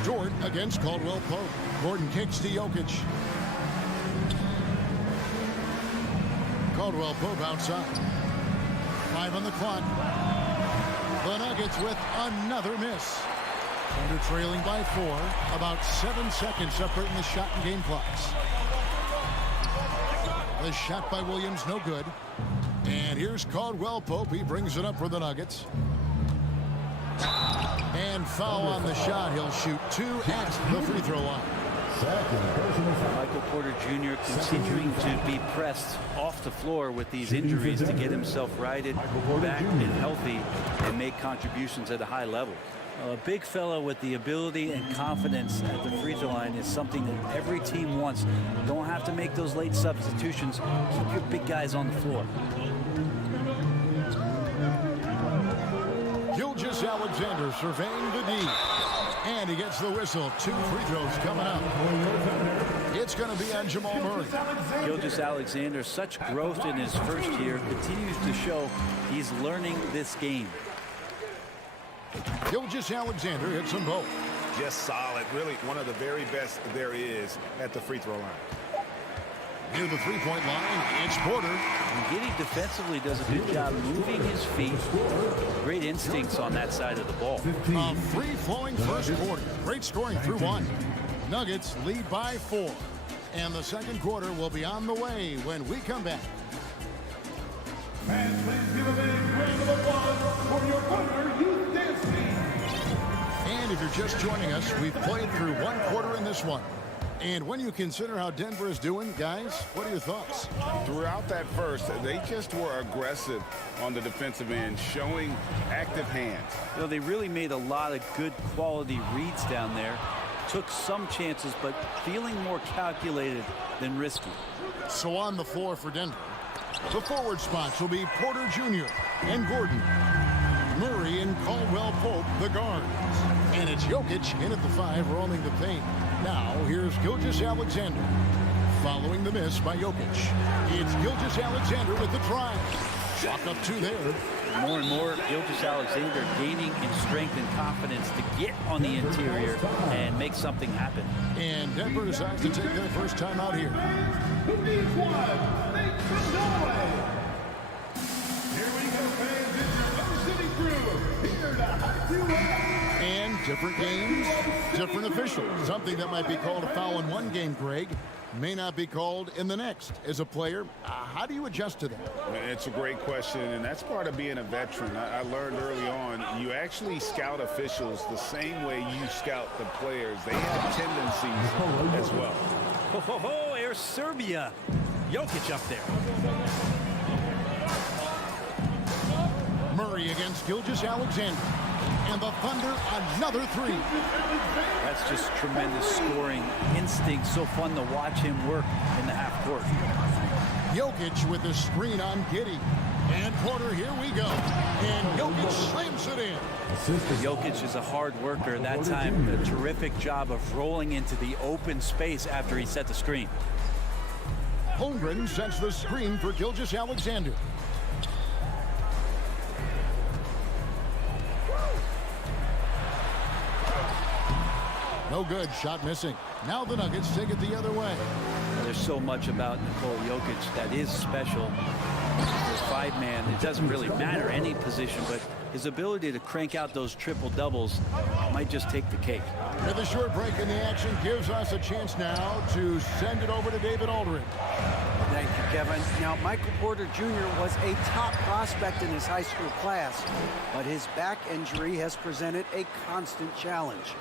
Dort against Caldwell Pope. Gordon kicks to Jokic. Caldwell Pope outside. 5 on the clock. The Nuggets with another miss. Under trailing by 4. About 7 seconds separating the shot and game clocks. The shot by Williams, no good. And here's Caldwell Pope. He brings it up for the Nuggets. And foul on the shot. He'll shoot 2 at the free throw line. Michael Porter Jr. continuing to be pressed off the floor with these injuries to get himself righted, back and healthy, and make contributions at a high level. A big fella with the ability and confidence at the free throw line is something that every team wants. Don't have to make those late substitutions. Keep your big guys on the floor. Gilgeous-Alexander surveying the D. And he gets the whistle. 2 free throws coming up. It's going to be on Jamal Murray. Gilgeous-Alexander, such growth in his first year, continues to show he's learning this game. Gilgeous-Alexander hits them both. Just solid. Really one of the very best there is at the free throw line. Near the three-point line, it's Porter. And Giddey defensively does a good job moving his feet. Great instincts on that side of the ball. A free-flowing first quarter. Great scoring through 1. Nuggets lead by 4. And the second quarter will be on the way when we come back. Fans, please give a big round of applause for your Thunder Youth Dance Team. And if you're just joining us, we've played through 1 quarter in this one. And when you consider how Denver is doing, guys, what are your thoughts? Throughout that first, they just were aggressive on the defensive end, showing active hands. You know, they really made a lot of good quality reads down there. Took some chances, but feeling more calculated than risky. So on the floor for Denver, the forward spots will be Porter Jr. and Gordon. Murray and Caldwell Pope, the guards. And it's Jokic in at the 5, roaming the paint. Now, here's Gilgeous-Alexander. Following the miss by Jokic. It's Gilgeous-Alexander with the try. Chalk up 2 there. More and more, Gilgeous-Alexander gaining in strength and confidence to get on the interior and make something happen. And Denver decides to take their first time out here. Who needs one? Make some noise! Here we go, fans. It's your City Crew. Here to hype you up. And different games, different officials. Something that might be called a foul in one game, Greg, may not be called in the next. As a player, how do you adjust to that? It's a great question, and that's part of being a veteran. I learned early on, you actually scout officials the same way you scout the players. They have tendencies as well. Ho, ho, ho, Air Serbia. Jokic up there. Murray against Gilgeous-Alexander. And the Thunder, another 3. That's just tremendous scoring instinct. So fun to watch him work in the half court. Jokic with the screen on Giddey. And Porter, here we go. And Jokic slams it in. Jokic is a hard worker. That time, a terrific job of rolling into the open space after he set the screen. Holmgren sets the screen for Gilgeous-Alexander. No good. Shot missing. Now the Nuggets take it the other way. There's so much about Nikola Jokic that is special. 5-man, it doesn't really matter any position, but his ability to crank out those triple doubles might just take the cake. With a short break in the action gives us a chance now to send it over to David Aldridge. Thank you, Kevin. Now, Michael Porter Jr. was a top prospect in his high school class, but his back injury has presented a constant challenge.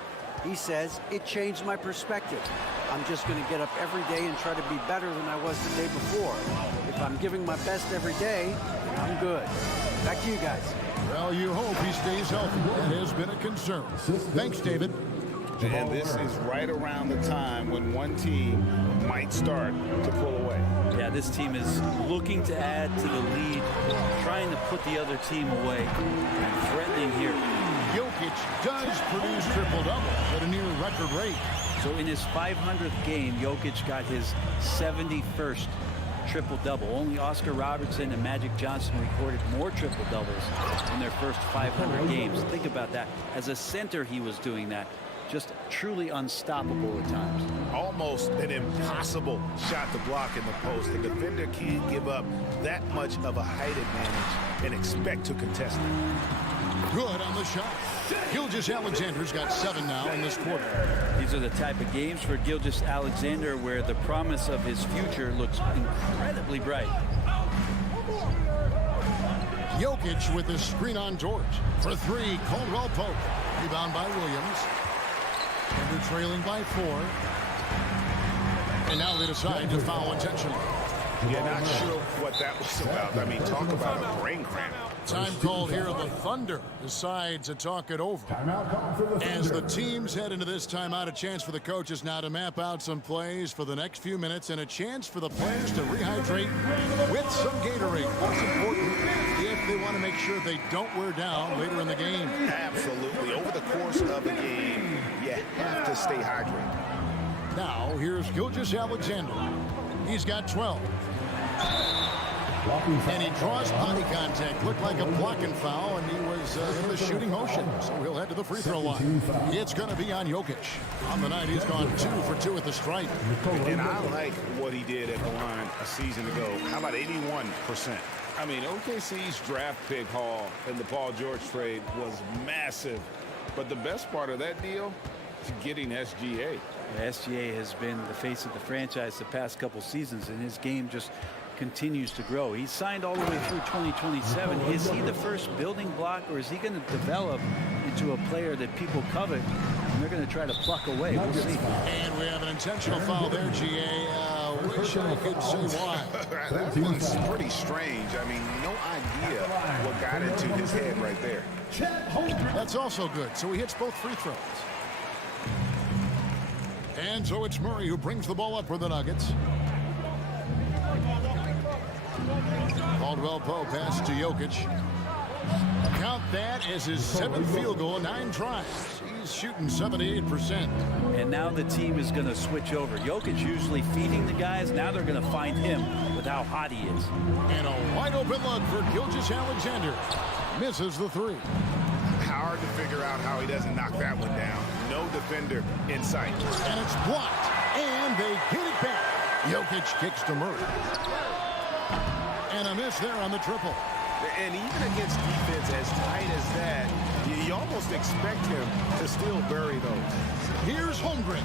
He says, it changed my perspective. I'm just going to get up every day and try to be better than I was the day before. If I'm giving my best every day, I'm good. Back to you guys. Well, you hope he stays healthy. That has been a concern. Thanks, David. And this is right around the time when one team might start to pull away. Yeah, this team is looking to add to the lead, trying to put the other team away, and threatening here. Jokic does produce triple-doubles at a near record rate. So in his 500th game, Jokic got his 71st triple-double. Only Oscar Robertson and Magic Johnson recorded more triple-doubles in their first 500 games. Think about that. As a center, he was doing that. Just truly unstoppable at times. Almost an impossible shot to block in the post. The defender can't give up that much of a height advantage and expect to contest it. Good on the shot. Gilgeous-Alexander's got 7 now in this quarter. These are the type of games for Gilgeous-Alexander where the promise of his future looks incredibly bright. Jokic with the screen on George. For 3, Caldwell Pope. Rebound by Williams. And they're trailing by 4. And now they decide to foul intentionally. Yeah, not sure what that was about. I mean, talk about a brain cramp. Time called here. The Thunder decide to talk it over. As the teams head into this timeout, a chance for the coaches now to map out some plays for the next few minutes and a chance for the players to rehydrate with some Gatorade. That's important if they want to make sure they don't wear down later in the game. Absolutely. Over the course of a game, you have to stay hydrated. Now, here's Gilgeous-Alexander. He's got 12. And he draws body contact. Looked like a blocking foul, and he was in the shooting motion. So he'll head to the free throw line. It's going to be on Jokic. On the night, he's gone 2 for 2 at the stripe. And I like what he did at the line a season ago. How about 81%? I mean, OKC's draft pick haul in the Paul George trade was massive. But the best part of that deal is getting SGA. SGA has been the face of the franchise the past couple seasons, and his game just continues to grow. He's signed all the way through 2027. Is he the first building block, or is he going to develop into a player that people covet and they're going to try to pluck away? We'll see. And we have an intentional foul there, GA. Wish I could say why. That one's pretty strange. I mean, no idea what got into his head right there. That's also good. So he hits both free throws. And so it's Murray who brings the ball up for the Nuggets. Caldwell Pope pass to Jokic. Count that as his 7th field goal, 9 tries. He's shooting 78%. And now the team is going to switch over. Jokic usually feeding the guys. Now they're going to find him with how hot he is. And a wide open look for Gilgeous-Alexander. Misses the 3. Hard to figure out how he doesn't knock that one down. No defender in sight. And it's blocked. And they get it back. Jokic kicks to Murray. And a miss there on the triple. And even against defense as tight as that, you almost expect him to still bury those. Here's Holmgren.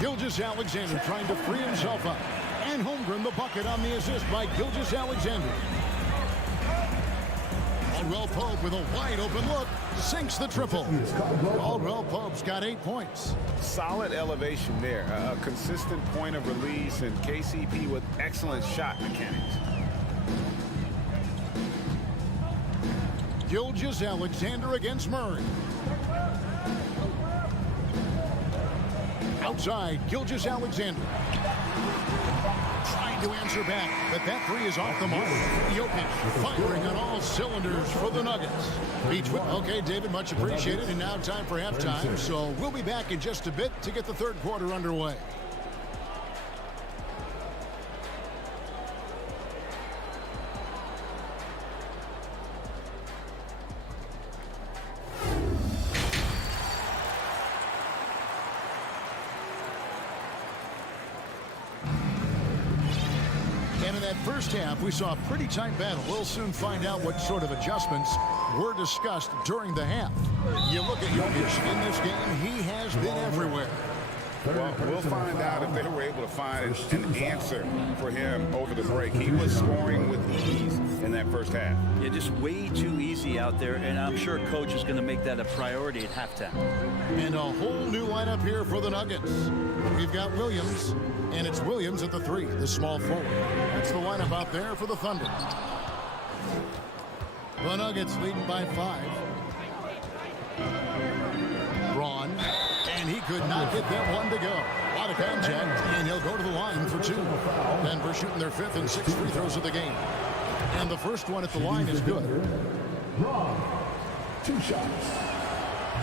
Gilgeous-Alexander trying to free himself up. And Holmgren the bucket on the assist by Gilgeous-Alexander. Caldwell Pope with a wide open look. Sinks the triple. Caldwell Pope's got 8 points. Solid elevation there. A consistent point of release, and KCP with excellent shot mechanics. Gilgeous-Alexander against Murray. Outside, Gilgeous-Alexander. Trying to answer back, but that 3 is off the mark. Jokic firing on all cylinders for the Nuggets. Okay, David, much appreciated. And now time for halftime. So we'll be back in just a bit to get the 3rd quarter underway. And in that first half, we saw a pretty tight battle. We'll soon find out what sort of adjustments were discussed during the half. You look at Jokic in this game, he has been everywhere. Well, we'll find out if they were able to find an answer for him over the break. He was scoring with ease in that first half. Yeah, just way too easy out there, and I'm sure Coach is going to make that a priority at halftime. And a whole new lineup here for the Nuggets. We've got Williams, and it's Williams at the 3, the small forward. That's the lineup out there for the Thunder. The Nuggets leading by 5. Braun, and he could not get that one to go. A lot of contact, and he'll go to the line for 2. Denver shooting their 5th and 6th free throws of the game. And the first one at the line is good. Braun, 2 shots.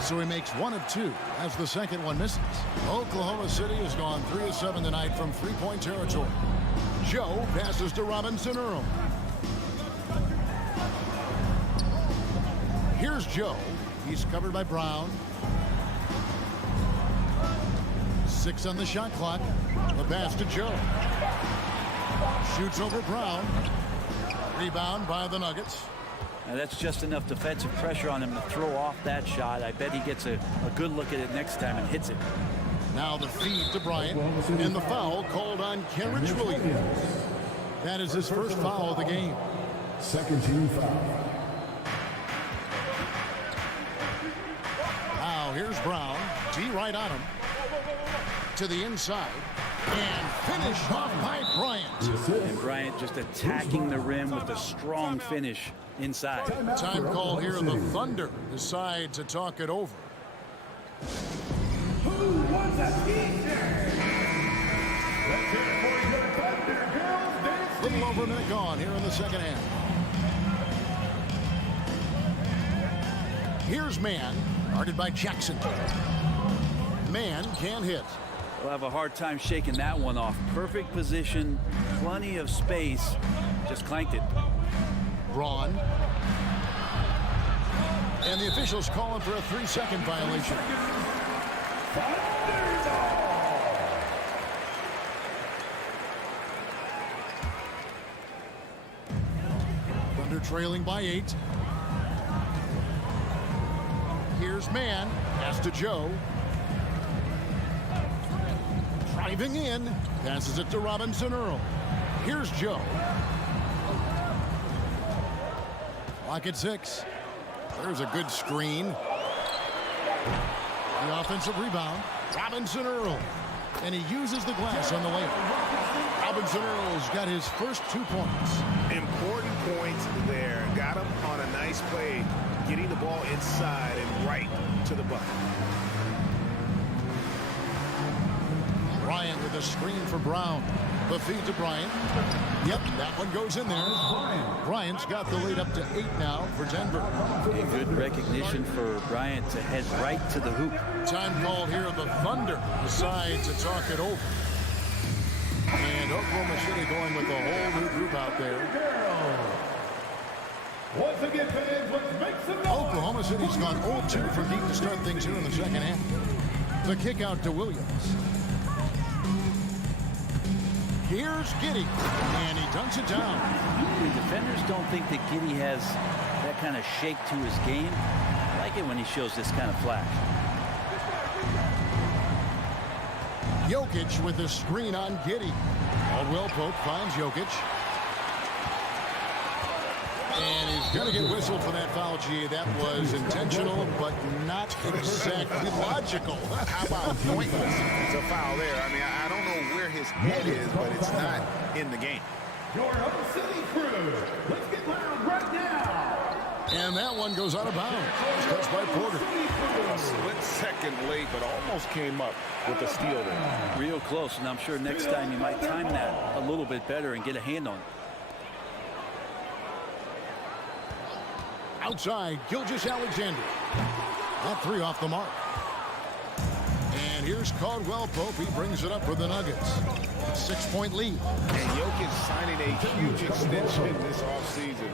So he makes 1 of 2 as the second one misses. Oklahoma City has gone 3 of 7 tonight from three-point territory. Joe passes to Robinson Earl. Here's Joe. He's covered by Brown. 6 on the shot clock. The pass to Joe. Shoots over Brown. Rebound by the Nuggets. Now that's just enough defensive pressure on him to throw off that shot. I bet he gets a good look at it next time and hits it. Now the feed to Bryant, and the foul called on Kenrich Williams. That is his first foul of the game. Second team foul. Now here's Brown. D right on him. To the inside. And finish off by Bryant. And Bryant just attacking the rim with a strong finish inside. Time call here. The Thunder decide to talk it over. Who wants a t-shirt? Let's hear it for your Thunder girls dance. Little over a minute gone here in the second half. Here's Mann, guarded by Jackson. Mann can't hit. We'll have a hard time shaking that one off. Perfect position, plenty of space. Just clanked it. Braun. And the officials calling for a 3-second violation. Thunder trailing by 8. Here's Mann. Pass to Joe. Driving in. Passes it to Robinson Earl. Here's Joe. Clock at 6. There's a good screen. The offensive rebound. Robinson Earl. And he uses the glass on the layup. Robinson Earl's got his first 2 points. Important points there. Got him on a nice play, getting the ball inside and right to the bucket. Bryant with a screen for Brown. The feed to Bryant. Yep, that one goes in there. Bryant's got the lead up to 8 now for Denver. A good recognition for Bryant to head right to the hoop. Time called here. The Thunder decide to talk it over. And Oklahoma City going with a whole new group out there. Once again, fans, let's make some noise. Oklahoma City's gone 0-2 from deep to start things here in the second half. The kick out to Williams. Here's Giddey, and he dunks it down. The defenders don't think that Giddey has that kind of shake to his game. I like it when he shows this kind of flash. Jokic with the screen on Giddey. Caldwell Pope finds Jokic. And he's going to get whistled for that foul, G. That was intentional, but not exactly logical. How about pointless? It's a foul there. I mean, I don't know where his head is, but it's not in the game. Your home city crew, let's get loud right now. And that one goes out of bounds. Touched by Porter. A split second late, but almost came up with a steal there. Real close, and I'm sure next time you might time that a little bit better and get a hand on it. Outside, Gilgeous-Alexander. That 3 off the mark. And here's Caldwell Pope. He brings it up for the Nuggets. 6-point lead. And Jokic signing a huge extension this offseason.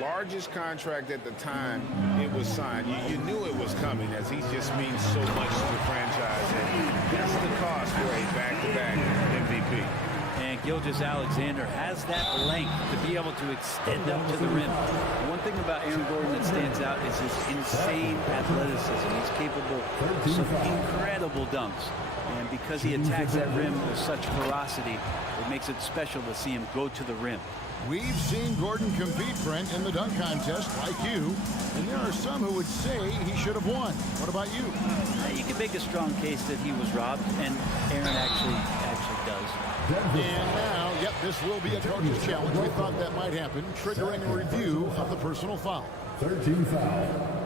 Largest contract at the time it was signed. You knew it was coming, as he just means so much to the franchise. And that's the cost for a back-to-back MVP. And Gil Gilgeous-Alexander has that length to be able to extend up to the rim. One thing about Aaron Gordon that stands out is his insane athleticism. He's capable of some incredible dunks. And because he attacks that rim with such ferocity, it makes it special to see him go to the rim. We've seen Gordon compete, Brent, in the dunk contest like you, and there are some who would say he should have won. What about you? You can make a strong case that he was robbed, and Aaron actually does. And now, yep, this will be a coach's challenge. We thought that might happen, triggering a review of the personal foul. 13 foul.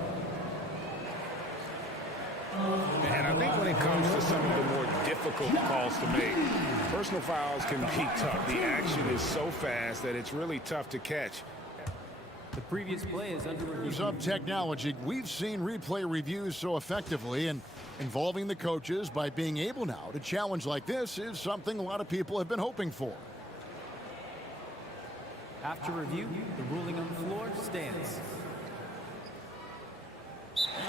And I think when it comes to some of the more difficult calls to make, personal fouls can be tough. The action is so fast that it's really tough to catch. The previous play is under review. Of technology, we've seen replay reviews so effectively, and involving the coaches by being able now to challenge like this is something a lot of people have been hoping for. After review, the ruling on the floor stands.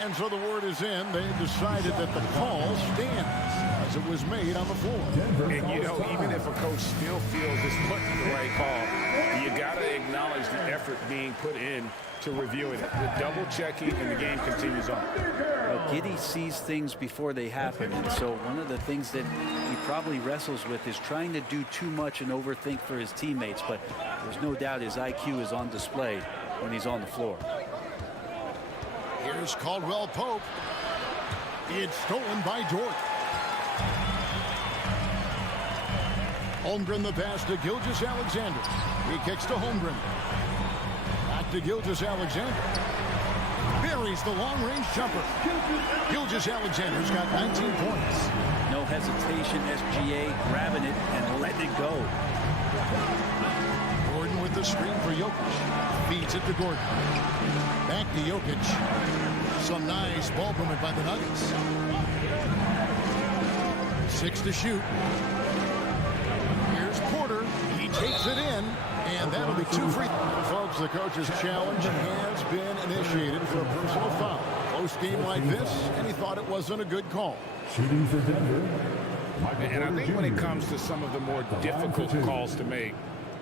And so the word is in. They've decided that the call stands as it was made on the floor. And, you know, even if a coach still feels this wasn't the right call, you got to acknowledge the effort being put in to reviewing it. The double checking, and the game continues on. Well, Giddey sees things before they happen, and so one of the things that he probably wrestles with is trying to do too much and overthink for his teammates, but there's no doubt his IQ is on display when he's on the floor. Here's Caldwell Pope. It's stolen by Dort. Holmgren the pass to Gilgeous-Alexander. He kicks to Holmgren. Back to Gilgeous-Alexander. Buries the long-range jumper. Gilgeous-Alexander's got 19 points. No hesitation, SGA grabbing it and letting it go. Gordon with the screen for Jokic. Feeds it to Gordon. Back to Jokic. Some nice ball movement by the Nuggets. 6 to shoot. Here's Porter. He takes it in, and that'll be 2 free. Folks, the coach's challenge has been initiated for a personal foul. Close game like this, and he thought it wasn't a good call. Shooting for Denver. And I think when it comes to some of the more difficult calls to make,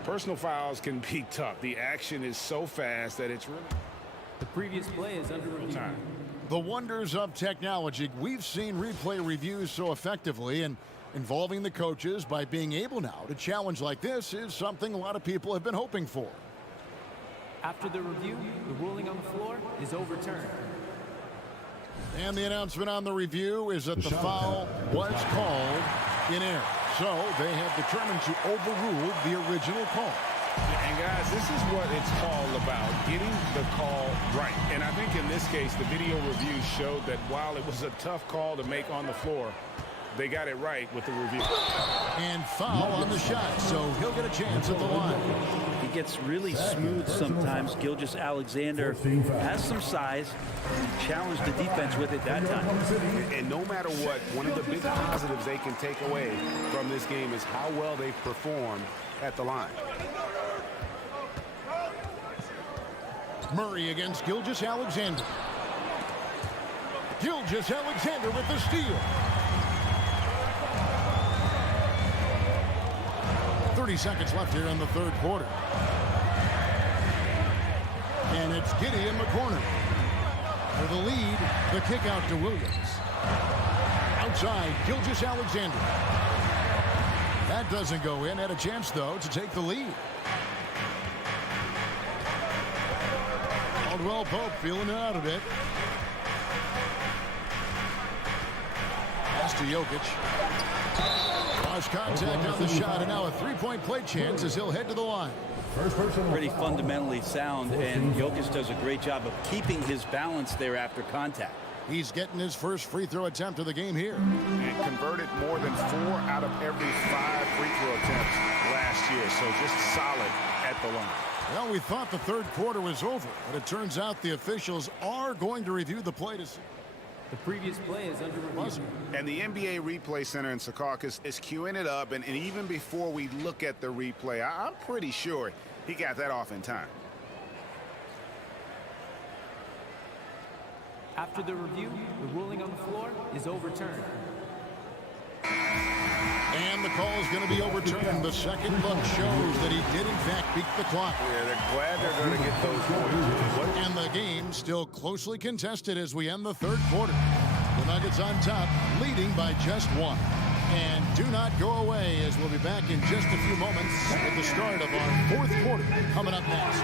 personal fouls can be tough. The action is so fast that it's really... The previous play is under review. The wonders of technology. We've seen replay reviews so effectively, and involving the coaches by being able now to challenge like this is something a lot of people have been hoping for. After the review, the ruling on the floor is overturned. And the announcement on the review is that the foul was called in error. So they have determined to overrule the original call. And guys, this is what it's all about, getting the call right. And I think in this case, the video review showed that while it was a tough call to make on the floor, they got it right with the review. And foul on the shot, so he'll get a chance at the line. He gets really smooth sometimes. Gilgeous-Alexander has some size. He challenged the defense with it that time. And no matter what, one of the big positives they can take away from this game is how well they perform at the line. Murray against Gilgeous-Alexander. Gilgeous-Alexander with the steal. 30 seconds left here in the third quarter. And it's Giddey in the corner. For the lead, the kick out to Williams. Outside, Gilgeous-Alexander. That doesn't go in. Had a chance, though, to take the lead. Caldwell Pope feeling it out a bit. Pass to Jokic. Lost contact on the shot, and now a three-point play chance as he'll head to the line. Pretty fundamentally sound, and Jokic does a great job of keeping his balance there after contact. He's getting his first free throw attempt of the game here. And converted more than 4 out of every 5 free throw attempts last year, so just solid at the line. Well, we thought the third quarter was over, but it turns out the officials are going to review the play to see. The previous play is under review. And the NBA Replay Center in Secaucus is queuing it up, and even before we look at the replay, I'm pretty sure he got that off in time. After the review, the ruling on the floor is overturned. And the call is going to be overturned. The second look shows that he did, in fact, beat the clock. Yeah, they're glad they're going to get those points. And the game still closely contested as we end the third quarter. The Nuggets on top, leading by just one. And do not go away, as we'll be back in just a few moments with the start of our fourth quarter coming up next.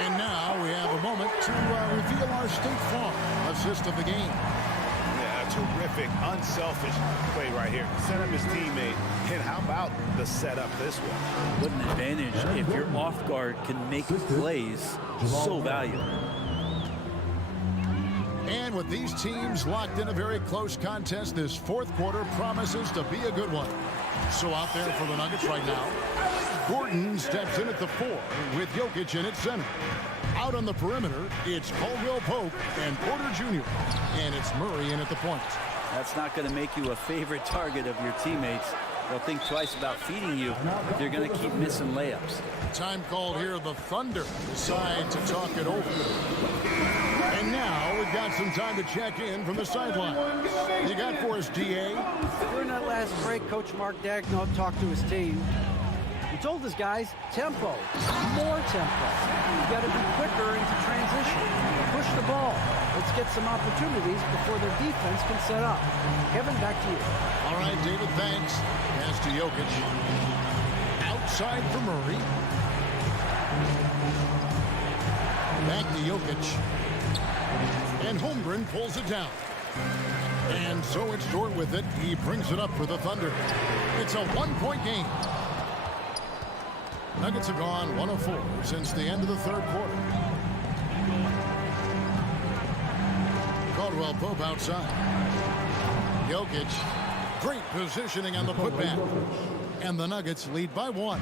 And now we have a moment to reveal our State Farm assist of the game. Terrific, unselfish play right here. Set up his teammate. And how about the setup this one? What an advantage if your off guard can make plays so valuable. And with these teams locked in a very close contest, this fourth quarter promises to be a good one. So out there for the Nuggets right now, Gordon steps in at the 4 with Jokic in at center. Out on the perimeter, it's Caldwell Pope and Porter Jr. And it's Murray in at the point. That's not going to make you a favorite target of your teammates. They'll think twice about feeding you if you're going to keep missing layups. Time called here. The Thunder decide to talk it over. And now we've got some time to check in from the sideline. You got for us, DA? During that last break, Coach Mark Daigneault talked to his team. He told his guys, tempo, more tempo. You got to be quicker into transition. Push the ball. Let's get some opportunities before their defense can set up. Kevin, back to you. All right, David, thanks. Pass to Jokic. Outside for Murray. Back to Jokic. And Holmgren pulls it down. And so it's Dort with it. He brings it up for the Thunder. It's a one-point game. Nuggets have gone 1 of 4 since the end of the third quarter. Caldwell Pope outside. Jokic, great positioning on the putback. And the Nuggets lead by 1.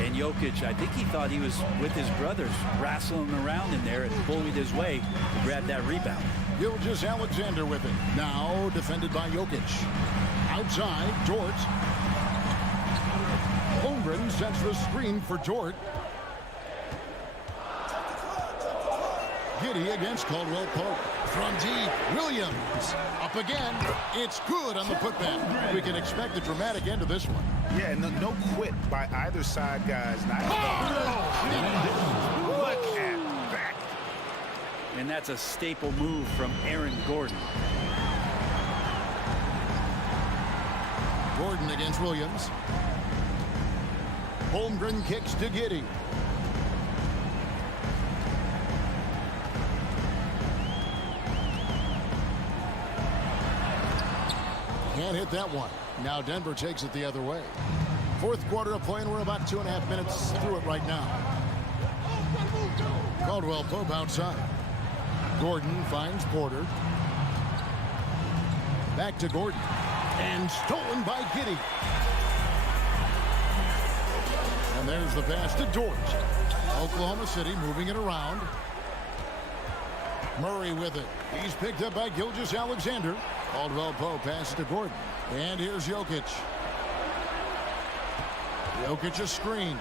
And Jokic, I think he thought he was with his brothers, wrestling around in there and bullied his way to grab that rebound. Gilgeous-Alexander with it. Now defended by Jokic. Outside, Dort. Holmgren sets the screen for Dort. Giddey against Caldwell Pope. From deep, Williams. Up again. It's good on the putback. We can expect a dramatic end to this one. Yeah, no quit by either side, guys. Look at that. And that's a staple move from Aaron Gordon. Gordon against Williams. Holmgren kicks to Giddey. Can't hit that one. Now Denver takes it the other way. Fourth quarter of play, and we're about 2.5 minutes through it right now. Caldwell Pope outside. Gordon finds Porter. Back to Gordon. And stolen by Giddey. And there's the pass to Dort. Oklahoma City moving it around. Murray with it. He's picked up by Gilgeous-Alexander. Caldwell Pope passes to Gordon. And here's Jokic. Jokic a screen.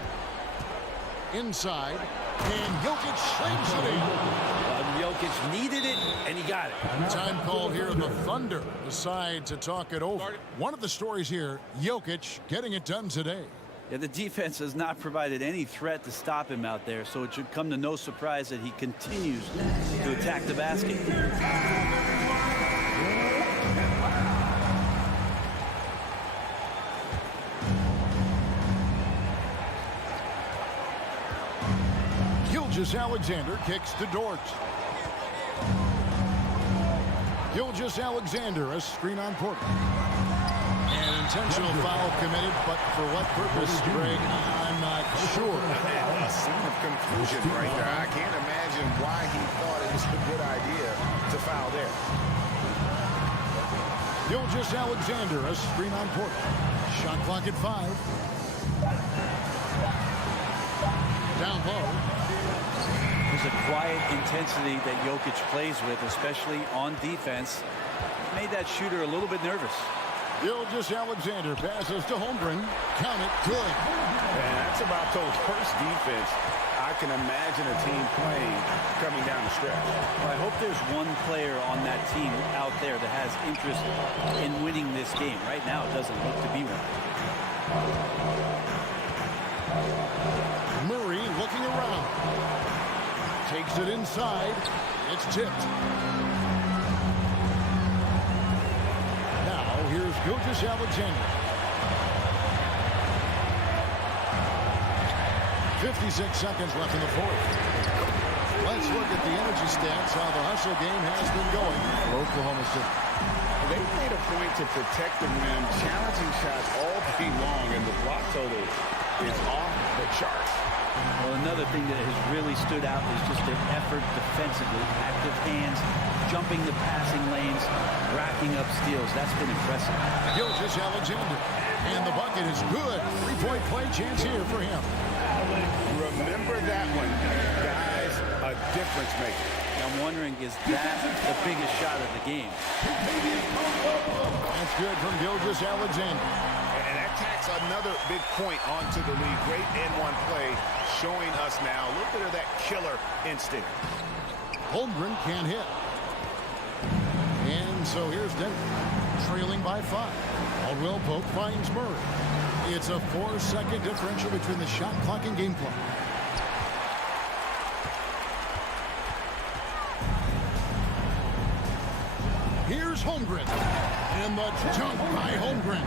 Inside. And Jokic slams it in. Jokic needed it, and he got it. Time called here. The Thunder decide to talk it over. One of the stories here, Jokic getting it done today. Yeah, the defense has not provided any threat to stop him out there, so it should come to no surprise that he continues to attack the basket. Gilgeous-Alexander kicks to Dort. Gilgeous-Alexander, a screen on Porter. An intentional foul committed, but for what purpose, Greg, I'm not sure. A scene of confusion right there. I can't imagine why he thought it was a good idea to foul there. Gilgeous-Alexander, a screen on Porter. Shot clock at 5. Down low. There's a quiet intensity that Jokic plays with, especially on defense. Made that shooter a little bit nervous. Gilgeous-Alexander passes to Holmgren. Count it. Good. And that's about those first defense I can imagine a team playing coming down the stretch. Well, I hope there's one player on that team out there that has interest in winning this game. Right now, it doesn't look to be one. Murray looking around. Takes it inside. It's tipped. Now here's Gilgeous-Alexander. 56 seconds left in the fourth. Let's look at the energy stats, how the hustle game has been going for Oklahoma City. They've made a point to protect the rim, challenging shots all game long, and the block total is off the charts. Well, another thing that has really stood out is just their effort defensively. Active hands, jumping the passing lanes, racking up steals. That's been impressive. Gilgeous-Alexander. And the bucket is good. Three-point play chance here for him. Remember that one, guys, a difference maker. I'm wondering, is that the biggest shot of the game? That's good from Gilgeous-Alexander. And that tacks another big point onto the league. Great N1 play showing us now a little bit of that killer instinct. Holmgren can't hit. And so here's Denver, trailing by 5. Caldwell Pope finds Murray. It's a 4-second differential between the shot clock and game clock. Here's Holmgren. And the jump by Holmgren.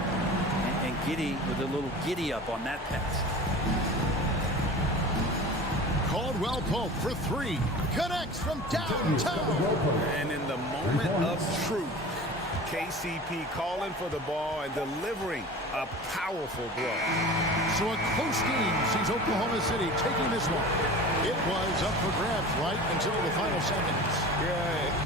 And Giddy with a little giddy up on that pass. Caldwell Pope for 3. Connects from downtown. And in the moment of truth, KCP calling for the ball and delivering a powerful blow. So a close game sees Oklahoma City taking this one. It was up for grabs right until the final seconds. Yeah.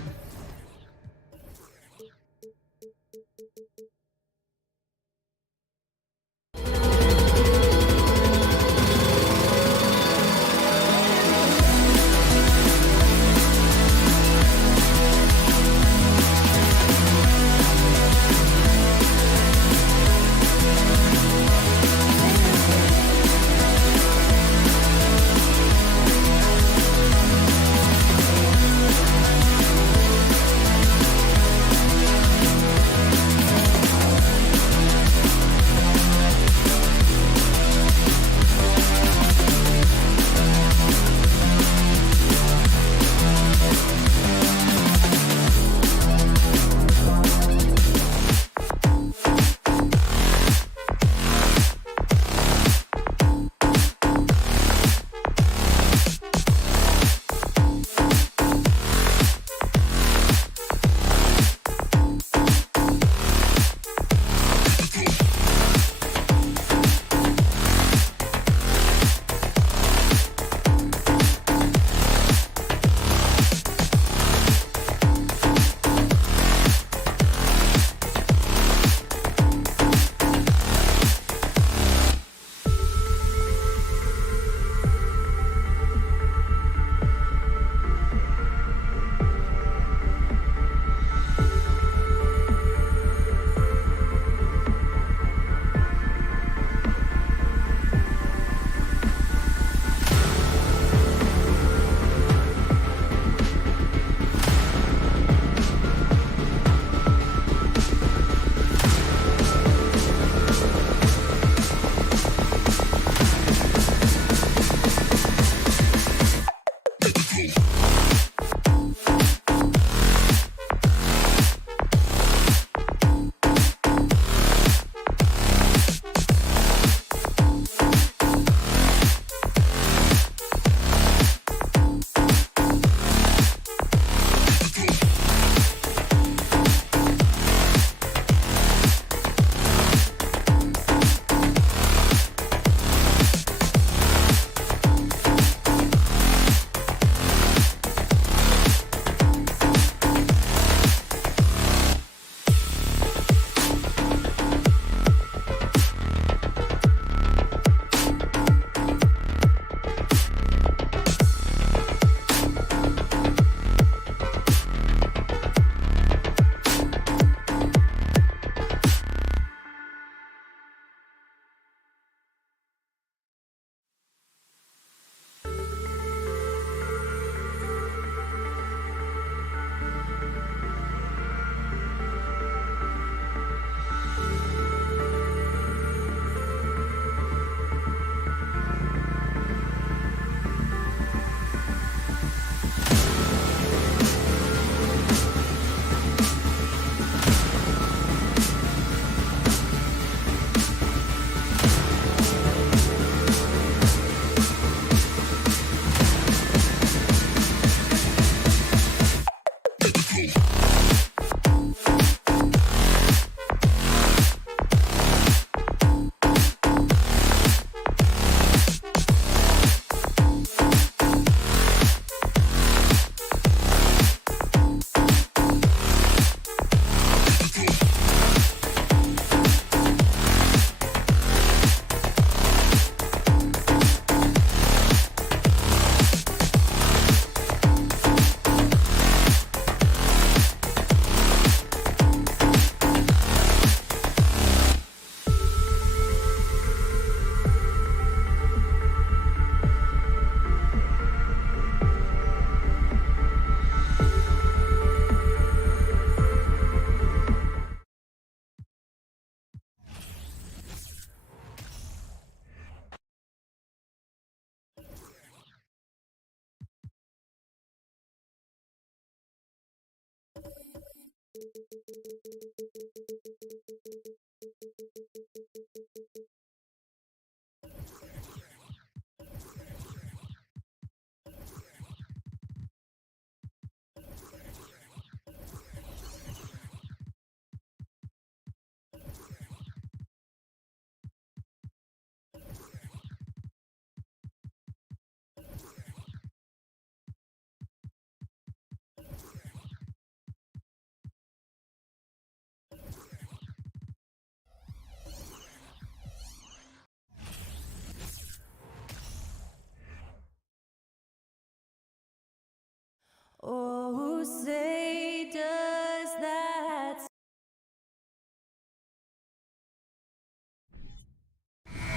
Oh, say does that.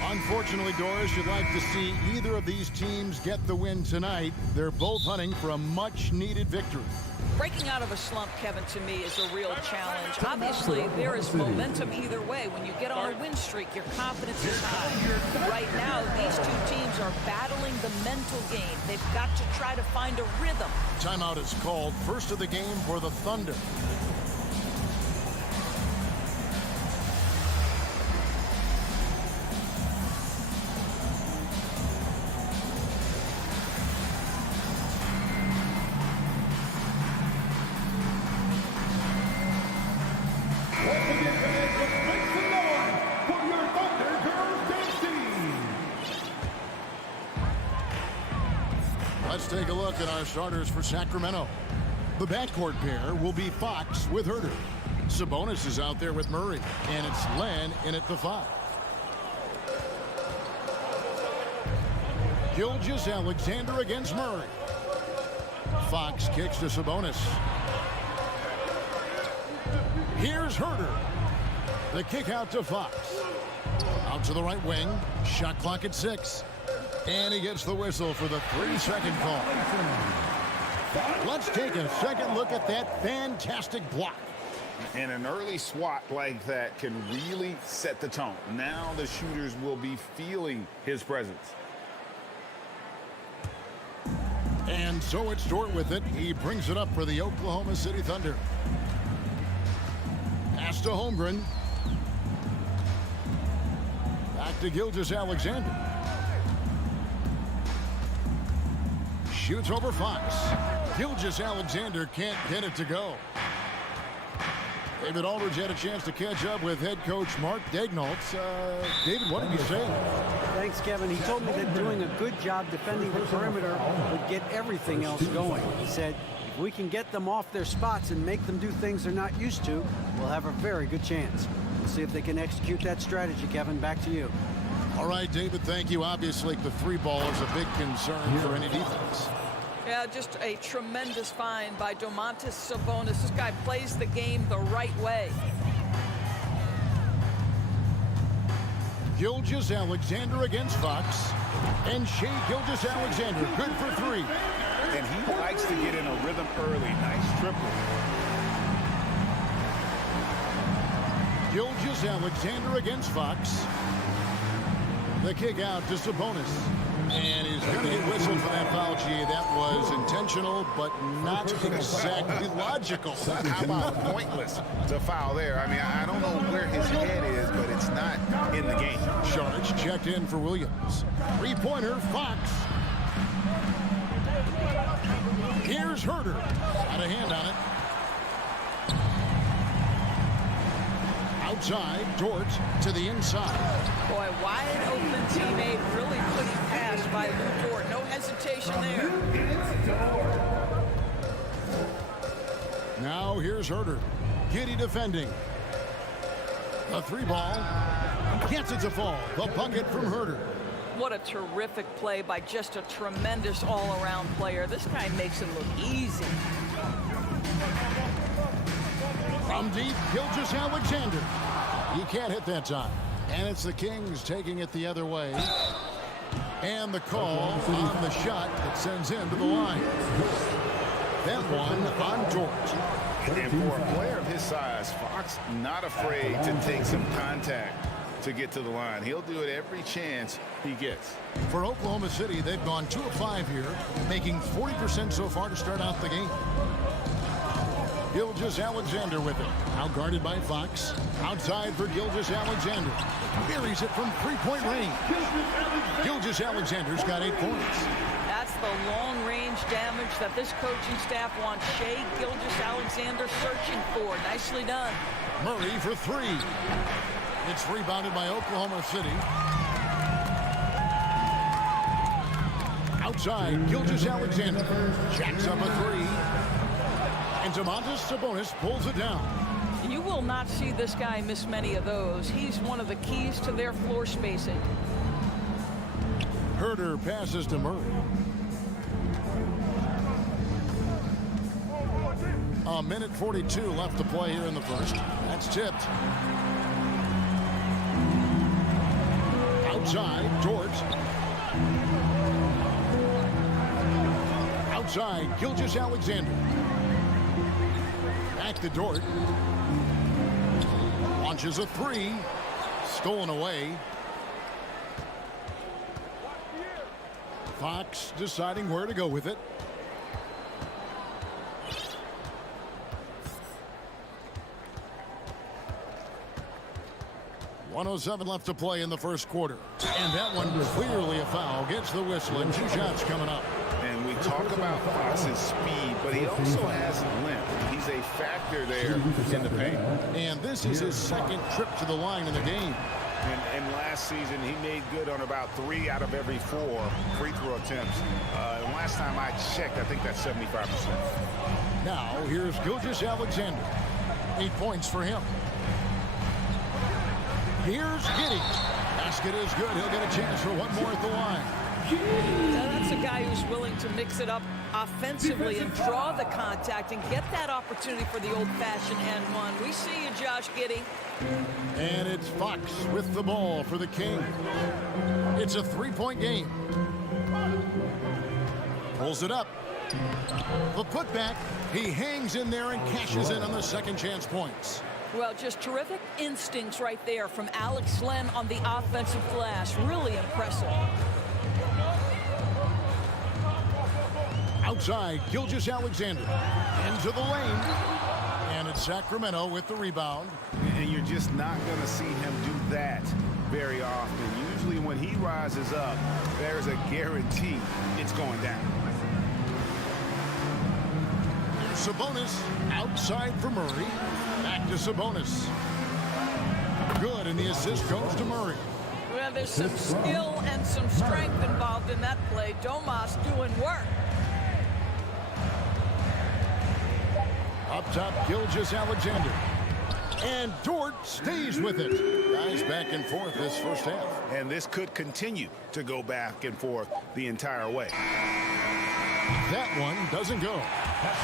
Unfortunately, Doris, you'd like to see either of these teams get the win tonight. They're both hunting for a much-needed victory. Breaking out of a slump, Kevin, to me is a real challenge. Obviously, there is momentum either way. When you get on a win streak, your confidence is high. Right now, these two teams are battling the mental game. They've got to try to find a rhythm. Timeout is called. First of the game for the Thunder. Let's take a look at our starters for Sacramento. The backcourt pair will be Fox with Herter. Sabonis is out there with Murray, and it's Len in at the 5. Gilgeous-Alexander against Murray. Fox kicks to Sabonis. Here's Herter. The kick out to Fox. Out to the right wing. Shot clock at 6. And he gets the whistle for the 3-second call. Let's take a second look at that fantastic block. And an early swat like that can really set the tone. Now the shooters will be feeling his presence. And so it's Dort with it. He brings it up for the Oklahoma City Thunder. Pass to Holmgren. Back to Gilgeous-Alexander. Shoots over Fox. Gilgeous-Alexander can't get it to go. David Aldridge had a chance to catch up with head coach Mark Daignault. David, what did you say? Thanks, Kevin. He told me that doing a good job defending the perimeter would get everything else going. He said, if we can get them off their spots and make them do things they're not used to, we'll have a very good chance. We'll see if they can execute that strategy, Kevin. Back to you. All right, David, thank you. Obviously, the 3 ball is a big concern for any defense. Yeah, just a tremendous find by Domantas Sabonis. This guy plays the game the right way. Gilgeous-Alexander against Fox. And Shai Gilgeous-Alexander, good for 3. And he likes to get in a rhythm early. Nice triple. Gilgeous-Alexander against Fox. The kick out to Sabonis. And he's going to get whistled for that foul, G. That was intentional, but not exactly logical. How about pointless to foul there? I mean, I don't know where his head is, but it's not in the game. Charge checked in for Williams. 3-pointer, Fox. Here's Herter. Got a hand on it. Outside, Dort to the inside. Boy, wide open teammate, really pretty pass by Lou Dort. No hesitation there. Now here's Herter. Giddy defending. The 3 ball. Gets it to fall. The bucket from Herter. What a terrific play by just a tremendous all-around player. This guy makes it look easy. From deep, Gilgeous-Alexander. He can't hit that time. And it's the Kings taking it the other way. And the call on the shot that sends him to the line. That one on Dort. And for a player of his size, Fox not afraid to take some contact to get to the line. He'll do it every chance he gets. For Oklahoma City, they've gone 2 of 5 here, making 40% so far to start out the game. Gilgeous-Alexander with it. Now guarded by Fox. Outside for Gilgeous-Alexander. Buries it from three-point range. Gilgeous-Alexander's got 8 points. That's the long-range damage that this coaching staff wants Shai Gilgeous-Alexander searching for. Nicely done. Murray for 3. It's rebounded by Oklahoma City. Outside, Gilgeous-Alexander jacks up a 3. And Domantas Sabonis pulls it down. You will not see this guy miss many of those. He's one of the keys to their floor spacing. Herder passes to Murray. A minute 42 left to play here in the first. That's tipped. Outside, Dort. Outside, Gilgeous-Alexander. Back to Dort. Launches a 3. Stolen away. Fox deciding where to go with it. .107 left to play in the first quarter. And that one clearly a foul. Gets the whistle and 2 shots coming up. And we talk about Fox's speed, but he also has length. He's a factor there in the paint. And this is his second trip to the line in the game. And last season, he made good on about 3 out of every 4 free throw attempts. And last time I checked, I think that's 75%. Now, here's Gilgeous-Alexander. 8 points for him. Here's Giddey. Basket is good. He'll get a chance for one more at the line. Now that's a guy who's willing to mix it up offensively and draw the contact and get that opportunity for the old-fashioned N1. We see you, Josh Giddey. And it's Fox with the ball for the King. It's a 3-point game. Pulls it up. The putback. He hangs in there and cashes in on the second chance points. Well, just terrific instincts right there from Alex Len on the offensive glass. Really impressive. Outside, Gilgeous-Alexander into the lane. And it's Sacramento with the rebound. And you're just not going to see him do that very often. Usually when he rises up, there's a guarantee it's going down. Sabonis outside for Murray. Back to Sabonis. Good, and the assist goes to Murray. Well, there's some skill and some strength involved in that play. Domas doing work. Up top, Gilgeous-Alexander. And Dort stays with it. Guys back and forth this first half. And this could continue to go back and forth the entire way. That one doesn't go.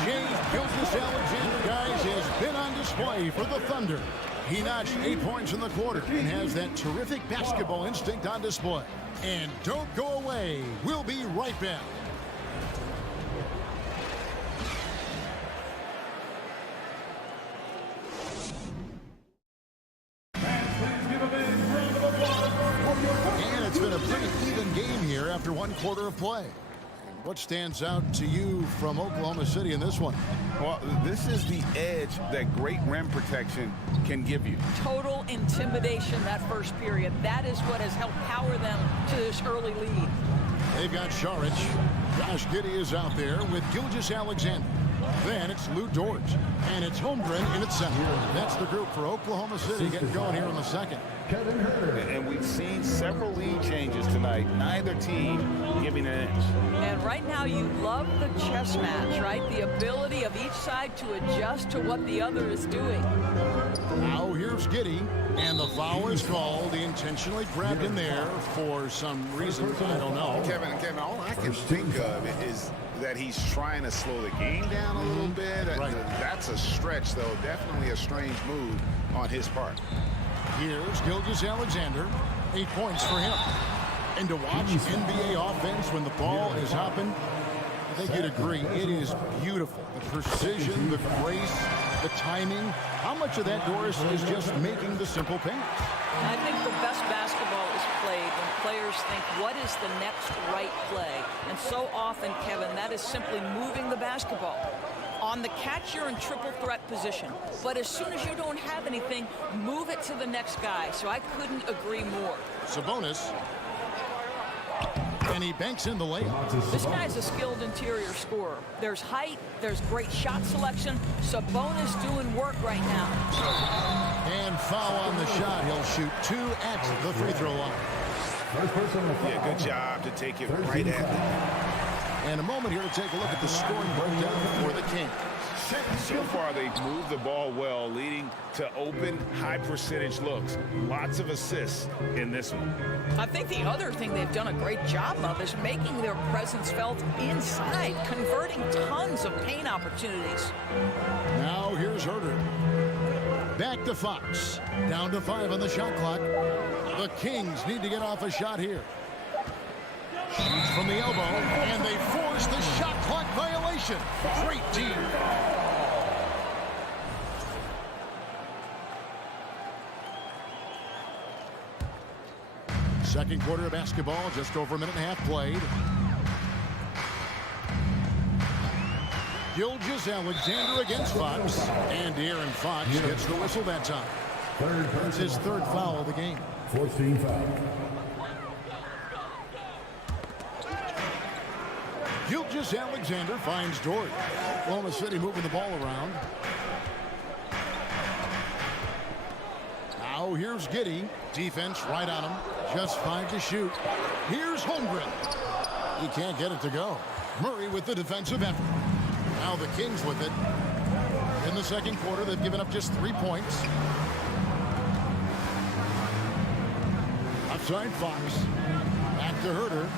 Gilgeous-Alexander, guys, has been on display for the Thunder. He notched 8 points in the quarter and has that terrific basketball instinct on display. And don't go away. We'll be right back. And it's been a pretty even game here after 1 quarter of play. What stands out to you from Oklahoma City in this one? Well, this is the edge that great rim protection can give you. Total intimidation that first period. That is what has helped power them to this early lead. They've got Saric. Josh Giddey is out there with Gilgeous-Alexander. Then it's Lou Dort. And it's Holmgren in its center. That's the group for Oklahoma City getting going here in the second. And we've seen several lead changes tonight. Neither team giving an inch. And right now you love the chess match, right? The ability of each side to adjust to what the other is doing. Now here's Giddey. And the foul is called. He intentionally grabbed him there for some reason. I don't know. Kevin, all I can think of is that he's trying to slow the game down a little bit. Right. That's a stretch, though. Definitely a strange move on his part. Here's Gilgeous-Alexander. 8 points for him. And to watch NBA offense when the ball is hopping, I think you'd agree, it is beautiful. The precision, the grace, the timing. How much of that, Doris, is just making the simple pass? I think the best basketball is played when players think, what is the next right play? And so often, Kevin, that is simply moving the basketball. On the catch, you're in triple threat position. But as soon as you don't have anything, move it to the next guy. So I couldn't agree more. Sabonis. And he banks in the layup. This guy's a skilled interior scorer. There's height, there's great shot selection. Sabonis doing work right now. And foul on the shot. He'll shoot 2 at the free throw line. Yeah, good job to take it right at them. And a moment here to take a look at the scoring breakdown for the Kings. So far, they've moved the ball well, leading to open, high-percentage looks. Lots of assists in this one. I think the other thing they've done a great job of is making their presence felt inside, converting tons of paint opportunities. Now here's Herter. Back to Fox. Down to 5 on the shot clock. The Kings need to get off a shot here. Shoots from the elbow, and they force the shot clock violation. Great team. Second quarter of basketball, just over a minute and a half played. Gilgeous-Alexander against Fox, and De'Aaron Fox gets the whistle that time. That's his 3rd foul of the game. 14 foul. Gilgeous-Alexander finds Dort. Oklahoma City moving the ball around. Now here's Giddey. Defense right on him. Just 5 to shoot. Here's Holmgren. He can't get it to go. Murray with the defensive effort. Now the Kings with it. In the second quarter, they've given up just 3 points. Outside Fox. Back to Herter.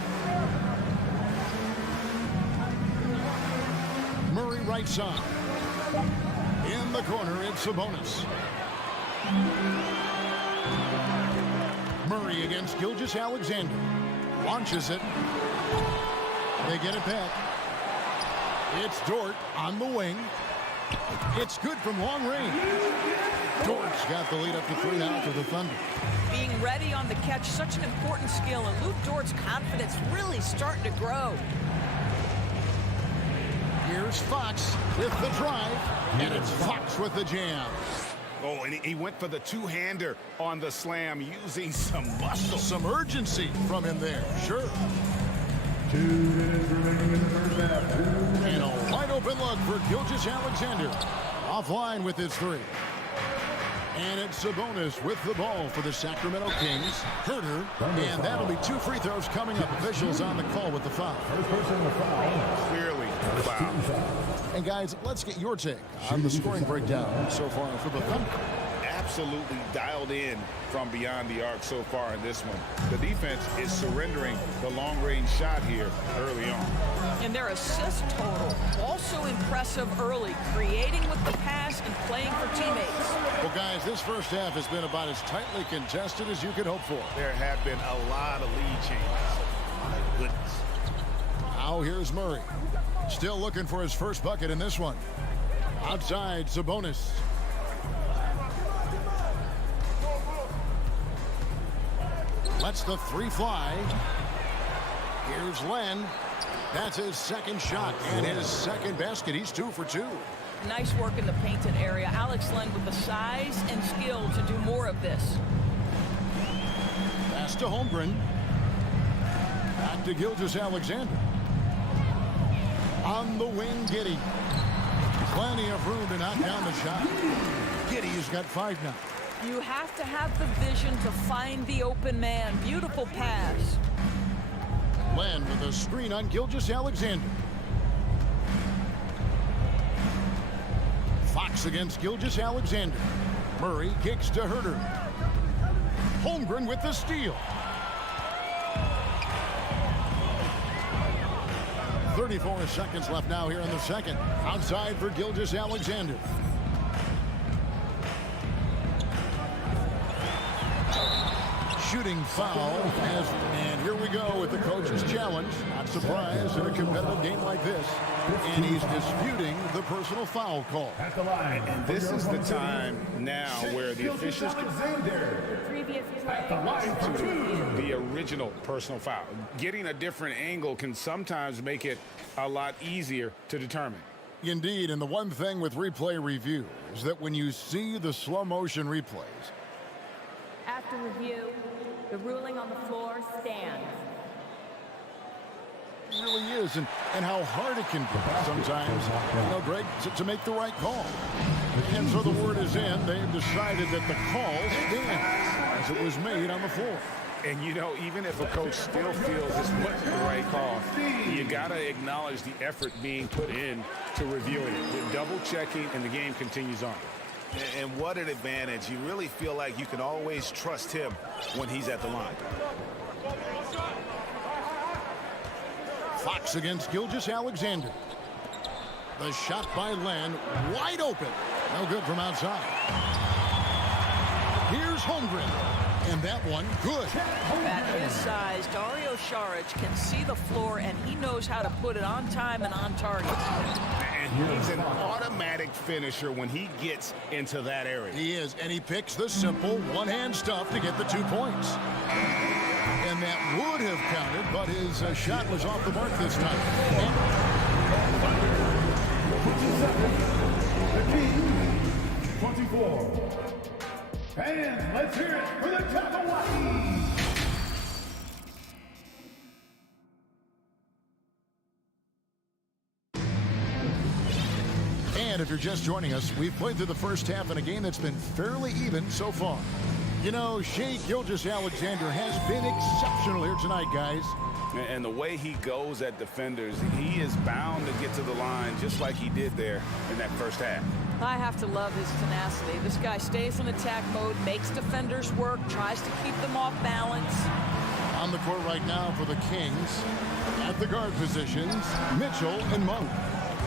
Murray right side. In the corner, it's Sabonis. Murray against Gilgeous-Alexander. Launches it. They get it back. It's Dort on the wing. It's good from long range. Dort's got the lead up to 3 now for the Thunder. Being ready on the catch, such an important skill, and Luke Dort's confidence really starting to grow. Here's Fox with the drive, and it's Fox with the jam. Oh, and he went for the two-hander on the slam, using some muscle. Some urgency from him there, sure. 2 minutes remaining in the first half. And a wide open look for Gilgeous-Alexander. Offline with his 3. And it's Sabonis with the ball for the Sacramento Kings. Herter, and that'll be 2 free throws coming up. Officials on the call with the foul. First personal foul. Clearly foul. And guys, let's get your take on the scoring breakdown so far for the Thunder. Absolutely dialed in from beyond the arc so far in this one. The defense is surrendering the long-range shot here early on. And their assist total also impressive early, creating with the pass and playing for teammates. Well, guys, this first half has been about as tightly contested as you could hope for. There have been a lot of lead changes. My goodness. Now here's Murray. Still looking for his first bucket in this one. Outside, Sabonis. Lets the 3 fly. Here's Len. That's his second shot and his second basket. He's 2 for 2. Nice work in the painted area. Alex Len with the size and skill to do more of this. Pass to Holmgren. Back to Gilgeous-Alexander. On the wing, Giddey. Plenty of room to knock down the shot. Giddey's got 5 now. You have to have the vision to find the open man. Beautiful pass. Len with a screen on Gilgeous-Alexander. Fox against Gilgeous-Alexander. Murray kicks to Herter. Holmgren with the steal. 34 seconds left now here in the second. Outside for Gilgeous-Alexander. Shooting foul, and here we go with the coach's challenge. Not surprised in a competitive game like this. And he's disputing the personal foul call. At the line. And this is the time now where the officials can at the line for 2. the original personal foul. Getting a different angle can sometimes make it a lot easier to determine. Indeed, and the one thing with replay review is that when you see the slow motion replays, after review, the ruling on the floor stands. it really is, and how hard it can be sometimes, Greg, to make the right call. And so the word is in. They've decided that the call stands as it was made on the floor. And, even if a coach still feels this wasn't the right call, you got to acknowledge the effort being put in to reviewing it, double-checking, and the game continues on. And what an advantage. You really feel like you can always trust him when he's at the line. Fox against Gilgeous-Alexander. The shot by Len, wide open. No good from outside. Here's Holmgren. And that one, good. At his size, Dario Saric can see the floor, and he knows how to put it on time and on target. And he's an automatic finisher when he gets into that area. He is, and he picks the simple one-hand stuff to get the 2 points. And that would have counted, but his shot was off the mark this time. The Kings, 24. Fans, let's hear it for the Jabberwockies! And if you're just joining us, we've played through the first half in a game that's been fairly even so far. Shai Gilgeous-Alexander has been exceptional here tonight, guys. And the way he goes at defenders, he is bound to get to the line just like he did there in that first half. I have to love his tenacity. This guy stays in attack mode, makes defenders work, tries to keep them off balance. On the court right now for the Kings, at the guard positions, Mitchell and Monk.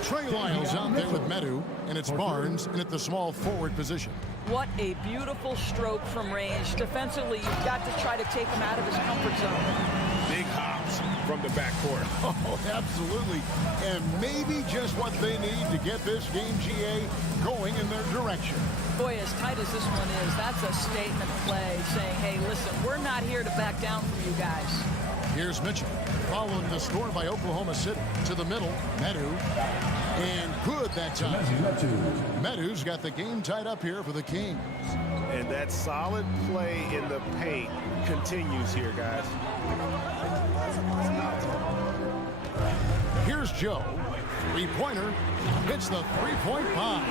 Trey Lyles out there with Medu, and it's Barnes in at the small forward position. What a beautiful stroke from range. Defensively, you've got to try to take him out of his comfort zone. Big hops from the backcourt. Oh, absolutely. And maybe just what they need to get this game, GA, going in their direction. Boy, as tight as this one is, that's a statement play saying, hey, listen, we're not here to back down from you guys. Here's Mitchell, following the score by Oklahoma City. To the middle, Medu. And good that time. Medu's got the game tied up here for the Kings. And that solid play in the paint continues here, guys. Here's Joe. Three-pointer. Hits the three-point bomb.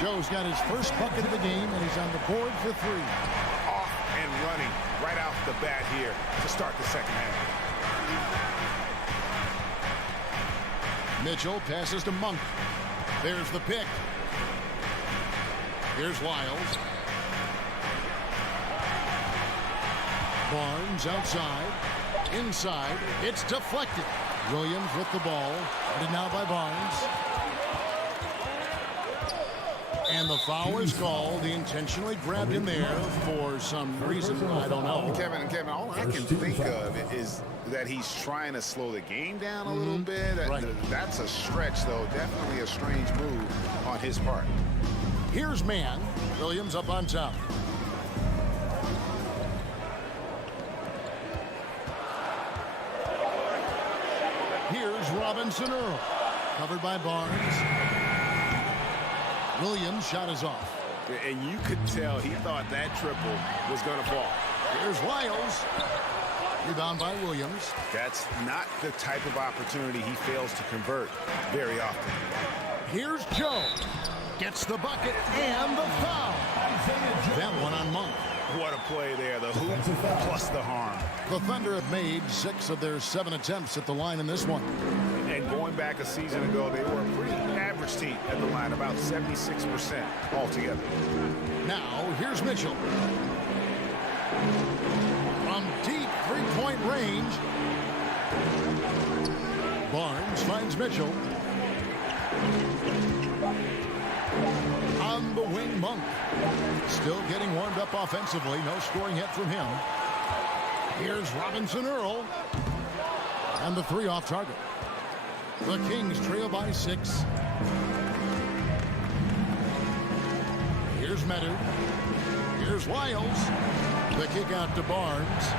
Joe's got his first bucket of the game, and he's on the board for three. Off and running right off the bat here to start the second half. Mitchell passes to Monk. There's the pick. Here's Lyles. Barnes outside. Inside. It's deflected. Williams with the ball. And now by Barnes. And the foul is called. He intentionally grabbed him there for some reason. I don't know. Kevin, all I can think of is that he's trying to slow the game down a little bit. Right. That's a stretch, though. Definitely a strange move on his part. Here's Mann. Williams up on top. Here's Robinson Earl. Covered by Barnes. Williams' shot is off. And you could tell he thought that triple was going to fall. Here's Lyles. Rebound by Williams. That's not the type of opportunity he fails to convert very often. Here's Joe. Gets the bucket and the foul. That one on Monk. What a play there. The hoop plus the harm. The Thunder have made 6 of their 7 attempts at the line in this one. And going back a season ago, they were a pretty average team at the line, about 76% altogether. Now, here's Mitchell. From deep three-point range, Barnes finds Mitchell. On the wing, Monk. Still getting warmed up offensively. No scoring hit from him. Here's Robinson Earl. And the three off target. The Kings trail by 6. Here's Medu. Here's Lyles. The kick out to Barnes.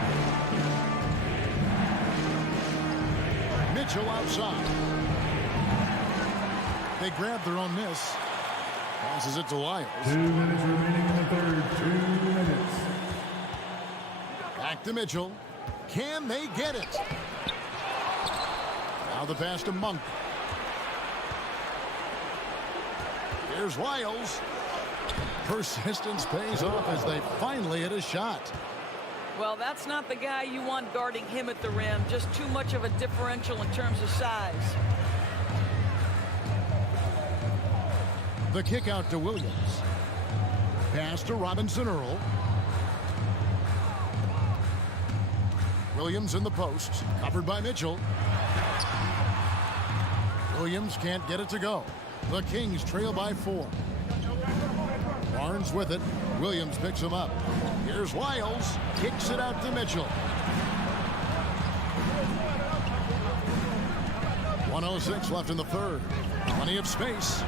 Mitchell outside. They grab their own miss. Passes it to Lyles. 2 minutes remaining in the third. 2 minutes. Back to Mitchell. Can they get it? Now the pass to Monk. Here's Lyles. Persistence pays off as they finally hit a shot. Well, that's not the guy you want guarding him at the rim. Just too much of a differential in terms of size. The kick out to Williams. Pass to Robinson Earl. Williams in the post, covered by Mitchell. Williams can't get it to go. The Kings trail by 4. Barnes with it. Williams picks him up. Here's Lyles. Kicks it out to Mitchell. 1:06 left in the third. Plenty of space.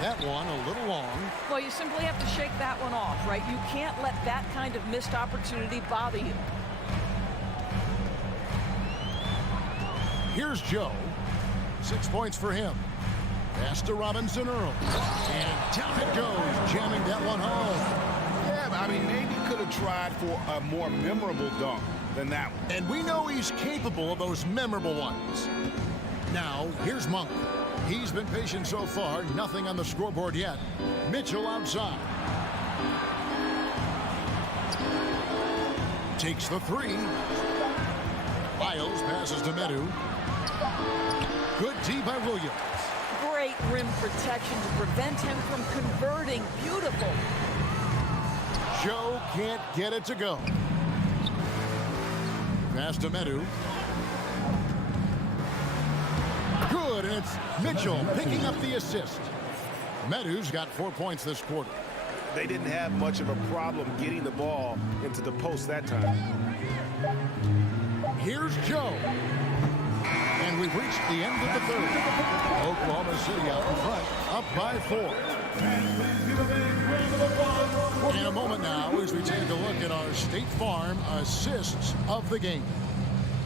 That one a little long. Well, you simply have to shake that one off, right? You can't let that kind of missed opportunity bother you. Here's Joe. 6 points for him. Pass to Robinson Earl. And down it goes, jamming that one home. Yeah, I mean, maybe could have tried for a more memorable dunk than that one. And we know he's capable of those memorable ones. Now, here's Monk. He's been patient so far. Nothing on the scoreboard yet. Mitchell outside. Takes the 3. Lyles passes to Medu. Good D by Williams. Great rim protection to prevent him from converting. Beautiful. Joe can't get it to go. Pass to Medu. Good, and it's Mitchell picking up the assist. Medu's got 4 points this quarter. They didn't have much of a problem getting the ball into the post that time. Here's Joe. And we've reached the end of the third. Oklahoma City out in front, up by 4. In a moment now, as we take a look at our State Farm assists of the game.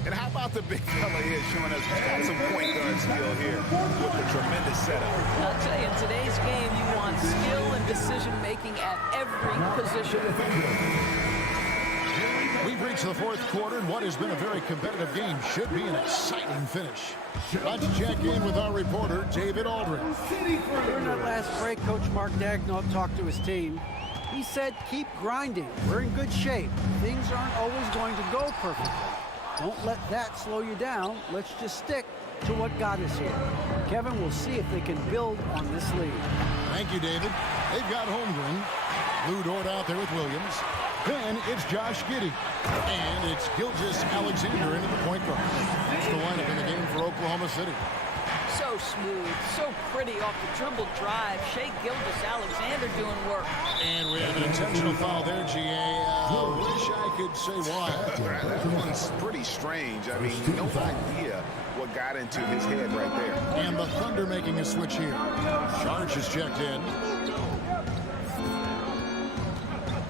And how about the big fella here showing us he's got some point guard skill here with a tremendous setup. I'll tell you, in today's game, you want skill and decision-making at every position. We've reached the fourth quarter, and what has been a very competitive game should be an exciting finish. Let's check in with our reporter, David Aldridge. During that last break, Coach Mark Daigneault talked to his team. He said, keep grinding. We're in good shape. Things aren't always going to go perfectly. Don't let that slow you down. Let's just stick to what got us here. Kevin, we'll see if they can build on this lead. Thank you, David. They've got Holmgren. Lou Dort out there with Williams. Then it's Josh Giddey. And it's Gilgeous-Alexander into the point guard. That's the lineup in the game for Oklahoma City. So smooth, so pretty off the dribble drive. Shai Gilgeous-Alexander doing work. And we have an intentional foul there, G.A. Wish I could say why. That one's pretty strange. I mean, no idea what got into his head right there. And the Thunder making a switch here. Sharch is checked in.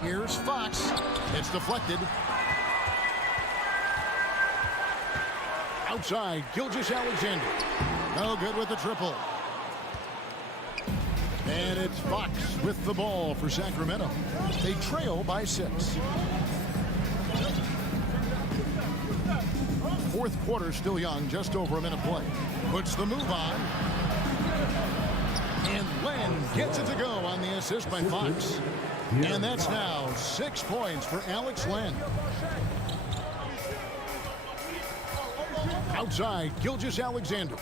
Here's Fox. It's deflected. Outside, Gilgeous-Alexander. No good with the triple. And it's Fox with the ball for Sacramento. They trail by 6. Fourth quarter still young, just over a minute play. Puts the move on. And Len gets it to go on the assist by Fox. And that's now 6 points for Alex Len. Outside, Gilgeous-Alexander.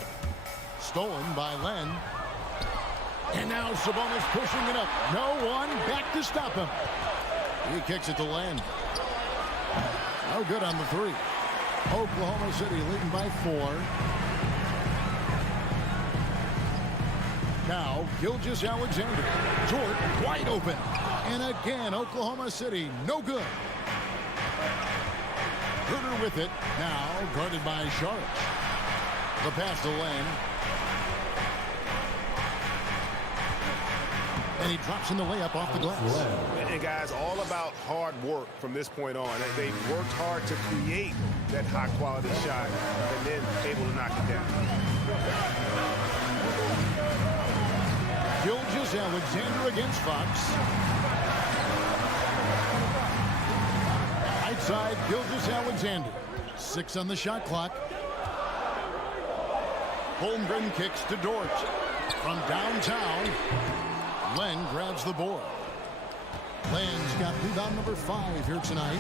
Stolen by Len. And now Sabonis pushing it up. No one back to stop him. He kicks it to Len. No good on the 3. Oklahoma City leading by 4. Now Gilgeous-Alexander. Dort wide open. And again, Oklahoma City no good. Herter with it. Now guarded by Sharch. The pass to Len. And he drops in the layup off the glass. And guys, all about hard work from this point on. They worked hard to create that high quality shot and then able to knock it down. Gilgeous-Alexander against Fox. Right side, Gilgeous-Alexander. 6 on the shot clock. Holmgren kicks to Dort. From downtown, Len grabs the board. Len's got rebound number 5 here tonight.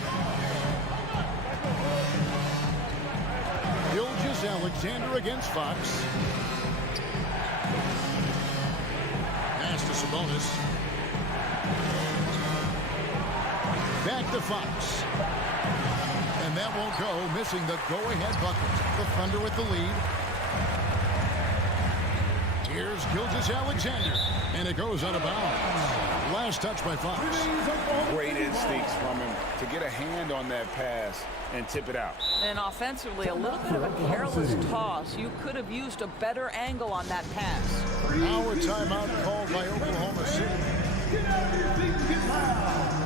Gilgeous-Alexander against Fox. Pass to Sabonis. Back to Fox. And that won't go, missing the go-ahead bucket. The Thunder with the lead. Here's Gilgeous-Alexander, and it goes out of bounds. Last touch by Fox. Great instincts from him to get a hand on that pass and tip it out. And offensively, a little bit of a careless toss. You could have used a better angle on that pass. Now a timeout called by Oklahoma City. Get out of your seats, get loud.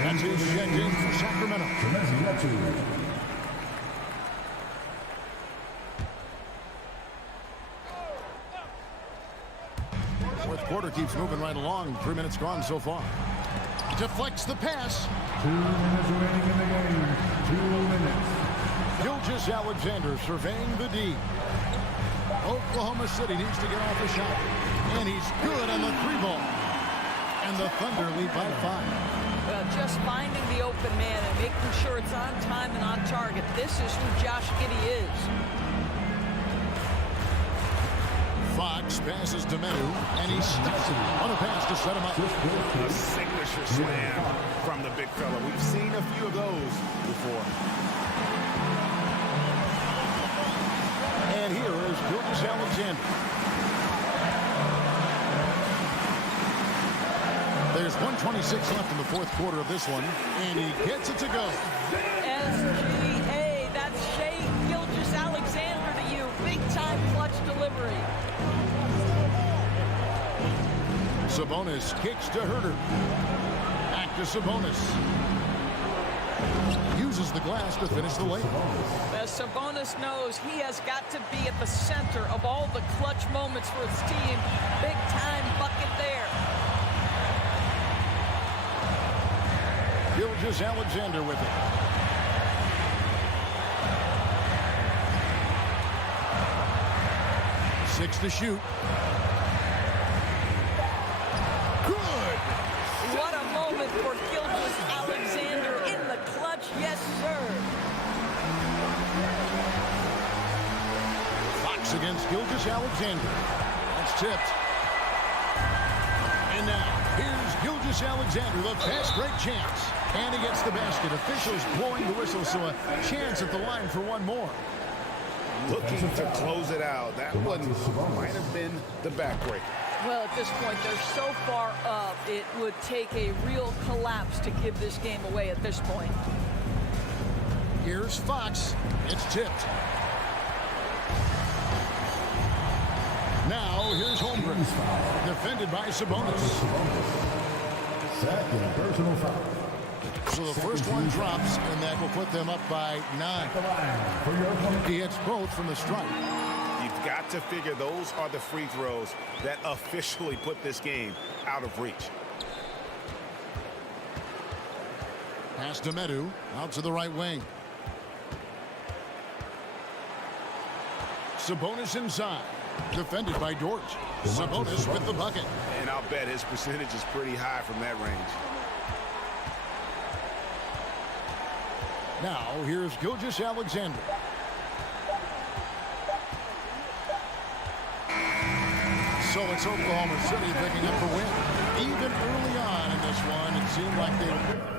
That's who's checked in for Sacramento. Fourth quarter keeps moving right along. 3 minutes gone so far. Deflects the pass. 2 minutes remaining in the game. 2 minutes. Gilgeous-Alexander surveying the D. Oklahoma City needs to get off the shot. And he's good on the 3-ball. And the Thunder lead by 5. Well, just finding the open man and making sure it's on time and on target. This is who Josh Giddey is. Fox passes to Menu, and he steps it on a pass to set him up. A signature slam from the big fella. We've seen a few of those before. And here is Gilgeous-Alexander. There's 1:26 left in the fourth quarter of this one, and he gets it to go. SGA, that's Shai Gilgeous-Alexander to you. Big-time clutch delivery. Sabonis kicks to Herter. Back to Sabonis. Uses the glass to finish the layup. As Sabonis knows, he has got to be at the center of all the clutch moments for his team. Big-time bucket there. Gilgeous-Alexander with it. Six to shoot. Good! What a moment for Gilgeous-Alexander in the clutch. Yes, sir. Fox against Gilgeous-Alexander. That's tipped. And now, here's Gilgeous-Alexander, the fast break chance. And he gets the basket. Officials blowing the whistle, so a chance at the line for one more. Looking to close it out. That one might have been the backbreaker. Well, at this point, they're so far up, it would take a real collapse to give this game away at this point. Here's Fox. It's tipped. Now, here's Holmgren. Defended by Sabonis. Second personal foul. So the first one drops, and that will put them up by 9. He hits both from the stripe. You've got to figure those are the free throws that officially put this game out of reach. Pass to Medu, out to the right wing. Sabonis inside, defended by Dort. Sabonis with the bucket. And I'll bet his percentage is pretty high from that range. Now, here's Gilgeous-Alexander. So it's Oklahoma City picking up the win. Even early on in this one, it seemed like they were...